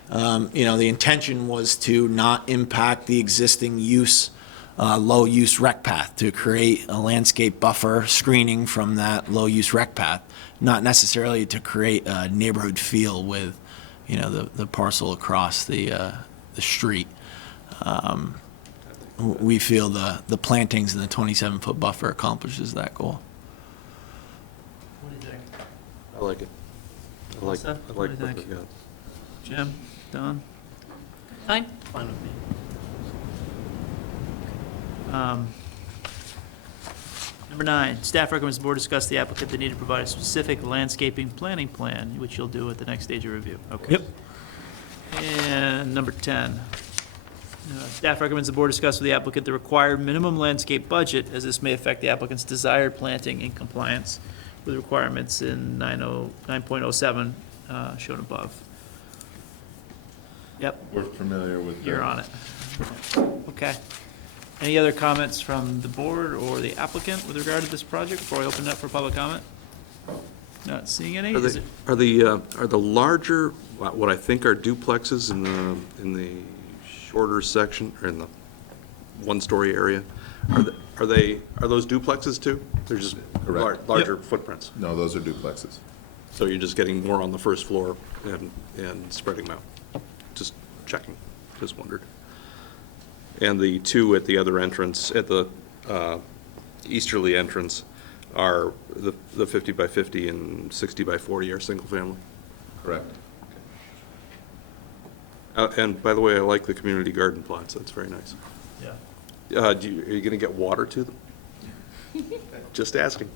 the intention was to not impact the existing use, low-use rec path, to create a landscape buffer screening from that low-use rec path, not necessarily to create a neighborhood feel with, the parcel across the street. We feel the plantings and the 27-foot buffer accomplishes that goal. What do you think? I like it. I like Melissa, what what do you they've think? got. Jim, Don? Fine. Fine with me. Number 9, staff recommends the board discuss the applicant the need to provide a specific landscaping planning plan, which you'll do at the next stage of review. Okay. Yep. And number 10, staff recommends the board discuss with the applicant the required minimum landscape budget, as this may affect the applicant's desired planting in compliance with requirements in 9.07 shown above. Yep. We're familiar with that. You're on it. Okay. Any other comments from the board or the applicant with regard to this project before I open it up for public comment? Not seeing any? Is it- Are the larger, what I think are duplexes in the shorter section, or in the one-story area, are those duplexes too? They're just Correct. larger footprints? No, those are duplexes. So you're just getting more on the first floor and spreading them out? Just checking, just wondered. And the 2 at the other entrance, at the easterly entrance, are the 50 by 50 and 60 by 40 are single family? Correct. And by the way, I like the community garden plots, that's very nice. Yeah. Are you going to get water to them? Just asking.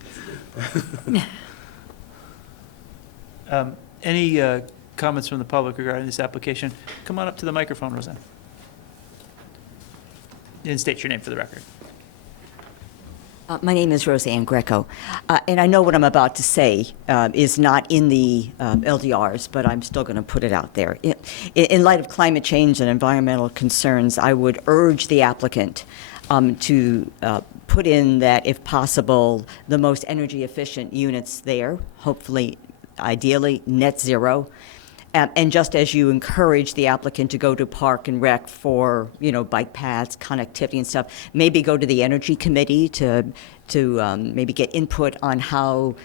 Any comments from the public regarding this application? Come on up to the microphone, Roseanne. And state your name for the record. My name is Roseanne Greco, and I know what I'm about to say is not in the LDRs, but I'm still going to put it out there. In light of climate change and environmental concerns, I would urge the applicant to put in that, if possible, the most energy efficient units there, hopefully, ideally, net zero. And just as you encourage the applicant to go to Park and Rec for, bike paths, connectivity and stuff, maybe go to the Energy Committee to maybe get input on how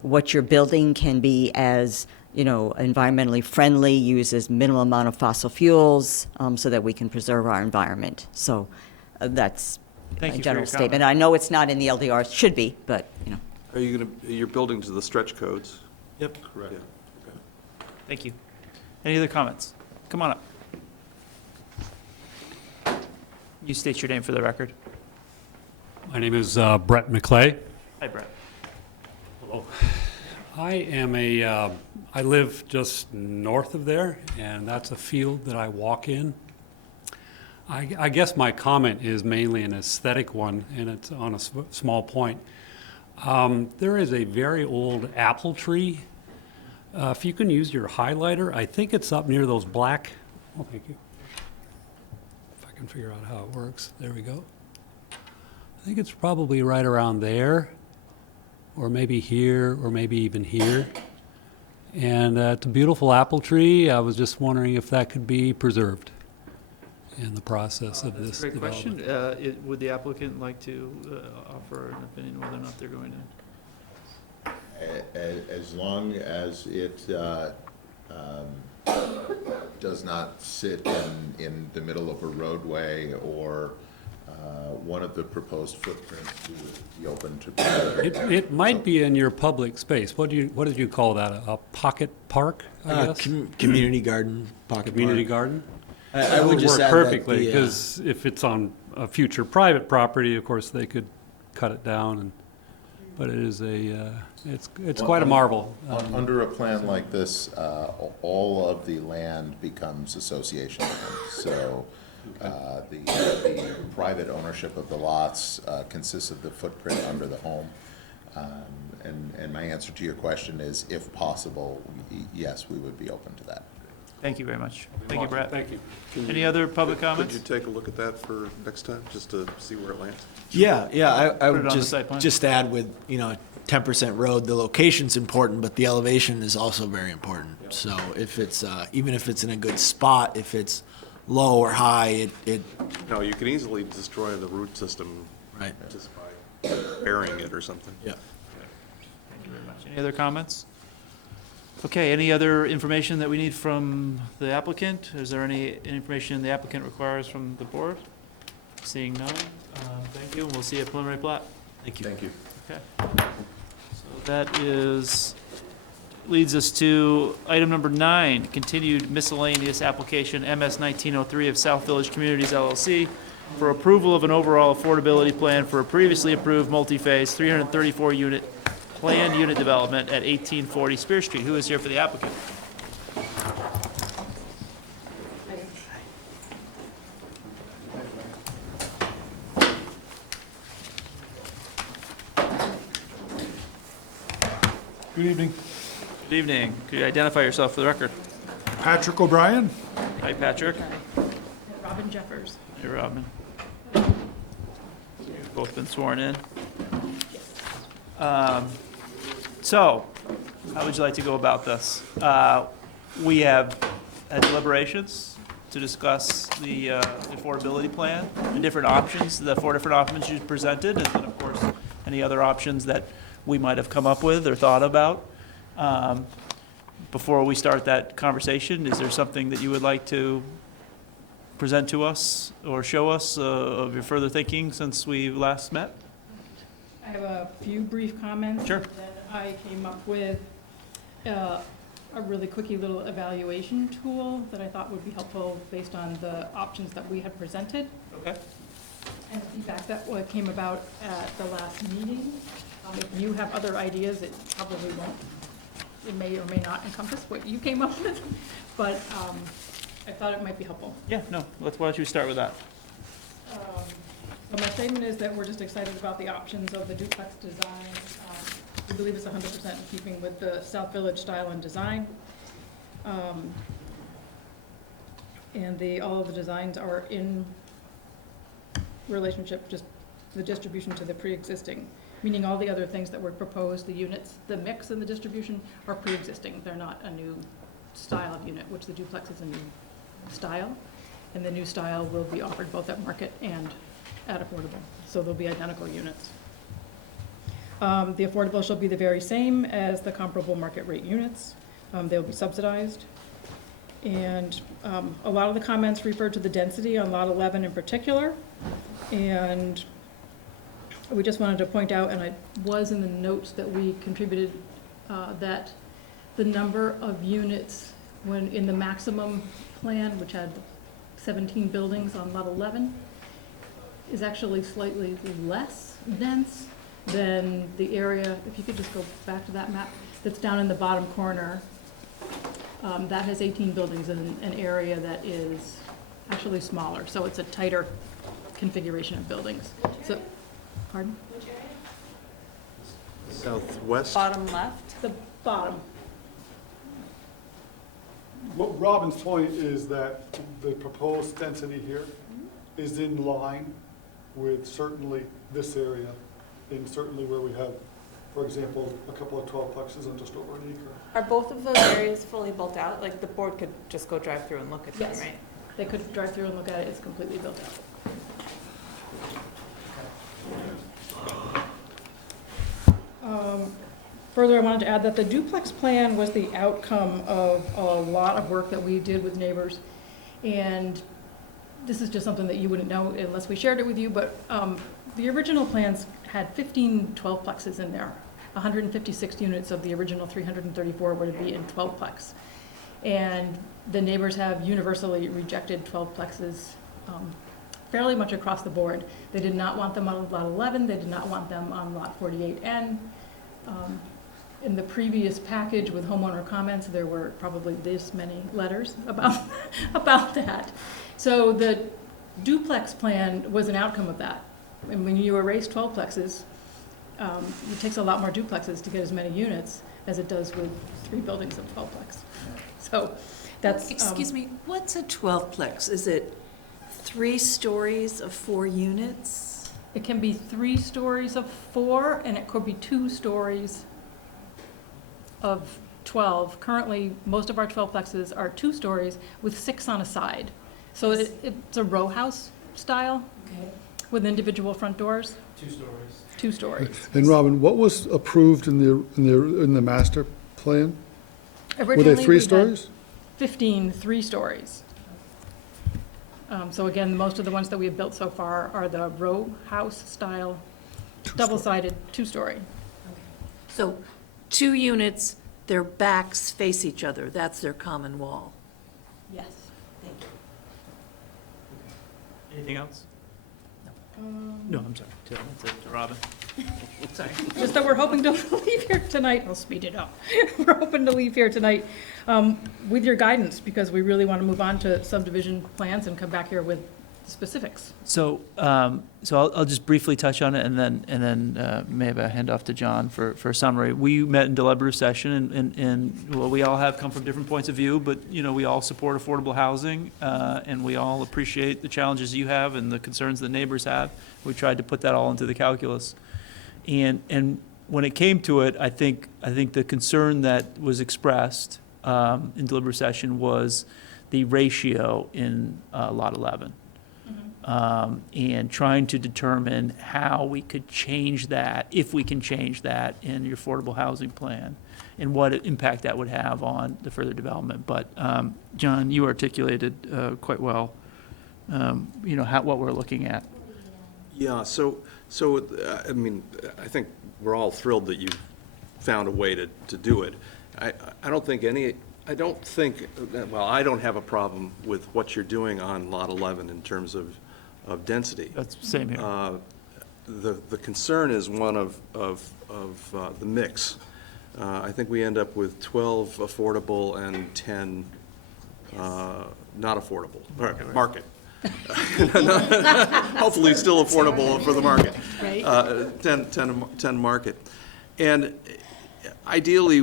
what your building can be as, environmentally friendly, uses minimum amount of fossil fuels, so that we can preserve our environment. So that's Thank a you for general your statement. comment. I know it's not in the LDRs, should be, but, Are you you're building to the stretch codes? Yep. Correct. Thank you. Any other comments? Come on up. You state your name for the record. My name is Brett McClay. Hi, Brett. Hello. I live just north of there, and that's a field that I walk in. I guess my comment is mainly an aesthetic one, and it's on a small point. There is a very old apple tree. If you can use your highlighter, I think it's up near those black, oh, thank you. If I can figure out how it works, there we go. I think it's probably right around there, or maybe here, or maybe even here. And it's a beautiful apple tree. I was just wondering if that could be preserved in the process of this That's a great question. development. Would the applicant like to offer an opinion whether or not they're going to? As long as it does not sit in the middle of a roadway or one of the proposed footprints, we would be open to. It might be in your public space. What did you call that? A pocket park, I guess? Community garden, pocket Community park. garden? I That would would just work add that perfectly, the, because if it's on a future private property, of course, they could cut it down, but it is it's quite a marvel. Under a plan like this, all of the land becomes association land. So the private ownership of the lots consists of the footprint under the home. And my answer to your question is, if possible, yes, we would be open to that. Thank you very much. Thank you, Brett. Thank you. Any other public comments? Could you take a look at that for next time, just to see where it lands? Yeah, I Put it would on the site plan. just add with, 10% road, the location's important, but the elevation is also very important. So if it's, even if it's in a good spot, if it's low or high, it. No, you can easily destroy the root system. Right. Just by burying it or something. Yeah. Thank you very much. Any other comments? Okay, any other information that we need from the applicant? Is there any information the applicant requires from the board? Seeing none, thank you, and we'll see you at preliminary plat. Thank you. Thank you. Okay. So that leads us to item number 9, continued miscellaneous application MS 1903 of South Village Communities LLC for approval of an overall affordability plan for a previously approved multi-phase 334-unit planned unit development at 1840 Spear Street. Who is here for the applicant? Good evening. Good evening. Could you identify yourself for the record? Patrick O'Brien. Hi, Patrick. Robin Jeffers. Hey, Robin. You've both been sworn in. So, how would you like to go about this? We have had deliberations to discuss the affordability plan, the different options, the 4 different options you presented, and then, of course, any other options that we might have come up with or thought about. Before we start that conversation, is there something that you would like to present to us or show us of your further thinking since we last met? I have a few brief comments. Sure. Then I came up with a really quickie little evaluation tool that I thought would be helpful based on the options that we had presented. Okay. And the feedback that came about at the last meeting. If you have other ideas, it probably won't, it may or may not encompass what you came up with, but I thought it might be helpful. Yeah, no, why don't you start with that? So my statement is that we're just excited about the options of the duplex design. We believe it's 100% in keeping with the South Village style and design. And all of the designs are in relationship, just the distribution to the pre-existing, meaning all the other things that were proposed, the units, the mix and the distribution are pre-existing. They're not a new style of unit, which the duplex is a new style. And the new style will be offered both at market and at affordable. So they'll be identical units. The affordable shall be the very same as the comparable market rate units. They'll be subsidized. And a lot of the comments referred to the density on lot 11 in particular. And we just wanted to point out, and I was in the notes that we contributed, that the number of units when in the maximum plan, which had 17 buildings on lot 11, is actually slightly less dense than the area, if you could just go back to that map, that's down in the bottom corner. That has 18 buildings in an area that is actually smaller, so it's a tighter configuration of buildings. So, pardon? Southwest? Bottom left? The bottom. What Robin's point is that the proposed density here is in line with certainly this area, and certainly where we have, for example, a couple of 12-plexes on just over an acre. Are both of those areas fully built out? Like, the board could just go drive through and look at them, Yes. right? They could drive through and look at it, it's completely built out. Further, I wanted to add that the duplex plan was the outcome of a lot of work that we did with neighbors. And this is just something that you wouldn't know unless we shared it with you, but the original plans had 15 12-plexes in there. 156 units of the original 334 were to be in 12-plex. And the neighbors have universally rejected 12-plexes fairly much across the board. They did not want them on lot 11, they did not want them on lot 48N. In the previous package with homeowner comments, there were probably this many letters about, about that. So the duplex plan was an outcome of that. And when you erase 12plexes, it takes a lot more duplexes to get as many units as it does with 3 buildings of 12plex. So that's. Excuse me, what's a 12plex? Is it 3 stories of 4 units? It can be 3 stories of 4, and it could be 2 stories of 12. Currently, most of our 12plexes are 2 stories with 6 on a side. So it's a row house style with individual front doors. 2 stories. 2 stories. And Robin, what was approved in the master plan? Were they Originally, 3 we stories? had 15 3 stories. So again, most of the ones that we have built so far are the row house style, double-sided 2-story. So 2 units, their backs face each other, that's their common wall. Yes. Thank you. Anything else? No, I'm sorry. That's it, Robin. Sorry. Just that we're hoping to leave here tonight, I'll speed it up. We're hoping to leave here tonight with your guidance, because we really want to move on to subdivision plans and come back here with specifics. So, I'll just briefly touch on it, and then maybe I hand off to John for a summary. We met in deliberative session, and well, we all have come from different points of view, but, you know, we all support affordable housing, and we all appreciate the challenges you have and the concerns the neighbors have. We tried to put that all into the calculus. And when it came to it, I think the concern that was expressed in deliberative session was the ratio in lot 11. And trying to determine how we could change that, if we can change that in your affordable housing plan, and what impact that would have on the further development. But, John, you articulated quite well, you know, what we're looking at. Yeah, so I mean, I think we're all thrilled that you found a way to do it. I don't think, well, I don't have a problem with what you're doing on lot 11 in terms of density. That's same here. The concern is one of the mix. I think we end up with 12 affordable and 10 not affordable, market. Hopefully still affordable for the market. Right. 10 market. And ideally,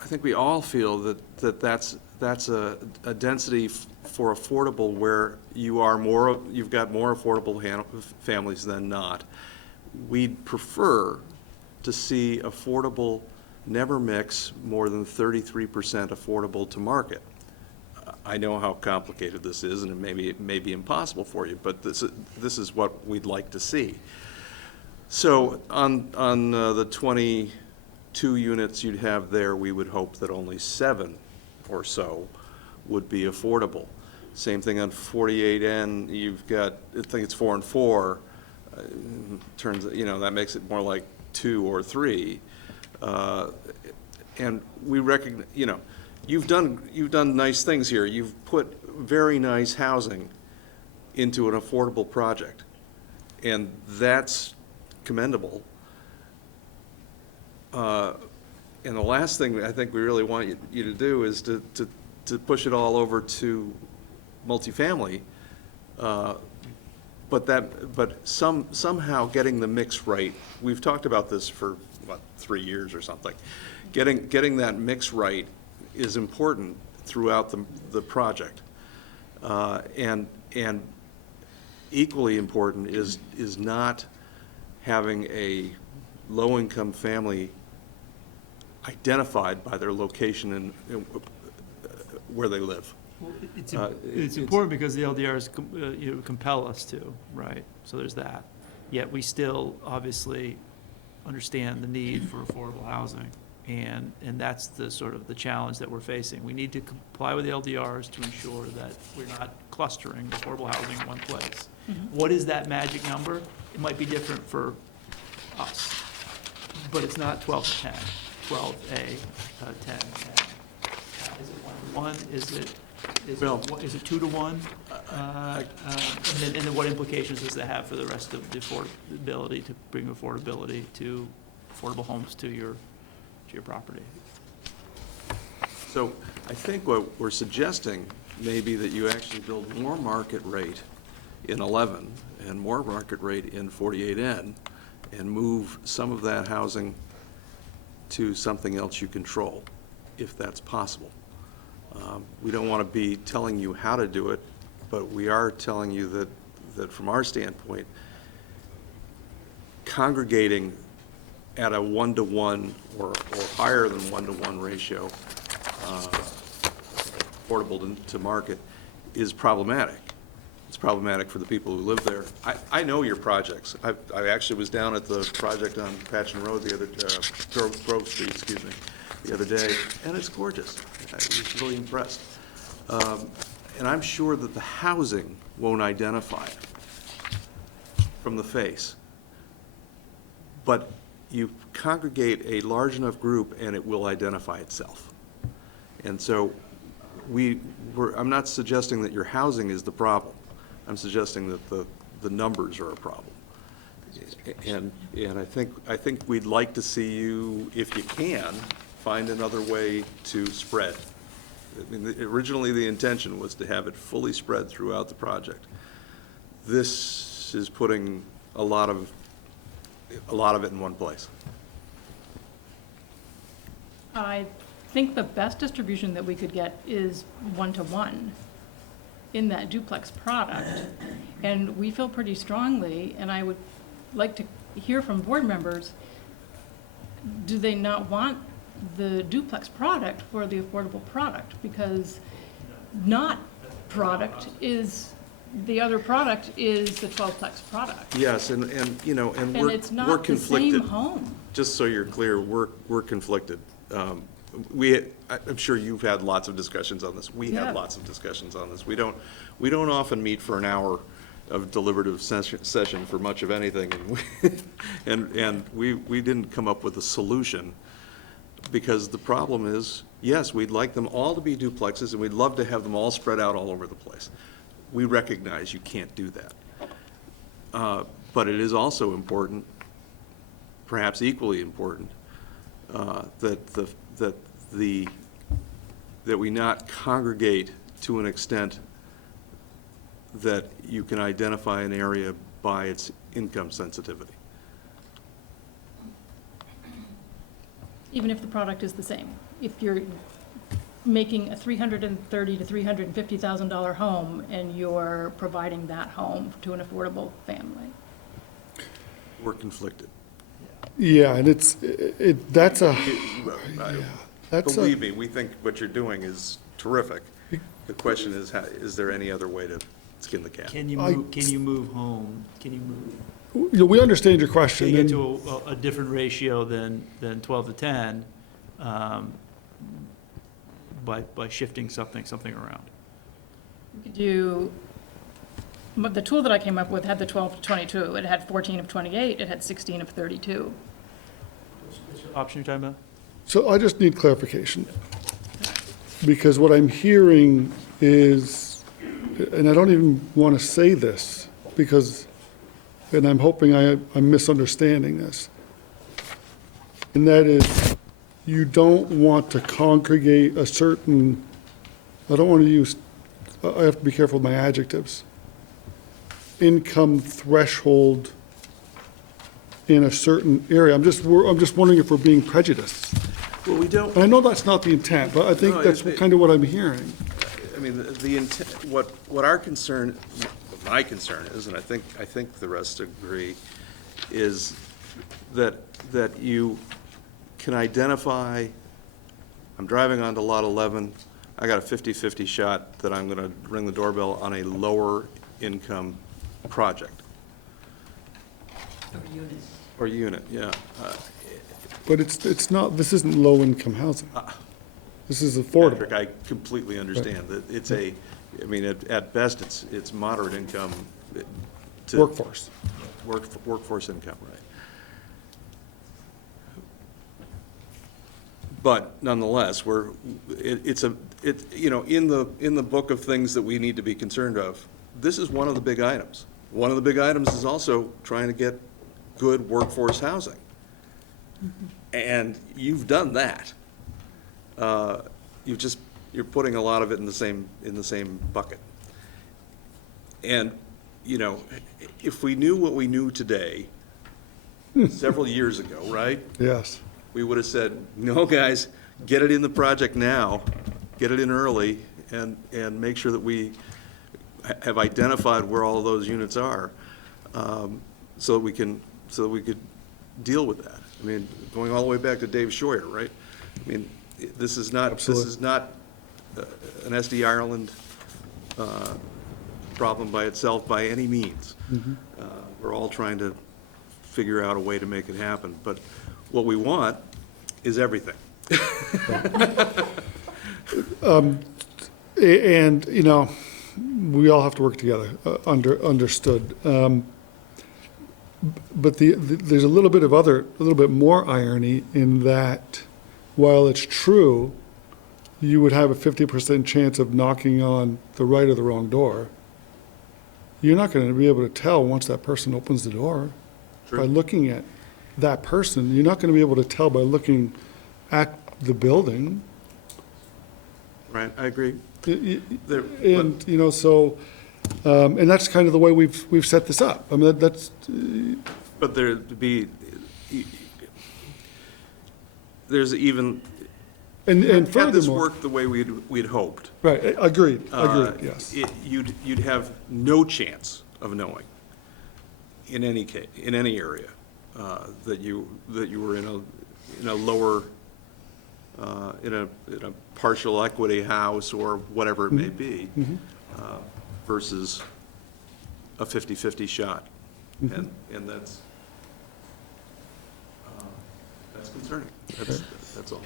I think we all feel that's a density for affordable where you've got more affordable families than not. We'd prefer to see affordable never mix more than 33% affordable to market. I know how complicated this is, and it may be impossible for you, but this is what we'd like to see. So on the 22 units you'd have there, we would hope that only 7 or so would be affordable. Same thing on 48N, you've got, I think it's 4 and 4, turns, you know, that makes it more like 2 or 3. And we recognize, you know, you've done nice things here. You've put very nice housing into an affordable project, and that's commendable. And the last thing I think we really want you to do is to push it all over to multifamily, but somehow getting the mix right. We've talked about this for, 3 years or something. Getting that mix right is important throughout the project. And equally important is not having a low-income family identified by their location and where they live. Well, it's important because the LDRs compel us to, right? So there's that. Yet we still obviously understand the need for affordable housing, and that's the sort of the challenge that we're facing. We need to comply with the LDRs to ensure that we're not clustering affordable housing in one place. Mm-hmm. What is that magic number? It might be different for us, but it's not 12 to 10, 12A, 10, 10. Is it 1 to 1? Is it Is it 2 to 1? And then what implications does that have for the rest of the affordability, to bring affordability to affordable homes to your property? So I think what we're suggesting may be that you actually build more market rate in 11 and more market rate in 48N and move some of that housing to something else you control, if that's possible. We don't want to be telling you how to do it, but we are telling you that from our standpoint, congregating at a 1-to-1 or higher than 1-to-1 ratio, affordable to market, is problematic. It's problematic for the people who live there. I know your projects. I actually was down at the project on Patchen Road the other, Grove Street, excuse me, the other day, and it's gorgeous. I was really impressed. And I'm sure that the housing won't identify it from the face. But you congregate a large enough group and it will identify itself. And so I'm not suggesting that your housing is the problem. I'm suggesting that the numbers are a problem. And I think we'd like to see you, if you can, find another way to spread. I mean, originally the intention was to have it fully spread throughout the project. This is putting a lot of it in one place. I think the best distribution that we could get is 1-to-1 in that duplex product. And we feel pretty strongly, and I would like to hear from board members, do they not want the duplex product for the affordable product? Because not product is, the other product is the 12-plex product. Yes, and you know, and it's we're not the conflicted. same home. Just so you're clear, we're conflicted. I'm sure you've had lots of discussions on this. We Yeah. have lots of discussions on this. We don't often meet for an hour of deliberative session for much of anything, and we didn't come up with a solution, because the problem is, yes, we'd like them all to be duplexes, and we'd love to have them all spread out all over the place. We recognize you can't do that. But it is also important, perhaps equally important, that we not congregate to an extent that you can identify an area by its income sensitivity. Even if the product is the same. If you're making a $330,000 to $350,000 home and you're providing that home to an affordable family. We're conflicted. Yeah, and that's a, Believe me, we think what you're doing is terrific. The question is there any other way to skin the cat? Can you move home? Can you move? you know, we understand your question. Can you get and- to a different ratio than 12 to 10 by shifting something around? You could do, the tool that I came up with had the 12 to 22. It had 14 of 28. It had 16 of 32. Which option you're talking about? So I just need clarification, because what I'm hearing is, and I don't even want to say this, because, and I'm hoping I'm misunderstanding this, and that is, you don't want to congregate a certain, I don't want to use, I have to be careful with my adjectives, income threshold in a certain area. I'm just wondering if we're being prejudiced. Well, we don't. And I know that's not the intent, but I think No, that's kind of what I'm hearing. I mean, the intent, what our concern, my concern is, and I think the rest agree, is that you can identify, I'm driving onto lot 11, I got a 50-50 shot that I'm gonna ring the doorbell on a lower income project. Or unit, yeah. But it's not, this isn't low-income housing. This is affordable. Patrick, I completely understand that it's I mean, at best, it's moderate income. Workforce. Workforce income, right. But nonetheless, you know, in the book of things that we need to be concerned of, this is one of the big items. One of the big items is also trying to get good workforce housing. And you've done that. You're putting a lot of it in the same bucket. And, you know, if we knew what we knew today, several years ago, right? Yes. We would have said, no, guys, get it in the project now, get it in early, and make sure that we have identified where all of those units are, so that we could deal with that. I mean, going all the way back to Dave Scheuer, right? I mean, this is not an SD Ireland problem by itself by any means. We're all trying to figure out a way to make it happen, but what we want is everything. And, you know, we all have to work together, understood. But there's a little bit more irony in that while it's true, you would have a 50% chance of knocking on the right or the wrong door, you're not going to be able to tell once that person opens the door. True. By looking at that person. You're not going to be able to tell by looking at the building. Right, I agree. And, you know, so, and that's kind of the way we've set this up. I mean, that's. But there's even. And had this furthermore. worked the way we'd hoped. Right, agreed, yes. You'd have no chance of knowing in any case, in any area, that you were in a lower, in a partial equity house or whatever it may be, versus a 50-50 shot. And that's concerning. That's all.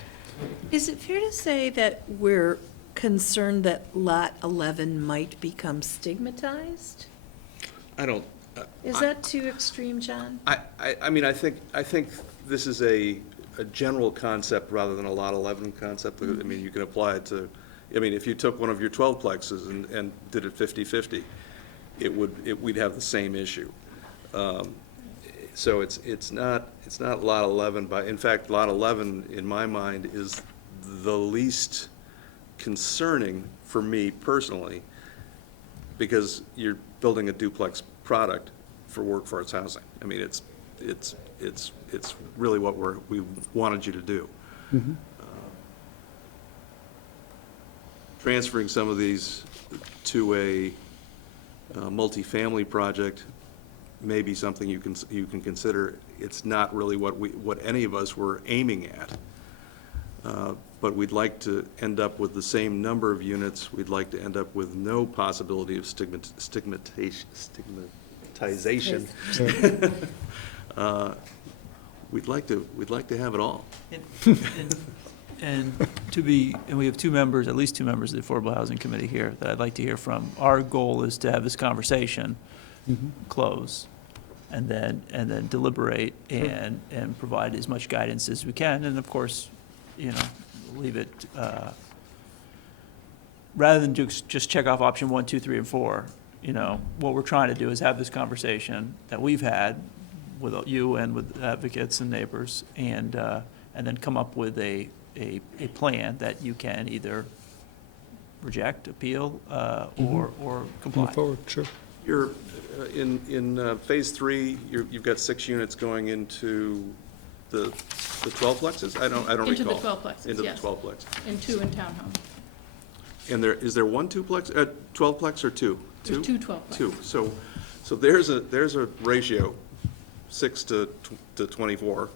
Is it fair to say that we're concerned that Lot 11 might become stigmatized? I don't. Is that too extreme, John? I mean, I think this is a general concept rather than a Lot 11 concept. I mean, you can apply it to, I mean, if you took one of your 12 plexes and did it 50-50, we'd have the same issue. So it's not Lot 11, but in fact, Lot 11, in my mind, is the least concerning for me personally, because you're building a duplex product for workforce housing. I mean, it's really what we wanted you to do. Transferring some of these to a multifamily project may be something you can consider. It's not really what any of us were aiming at. But we'd like to end up with the same number of units. We'd like to end up with no possibility of stigmatization. We'd like to have it all. And we have at least two members of the Affordable Housing Committee here that I'd like to hear from. Our goal is to have this conversation, close, and then deliberate and provide as much guidance as we can. And of course, you know, leave it, rather than just check off option 1, 2, 3, and 4. You know, what we're trying to do is have this conversation that we've had with you and with advocates and neighbors, and then come up with a plan that you can either reject, appeal, or comply. Move forward, sure. You're in phase 3. You've got 6 units going into the 12 plexes. I don't recall. Into the 12 plexes, Into yes. the 12 plexes. And 2 in townhome. And is there one 12 plex or 2? There's 2 12 plexes. 2. So there's a ratio, 6 to 24,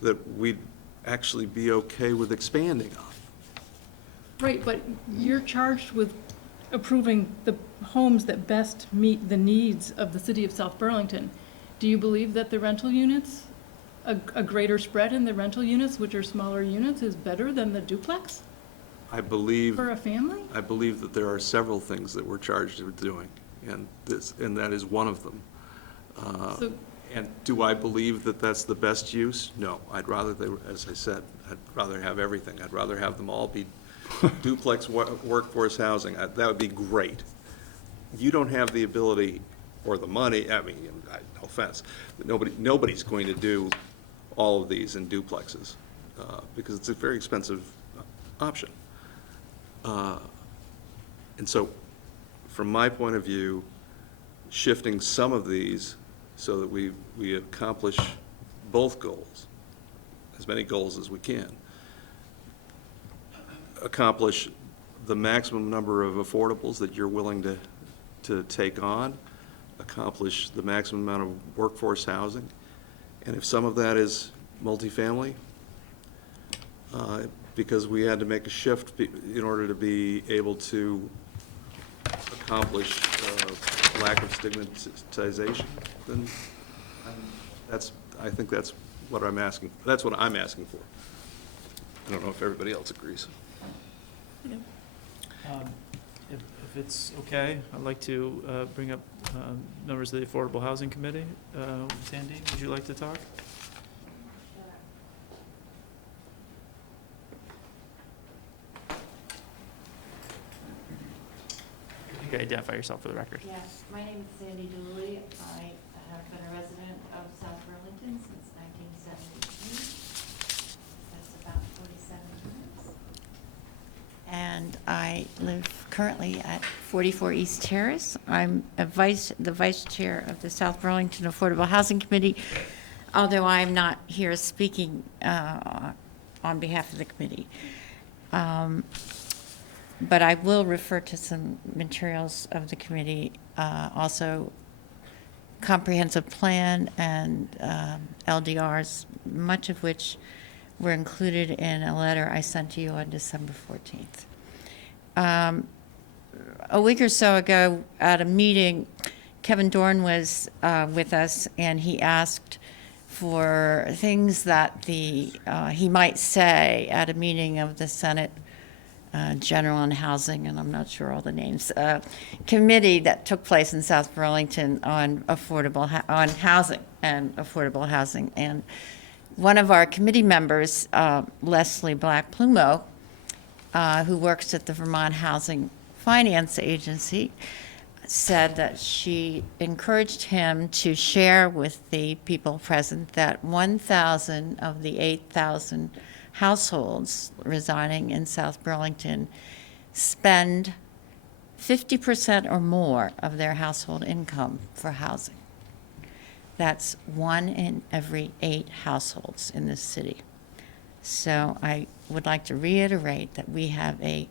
that we'd actually be okay with expanding on. Right, but you're charged with approving the homes that best meet the needs of the city of South Burlington. Do you believe that the rental units, a greater spread in the rental units, which are smaller units, is better than the duplex I believe. for a family? I believe that there are several things that we're charged with doing, and that is one of them. So And do I believe that that's the best use? No. I'd rather, as I said, I'd rather have everything. I'd rather have them all be duplex workforce housing. That would be great. You don't have the ability or the money, I mean, no offense, but nobody's going to do all of these in duplexes because it's a very expensive option. And so, from my point of view, shifting some of these so that we accomplish both goals, as many goals as we can, accomplish the maximum number of affordables that you're willing to take on, accomplish the maximum amount of workforce housing, and if some of that is multifamily, because we had to make a shift in order to be able to accomplish lack of stigmatization, then I think that's what I'm asking. That's what I'm asking for. I don't know if everybody else agrees. If it's okay, I'd like to bring up members of the Affordable Housing Committee. Sandy, would you like to talk? You can identify yourself for the record. Yes, my name is Sandy DeLuey. I have been a resident of South Burlington since 1973. That's about 47 years. And I live currently at 44 East Terrace. I'm the vice chair of the South Burlington Affordable Housing Committee, although I'm not here speaking on behalf of the committee. But I will refer to some materials of the committee, also comprehensive plan and LDRs, much of which were included in a letter I sent to you on December 14th. A week or so ago at a meeting, Kevin Dorn was with us, and he asked for things that he might say at a meeting of the Senate General on Housing, and I'm not sure all the names, committee that took place in South Burlington on on housing and affordable housing. And one of our committee members, Leslie Black-Plumo, who works at the Vermont Housing Finance Agency, said that she encouraged him to share with the people present that 1,000 of the 8,000 households residing in South Burlington spend 50% or more of their household income for housing. That's 1 in every 8 households in this city. So I would like to reiterate that we have a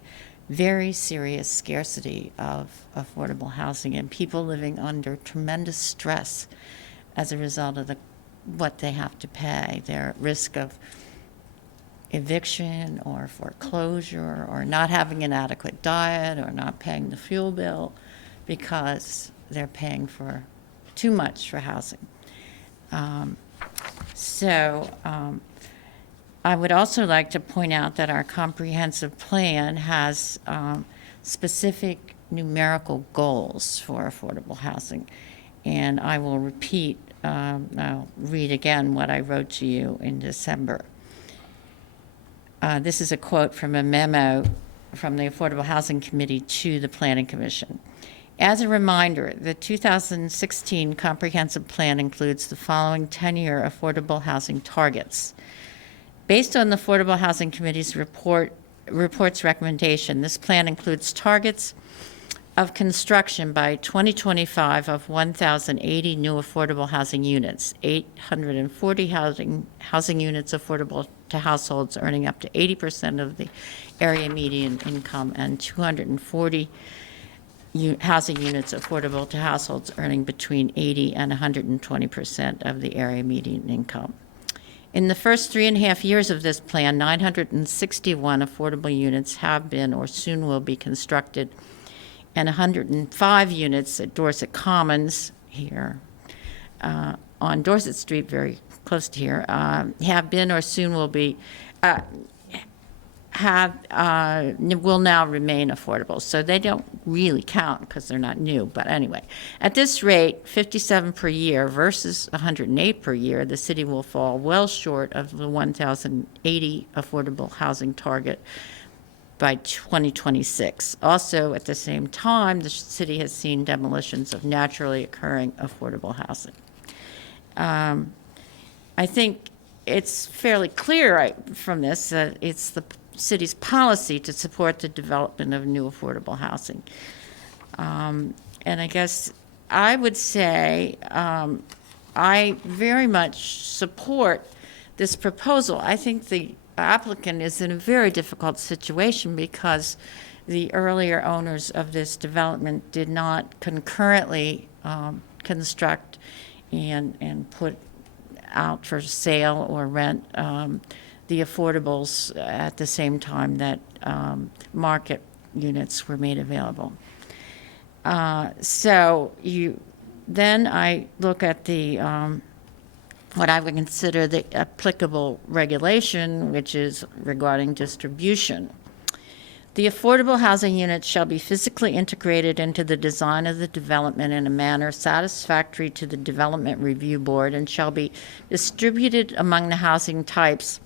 very serious scarcity of affordable housing and people living under tremendous stress as a result of what they have to pay. They're at risk of eviction or foreclosure or not having an adequate diet or not paying the fuel bill because they're paying for too much for housing. I would also like to point out that our comprehensive plan has specific numerical goals for affordable housing. And I will repeat, I'll read again what I wrote to you in December. This is a quote from a memo from the Affordable Housing Committee to the Planning Commission. As a reminder, the 2016 Comprehensive Plan includes the following 10-year affordable housing targets. Based on the Affordable Housing Committee's report's recommendation, this plan includes targets of construction by 2025 of 1,080 new affordable housing units, 840 housing units affordable to households earning up to 80% of the area median income, and 240 housing units affordable to households earning between 80 and 120% of the area median income. In the first 3.5 years of this plan, 961 affordable units have been or soon will be constructed, and 105 units at Dorset Commons here on Dorset Street, very close to here, have been or soon will be will now remain affordable. So they don't really count because they're not new. But anyway, at this rate, 57 per year versus 108 per year, the city will fall well short of the 1,080 affordable housing target by 2026. Also, at the same time, the city has seen demolitions of naturally occurring affordable housing. I think it's fairly clear from this that it's the city's policy to support the development of new affordable housing. And I guess I would say I very much support this proposal. I think the applicant is in a very difficult situation because the earlier owners of this development did not concurrently construct and put out for sale or rent the affordables at the same time that market units were made available. Then I look at the what I would consider the applicable regulation, which is regarding distribution. The affordable housing units shall be physically integrated into the design of the development in a manner satisfactory to the Development Review Board and shall be distributed among the housing types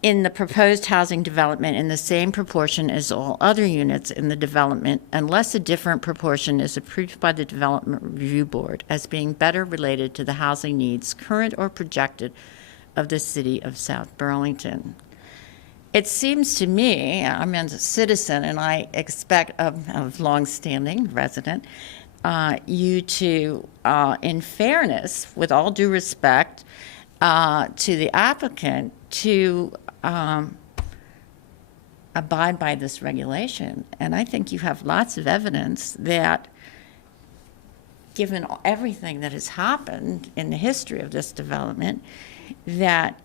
in the proposed housing development in the same proportion as all other units in the development, unless a different proportion is approved by the Development Review Board as being better related to the housing needs, current or projected, of the city of South Burlington. It seems to me, I'm a citizen, and I expect of longstanding resident, you to, in fairness, with all due respect to the applicant, to abide by this regulation. And I think you have lots of evidence that, given everything that has happened in the history of this development, that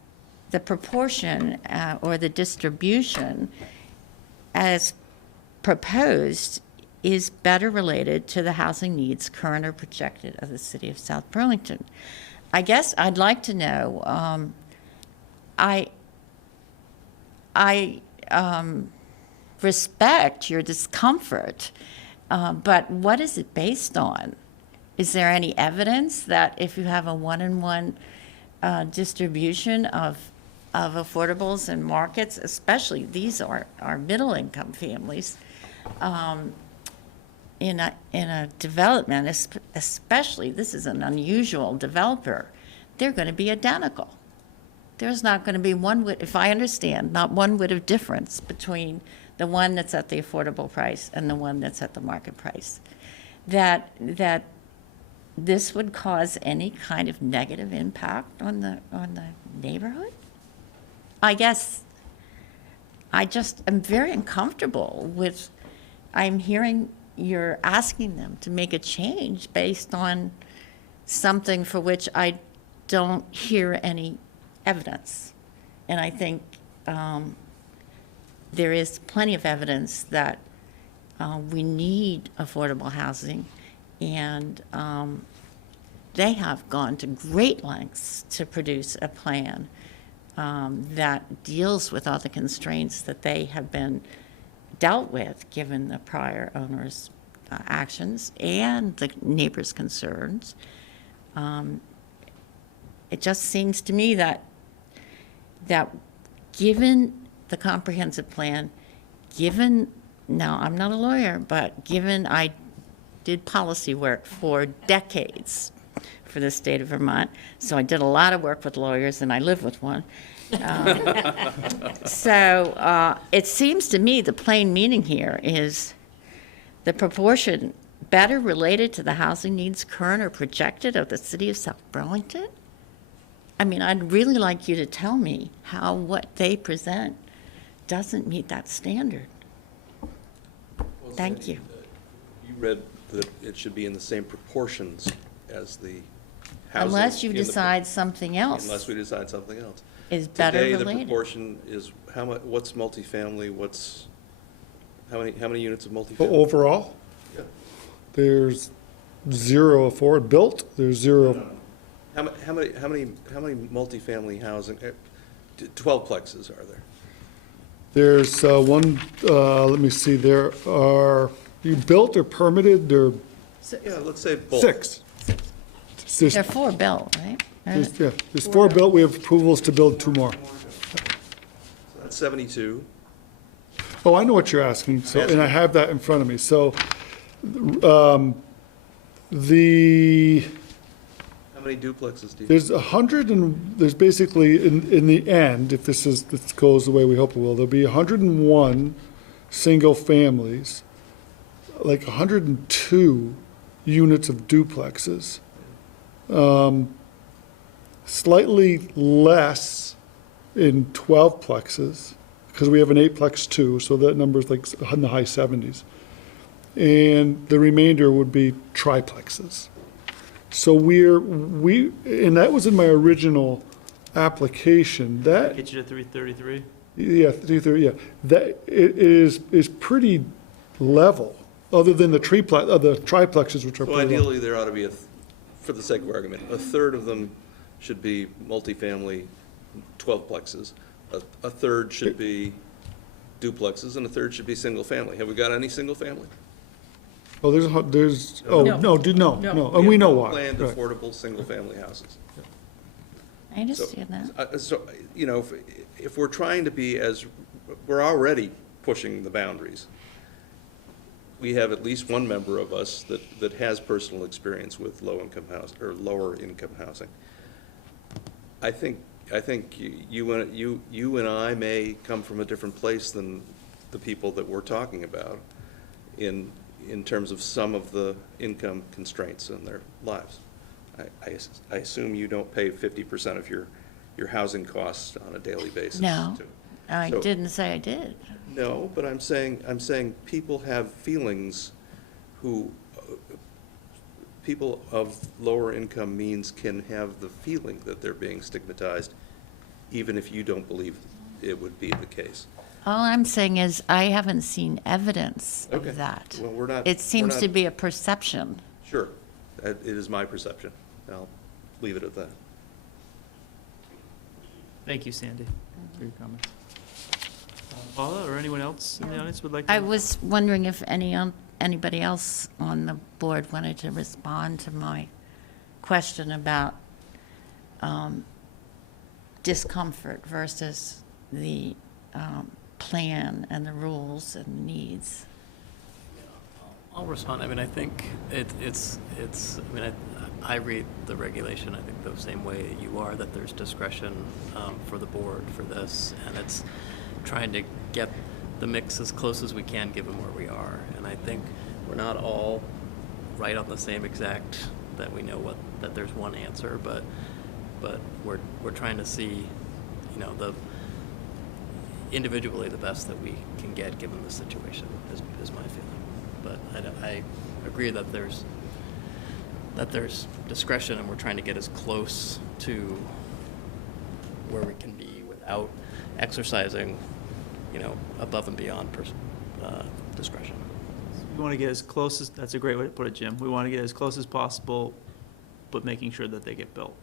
the proportion or the distribution as proposed is better related to the housing needs current or projected of the city of South Burlington. I guess I'd like to know, I respect your discomfort, but what is it based on? Is there any evidence that if you have a one-on-one distribution of affordables in markets, especially these are middle-income families, in a development, especially this is an unusual developer, they're going to be identical. There's not going to be one whit, if I understand, not one whit of difference between the one that's at the affordable price and the one that's at the market price. That this would cause any kind of negative impact on the neighborhood? I guess I just am very uncomfortable with, I'm hearing you're asking them to make a change based on something for which I don't hear any evidence. And I think there is plenty of evidence that we need affordable housing, and they have gone to great lengths to produce a plan that deals with all the constraints that they have been dealt with given the prior owner's actions and the neighbors' concerns. It just seems to me that given the comprehensive plan, given, now I'm not a lawyer, but given I did policy work for decades for the state of Vermont, so I did a lot of work with lawyers and I live with one. So it seems to me the plain meaning here is the proportion better related to the housing needs current or projected of the city of South Burlington. I mean, I'd really like you to tell me how what they present doesn't meet that standard. Well, Thank Sandy, you. You read that it should be in the same proportions as the housing. Unless you in the- decide something else. Unless we decide something else. Is better Today, the related. proportion is how much, what's multifamily, how many units of multifamily? Overall, Yeah. there's 0 built, there's 0. How many multifamily housing, 12 plexes are there? There's one, let me see, there are, you built or permitted, there are Yeah, let's say both. 6. There's, There are 4 built, right? yeah, there's 4 built, we have approvals to build 2 more. That's 72. Oh, I know what you're asking, so, and I have that in front of me. So, the, How many duplexes do you? there's 100 and, there's basically, in the end, if this goes the way we hope it will, there'll be 101 single families, like 102 units of duplexes. Slightly less in 12 plexes, because we have an 8-plex too, so that number's like in the high 70s. And the remainder would be triplexes. So and that was in my original application, that, Get you to 333? yeah, 330, yeah. That, it is pretty level, other than the triplexes, which are So pretty level. ideally, there ought to be, for the sake of argument, a third of them should be multifamily 12 plexes. A third should be duplexes, and a third should be single family. Have we got any single family? Oh, oh, No. no, and we know why. Planned Right. affordable single-family houses. I understand that. So, you know, if we're trying to be we're already pushing the boundaries. We have at least one member of us that has personal experience with low-income house, or lower-income housing. I think you and I may come from a different place than the people that we're talking about in terms of some of the income constraints in their lives. I assume you don't pay 50% of your housing costs on a daily basis. No, too. I So- didn't say I did. No, but I'm saying people have feelings people of lower income means can have the feeling that they're being stigmatized, even if you don't believe it would be the case. All I'm saying is I haven't seen evidence Okay. of that. Well, we're not. It seems we're to not- be a perception. Sure, it is my perception. I'll leave it at that. Thank you, Sandy, for your comments. Paula, or anyone else in the audience would like to? I was wondering if anybody else on the board wanted to respond to my question about discomfort versus the plan and the rules and needs. I'll respond. I mean, I think it's, I mean, I read the regulation, I think, the same way you are, that there's discretion for the board for this, and it's trying to get the mix as close as we can given where we are. And I think we're not all right on the same exact, that we know that there's one answer, but we're trying to see, you know, individually the best that we can get given the situation is my feeling. But I agree that there's discretion, and we're trying to get as close to where we can be without exercising, you know, above and beyond discretion. We want to get as close as, that's a great way to put it, Jim. We want to get as close as possible, but making sure that they get built.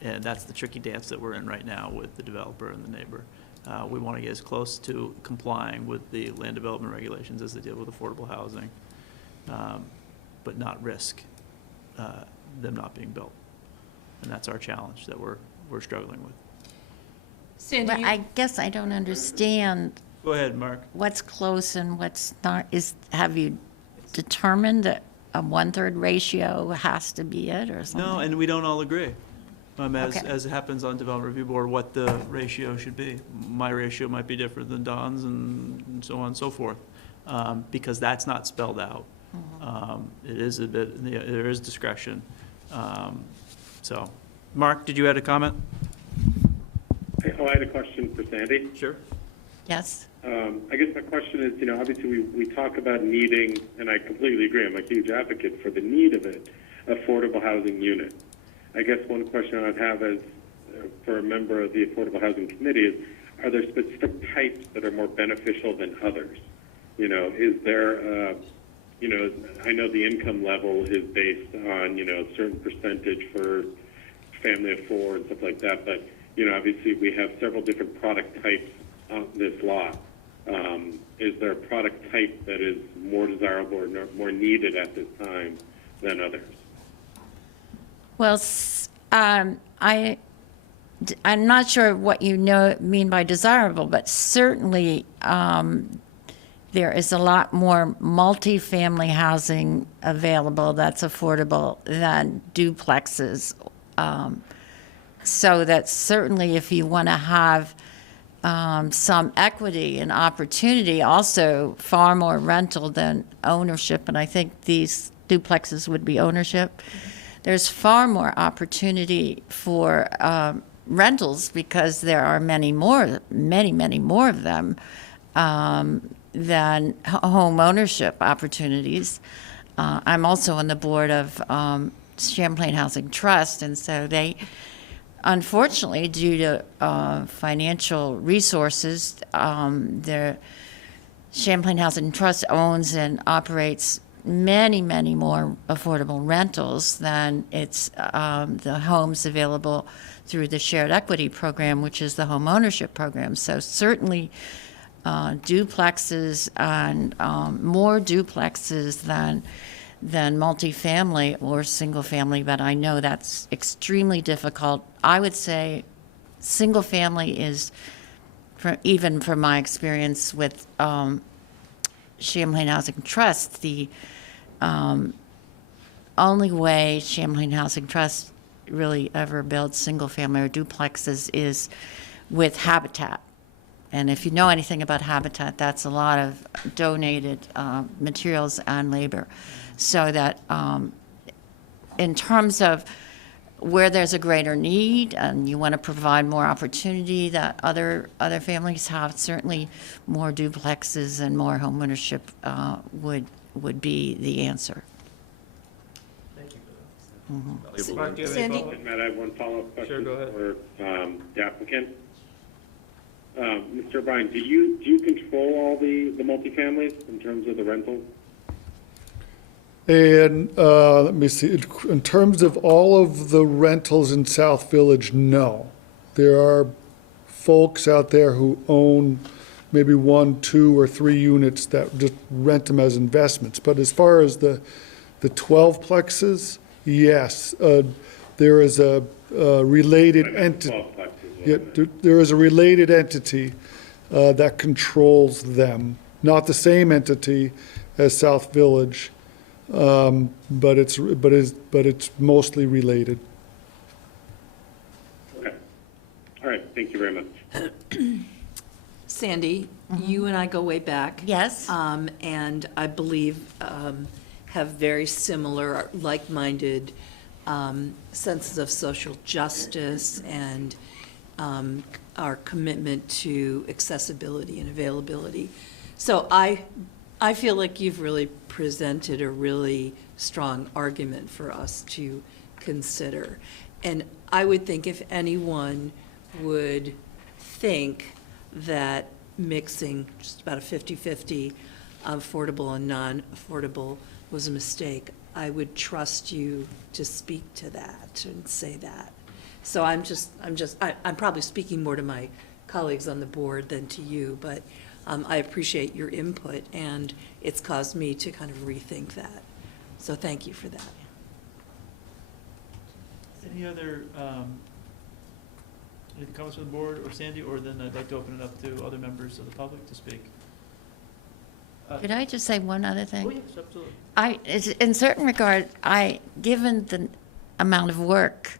And that's the tricky dance that we're in right now with the developer and the neighbor. We want to get as close to complying with the land development regulations as they did with affordable housing, but not risk them not being built. And that's our challenge that we're struggling with. Sandy, Well, I guess I don't understand Go ahead, Mark. what's close and what's not. Have you determined that a 1/3 ratio has to be it or something? No, and we don't all agree. Okay. As it happens on Development Review Board, what the ratio should be. My ratio might be different than Don's and so on and so forth, because that's not spelled out. It is a bit, there is discretion. So, Mark, did you add a comment? I had a question for Sandy. Sure. Yes. I guess my question is, you know, obviously we talk about needing, and I completely agree, I'm a huge advocate for the need of it, affordable housing unit. I guess one question I'd have as for a member of the Affordable Housing Committee is, are there specific types that are more beneficial than others? You know, is there, you know, I know the income level is based on, you know, a certain percentage for family of 4 and stuff like that, but you know, obviously we have several different product types on this lot. Is there a product type that is more desirable or more needed at this time than others? Well, I'm not sure what you mean by desirable, but certainly there is a lot more multifamily housing available that's affordable than duplexes. So that certainly if you want to have some equity and opportunity, also far more rental than ownership, and I think these duplexes would be ownership. There's far more opportunity for rentals because there are many more of them than home ownership opportunities. I'm also on the board of Champlain Housing Trust, and so they, unfortunately, due to financial resources, the Champlain Housing Trust owns and operates many more affordable rentals than its the homes available through the shared equity program, which is the home ownership program. So certainly duplexes and more duplexes than multifamily or single family, but I know that's extremely difficult. I would say single family is, even from my experience with Champlain Housing Trust, the only way Champlain Housing Trust really ever builds single family or duplexes is with Habitat. And if you know anything about Habitat, that's a lot of donated materials and labor. So that in terms of where there's a greater need and you want to provide more opportunity that other families have, certainly more duplexes and more homeownership would be the answer. Thank you for that. Mark, Sandy? Matt, I have one follow-up question. Sure, go ahead. For the applicant. Mr. O'Brien, do you control all the multifamilies in terms of the rental? And let me see, in terms of all of the rentals in South Village, no. There are folks out there who own maybe 1, 2, or 3 units that just rent them as investments. But as far as the 12 plexes, yes, there is a related entity. Yeah, there is a related entity that controls them. Not the same entity as South Village, but it's mostly related. Okay. All right. Thank you very much. Sandy, you and I go way back. Yes. And I believe have very similar, like-minded senses of social justice and our commitment to accessibility and availability. So I feel like you've really presented a really strong argument for us to consider. And I would think if anyone would think that mixing just about a 50-50 affordable and non-affordable was a mistake, I would trust you to speak to that and say that. So I'm probably speaking more to my colleagues on the board than to you, but I appreciate your input, and it's caused me to kind of rethink that. So thank you for that. Any other comments from the board or Sandy, or then I'd like to open it up to other members of the public to speak. Could I just say one other thing? Oh, yes, absolutely. In certain regard, given the amount of work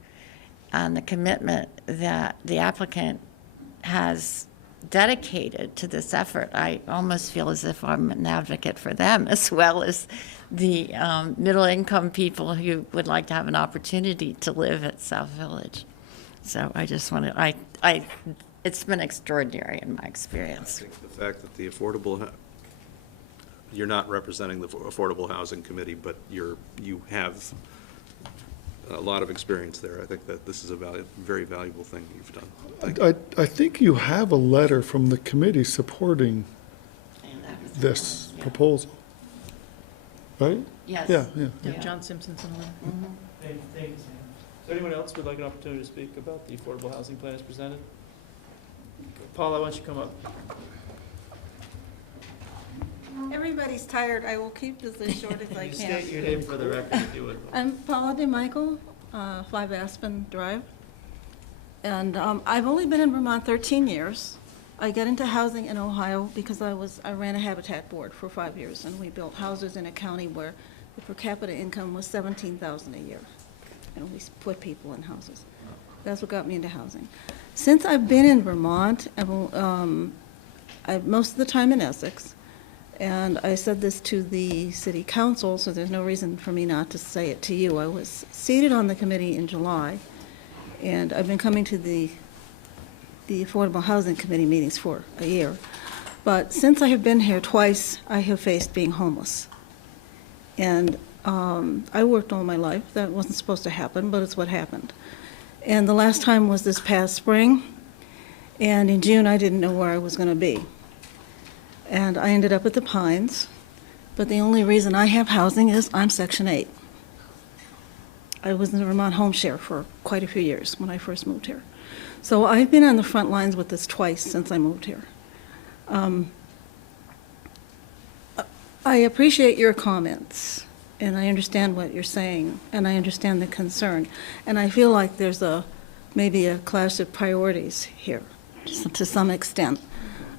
and the commitment that the applicant has dedicated to this effort, I almost feel as if I'm an advocate for them as well as the middle-income people who would like to have an opportunity to live at South Village. So I just want to, it's been extraordinary in my experience. I think the fact that the you're not representing the Affordable Housing Committee, but you have a lot of experience there. I think that this is a very valuable thing you've done. Thank you. I think you have a letter from the committee supporting this proposal, right? Yes. Yeah. Yeah, John Simpson's on the. Thank you, Sam. Does anyone else would like an opportunity to speak about the affordable housing plan as presented? Paula, why don't you come up? Everybody's tired. I will keep this as short as I can. State your name for the record if you would. I'm Paula DeMichael, 5 Aspen Drive. And I've only been in Vermont 13 years. I got into housing in Ohio because I ran a Habitat board for 5 years, and we built houses in a county where the per capita income was $17,000 a year. And we put people in houses. That's what got me into housing. Since I've been in Vermont, I've most of the time in Essex, and I said this to the city council, so there's no reason for me not to say it to you. I was seated on the committee in July, and I've been coming to the Affordable Housing Committee meetings for a year. But since I have been here twice, I have faced being homeless. And I worked all my life. That wasn't supposed to happen, but it's what happened. And the last time was this past spring, and in June I didn't know where I was going to be. And I ended up at the Pines, but the only reason I have housing is I'm Section 8. I was in the Vermont home share for quite a few years when I first moved here. So I've been on the front lines with this twice since I moved here. I appreciate your comments, and I understand what you're saying, and I understand the concern. And I feel like there's maybe a clash of priorities here to some extent.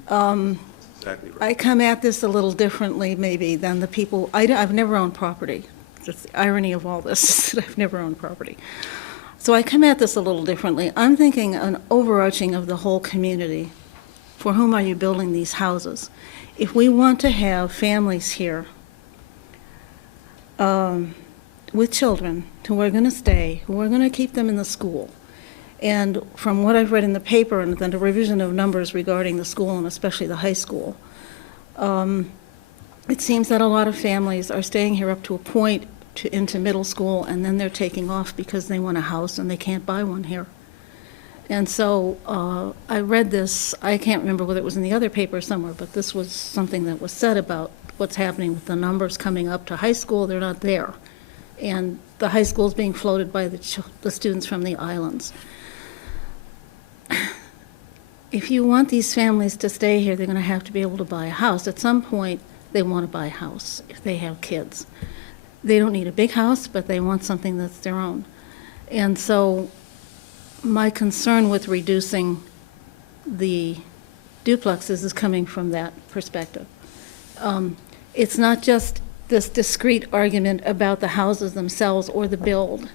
Exactly right. I come at this a little differently maybe than the people, I've never owned property. That's the irony of all this, is that I've never owned property. So I come at this a little differently. I'm thinking an overarching of the whole community. For whom are you building these houses? If we want to have families here with children who are going to stay, who are going to keep them in the school, and from what I've read in the paper and then the revision of numbers regarding the school and especially the high school, it seems that a lot of families are staying here up to a point into middle school, and then they're taking off because they want a house and they can't buy one here. And so I read this, I can't remember whether it was in the other paper somewhere, but this was something that was said about what's happening with the numbers coming up to high school. They're not there. And the high school is being floated by the students from the islands. If you want these families to stay here, they're going to have to be able to buy a house. At some point, they want to buy a house if they have kids. They don't need a big house, but they want something that's their own. And so my concern with reducing the duplexes is coming from that perspective. It's not just this discrete argument about the houses themselves or the build.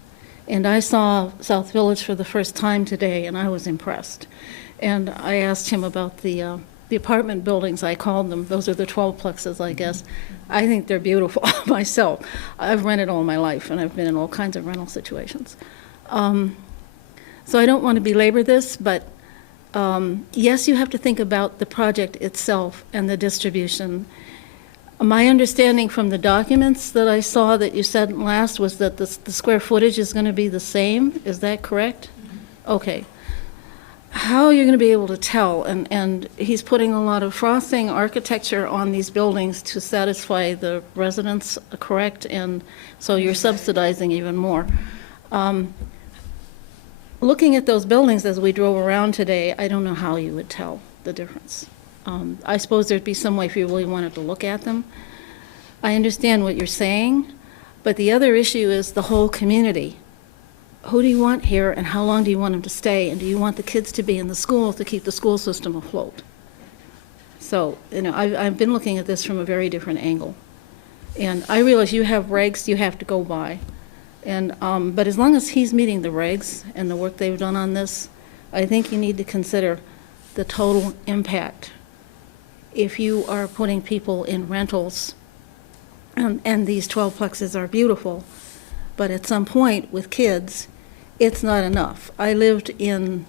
And I saw South Village for the first time today, and I was impressed. And I asked him about the apartment buildings, I called them. Those are the 12-plexes, I guess. I think they're beautiful myself. I've rented all my life, and I've been in all kinds of rental situations. So I don't want to belabor this, but yes, you have to think about the project itself and the distribution. My understanding from the documents that I saw that you said last was that the square footage is going to be the same. Is that correct? Mm-hmm. Okay. How are you going to be able to tell? And he's putting a lot of frosting architecture on these buildings to satisfy the residents, correct? And so you're subsidizing even more. Looking at those buildings as we drove around today, I don't know how you would tell the difference. I suppose there'd be some way if you really wanted to look at them. I understand what you're saying, but the other issue is the whole community. Who do you want here, and how long do you want them to stay, and do you want the kids to be in the school to keep the school system afloat? So, you know, I've been looking at this from a very different angle. And I realize you have regs you have to go by. And, but as long as he's meeting the regs and the work they've done on this, I think you need to consider the total impact. If you are putting people in rentals, and these 12-plexes are beautiful, but at some point with kids, it's not enough. I lived in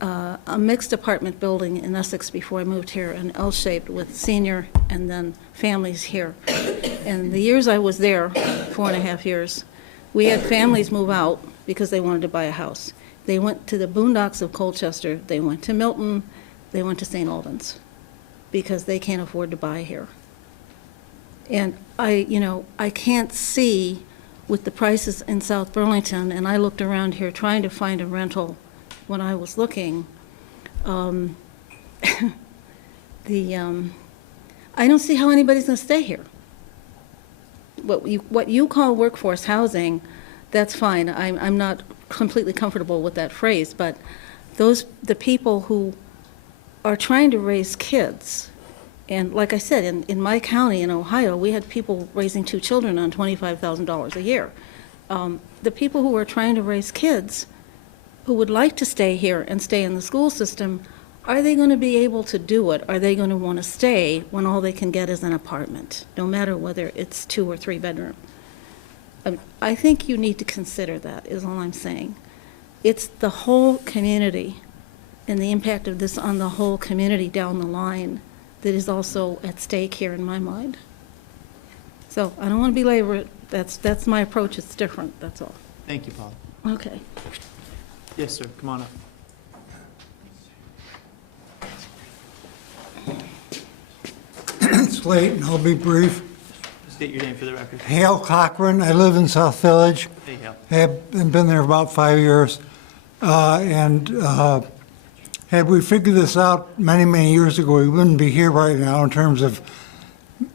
a mixed apartment building in Essex before I moved here, an L-shaped with senior and then families here. And the years I was there, 4.5 years, we had families move out because they wanted to buy a house. They went to the boondocks of Colchester, they went to Milton, they went to St. Albans because they can't afford to buy here. And I can't see with the prices in South Burlington, and I looked around here trying to find a rental when I was looking, I don't see how anybody's going to stay here. What you call workforce housing, that's fine. I'm not completely comfortable with that phrase, but the people who are trying to raise kids, and like I said, in my county in Ohio, we had people raising 2 children on $25,000 a year. The people who are trying to raise kids who would like to stay here and stay in the school system, are they going to be able to do it? Are they going to want to stay when all they can get is an apartment, no matter whether it's 2 or 3 bedroom? I think you need to consider that, is all I'm saying. It's the whole community and the impact of this on the whole community down the line that is also at stake here in my mind. So I don't want to belabor it. That's my approach. It's different, that's all. Thank you, Paul. Okay. Yes, sir, come on up. It's late, and I'll be brief. State your name for the record. Hale Cochran, I live in South Village. Hey, Hal. Have been there about 5 years. Had we figured this out many, many years ago, we wouldn't be here right now in terms of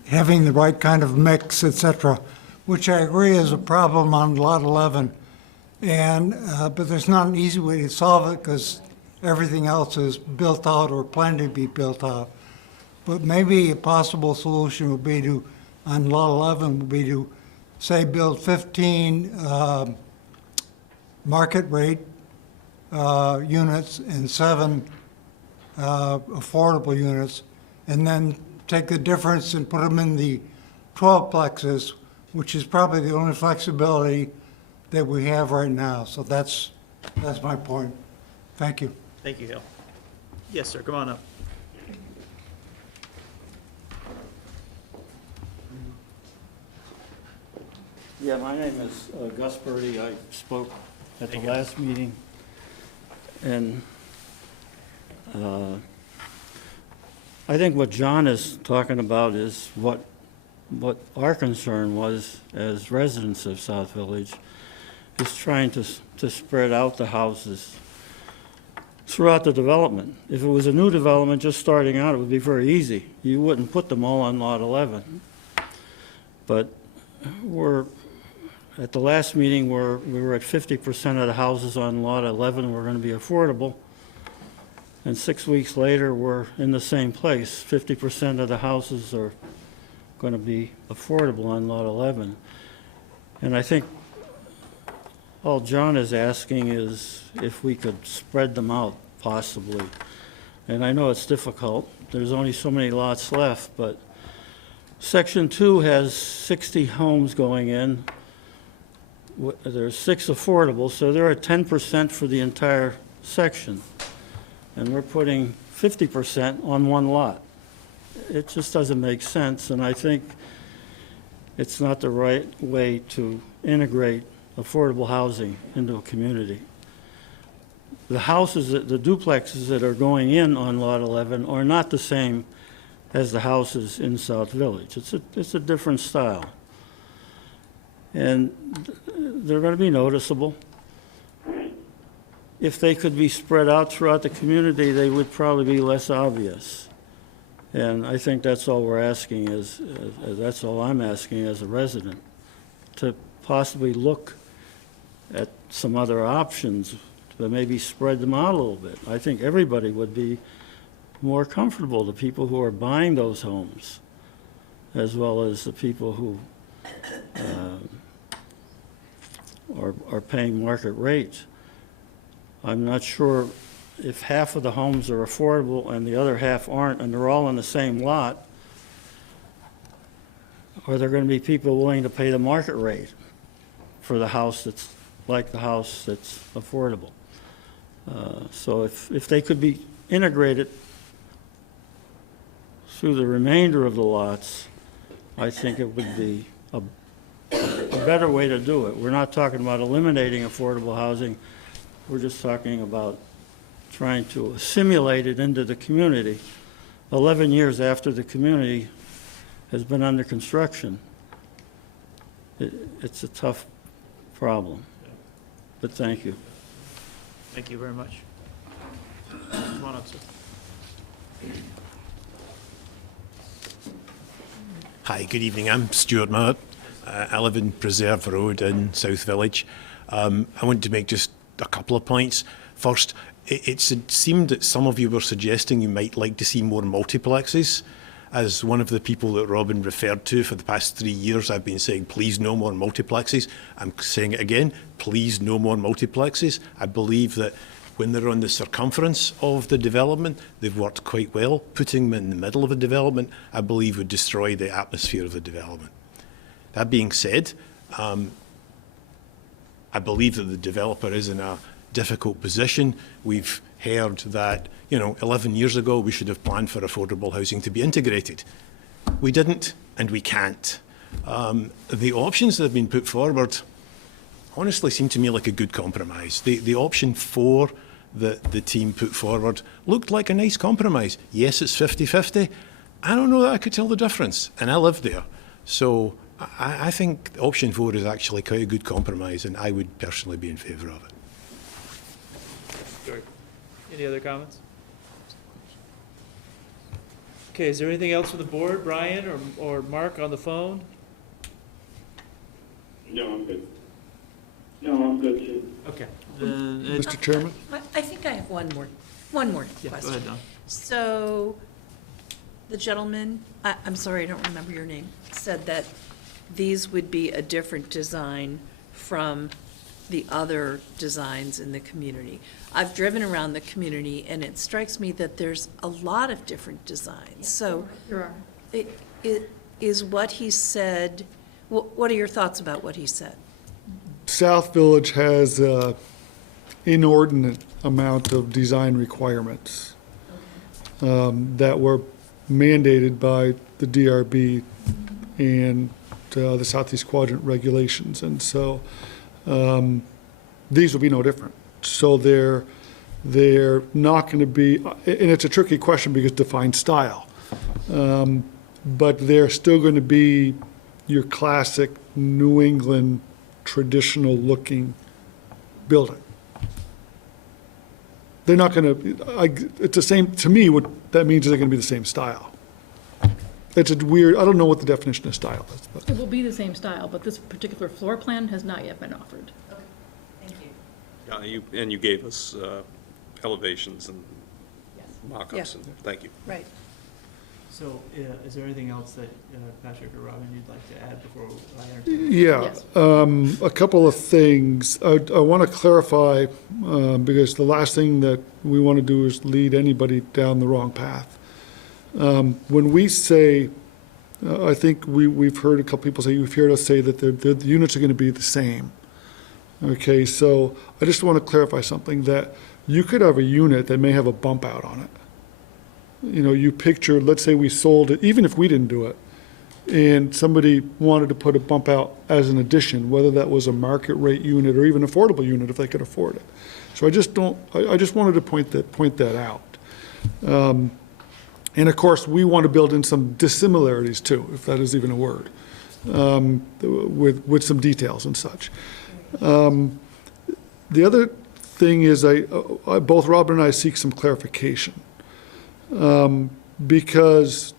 having the right kind of mix, et cetera, which I agree is a problem on Lot 11. But there's not an easy way to solve it because everything else is built out or planned to be built out. But maybe a possible solution would be to, on Lot 11, would be to, say, build 15 market rate units and 7 affordable units, and then take the difference and put them in the 12 plexes, which is probably the only flexibility that we have right now. So that's my point. Thank you. Thank you, Hal. Yes, sir, come on up. Yeah, my name is Gus Purdy. I spoke at the last meeting, and I think what John is talking about is what our concern was as residents of South Village, is trying to spread out the houses throughout the development. If it was a new development just starting out, it would be very easy. You wouldn't put them all on Lot 11. But at the last meeting, we were at 50% of the houses on Lot 11 were going to be affordable. And 6 weeks later, we're in the same place. 50% of the houses are going to be affordable on Lot 11. And I think all John is asking is if we could spread them out, possibly. And I know it's difficult. There's only so many lots left, but Section 2 has 60 homes going in. There's 6 affordable, so they're at 10% for the entire section. And we're putting 50% on one lot. It just doesn't make sense, and I think it's not the right way to integrate affordable housing into a community. The houses, the duplexes that are going in on Lot 11 are not the same as the houses in South Village. It's a different style. And they're going to be noticeable. If they could be spread out throughout the community, they would probably be less obvious. And I think that's all we're asking that's all I'm asking as a resident, to possibly look at some other options, but maybe spread them out a little bit. I think everybody would be more comfortable, the people who are buying those homes, as well as the people who are paying market rates. I'm not sure if half of the homes are affordable and the other half aren't, and they're all in the same lot, are there going to be people willing to pay the market rate for the house that's like the house that's affordable? So if they could be integrated through the remainder of the lots, I think it would be a better way to do it. We're not talking about eliminating affordable housing. We're just talking about trying to assimilate it into the community 11 years after the community has been under construction. It's a tough problem. But thank you. Thank you very much. Come on up, sir. Hi, good evening. I'm Stuart Mart. I live in Preserve Road in South Village. I want to make just a couple of points. First, it seemed that some of you were suggesting you might like to see more multiplexes. As one of the people that Robin referred to for the past 3 years, I've been saying, please no more multiplexes. I'm saying it again, please no more multiplexes. I believe that when they're on the circumference of the development, they've worked quite well. Putting them in the middle of a development, I believe, would destroy the atmosphere of the development. That being said, I believe that the developer is in a difficult position. We've heard that, 11 years ago, we should have planned for affordable housing to be integrated. We didn't, and we can't. The options that have been put forward honestly seem to me like a good compromise. The option 4 that the team put forward looked like a nice compromise. Yes, it's 50-50. I don't know that I could tell the difference, and I live there. So I think option 4 is actually quite a good compromise, and I would personally be in favour of it. Sure. Any other comments? Okay, is there anything else for the board, Brian or Mark on the phone? No, I'm good. No, I'm good too. Okay. Mr. Chairman? I think I have one more Yeah, question. go ahead, Don. So, the gentleman, I'm sorry, I don't remember your name, said that these would be a different design from the other designs in the community. I've driven around the community, and it strikes me that there's a lot of different designs. So, There are. is what he said, what are your thoughts about what he said? South Village has an inordinate amount of design requirements that were mandated by the DRB and the Southeast Quadrant regulations. And so these will be no different. So they're not going to be, and it's a tricky question because define style, but they're still going to be your classic New England traditional looking building. They're not going to, it's the same, to me, what that means is they're going to be the same style. It's a weird, I don't know what the definition of style is. But. It will be the same style, but this particular floor plan has not yet been offered. Okay, thank you. Yeah, you gave us elevations and Yes. mock-ups, Yeah. and thank you. Right. So, is there anything else that Patrick or Robin you'd like to add before I entertain? Yeah, a couple of things. I want to clarify, because the last thing that we want to do is lead anybody down the wrong path. When we say, I think we've heard a couple people say, you've heard us say that the units are going to be the same. Okay, so I just want to clarify something, that you could have a unit that may have a bump out on it. You picture, let's say we sold it, even if we didn't do it, and somebody wanted to put a bump out as an addition, whether that was a market rate unit or even affordable unit if they could afford it. So I just wanted to point that out. And of course, we want to build in some dissimilarities too, if that is even a word, with some details and such. The other thing is, both Robin and I seek some clarification. Because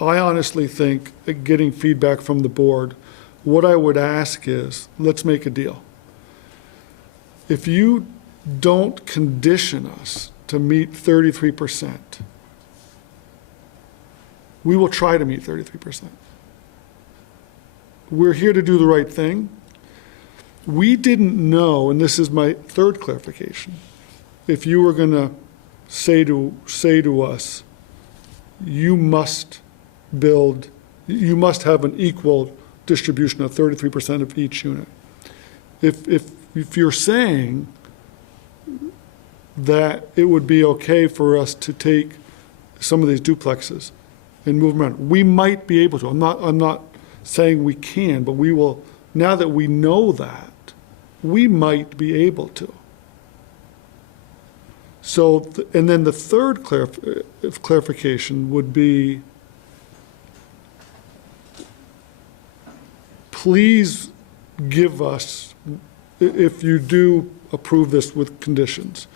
I honestly think, getting feedback from the board, what I would ask is, let's make a deal. If you don't condition us to meet 33%, we will try to meet 33%. We're here to do the right thing. We didn't know, and this is my third clarification, if you were going to say to us, you must have an equal distribution of 33% of each unit. If you're saying that it would be okay for us to take some of these duplexes and move them around, we might be able to. I'm not saying we can, but we will, now that we know that, we might be able to. So, and then the third clarification would be, please give us, if you do approve this with conditions,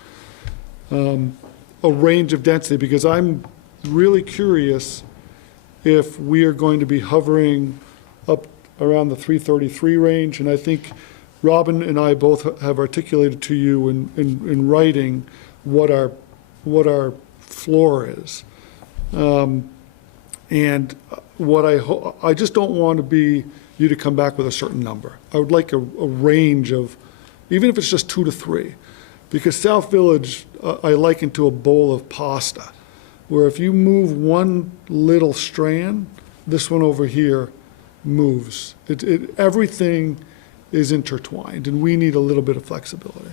a range of density? Because I'm really curious if we are going to be hovering up around the 333 range, and I think Robin and I both have articulated to you in writing what our floor is. And what I just don't want to be you to come back with a certain number. I would like a range of, even if it's just 2 to 3, because South Village, I liken to a bowl of pasta, where if you move one little strand, this one over here moves. Everything is intertwined, and we need a little bit of flexibility.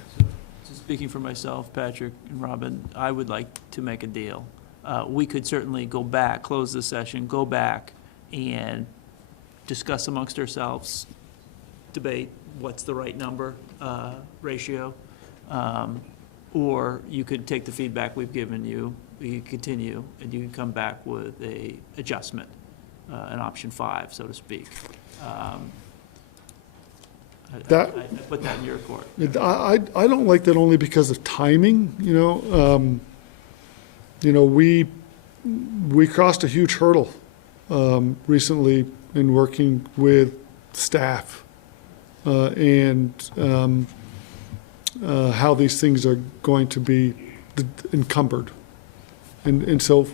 So speaking for myself, Patrick and Robin, I would like to make a deal. We could certainly go back, close the session, go back and discuss amongst ourselves, debate what's the right number, ratio. Or you could take the feedback we've given you, we could continue, and you can come back with a adjustment, an option 5, so to speak. I put that in your court. I don't like that only because of timing, we crossed a huge hurdle recently in working with staff and how these things are going to be encumbered. And so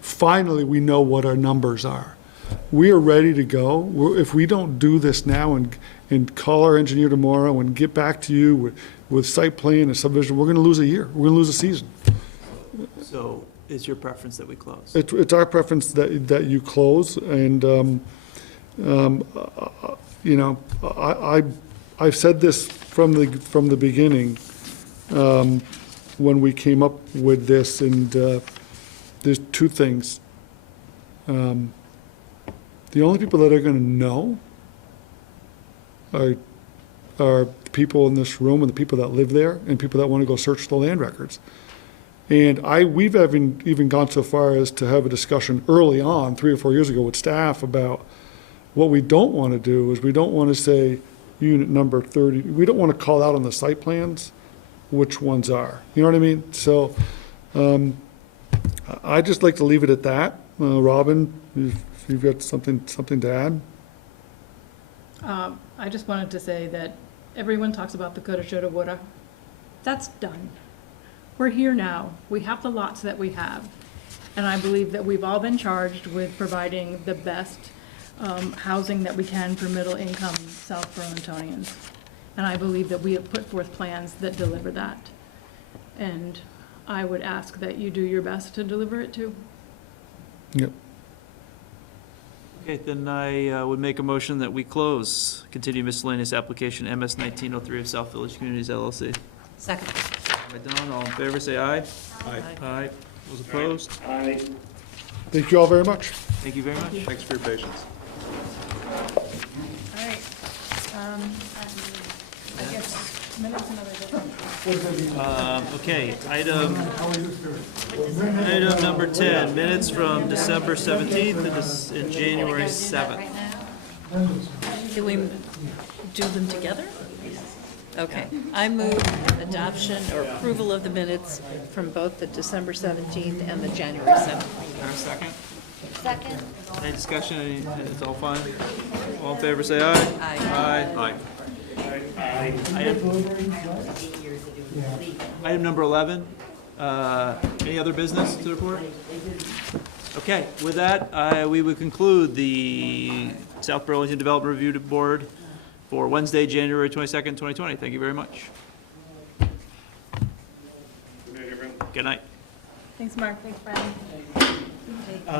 finally we know what our numbers are. We are ready to go. If we don't do this now and call our engineer tomorrow and get back to you with site plan and subdivision, we're going to lose a year. We're going to lose a season. So it's your preference that we close? It's our preference that you close, and I've said this from the beginning when we came up with this, and there's 2 things. The only people that are going to know are people in this room and the people that live there and people that want to go search the land records. And we've even gone so far as to have a discussion early on, 3 or 4 years ago, with staff about what we don't want to do is we don't want to say unit number 30. We don't want to call out on the site plans which ones are. You know what I mean? So I just like to leave it at that. Robin, if you've got something to add. I just wanted to say that everyone talks about the coulda, shoulda, woulda. That's done. We're here now. We have the lots that we have. And I believe that we've all been charged with providing the best housing that we can for middle-income South Burlingtonians. And I believe that we have put forth plans that deliver that. And I would ask that you do your best to deliver it too. Yep. Okay, then I would make a motion that we close continued miscellaneous application MS 1903 of South Village Communities LLC. Second. By Don, all in favor, say aye. Aye. Aye. Those opposed? Aye. Thank you all very much. Thank you very much. Thanks for your patience. All right. I guess minutes another day. Okay, item number 10, minutes from December 17th and January 7th. Can we do them together? Okay. I move adoption or approval of the minutes from both the December 17th and the January 7th. Is there a second? Second. Any discussion? It's all fine? All in favor, say aye. Aye. Aye. Item number 11, any other business to report? Okay, with that, we would conclude the South Burlington Development Review Board for Wednesday, January 22nd, 2020. Thank you very much. Good night. Thanks, Mark. Thanks, Brian.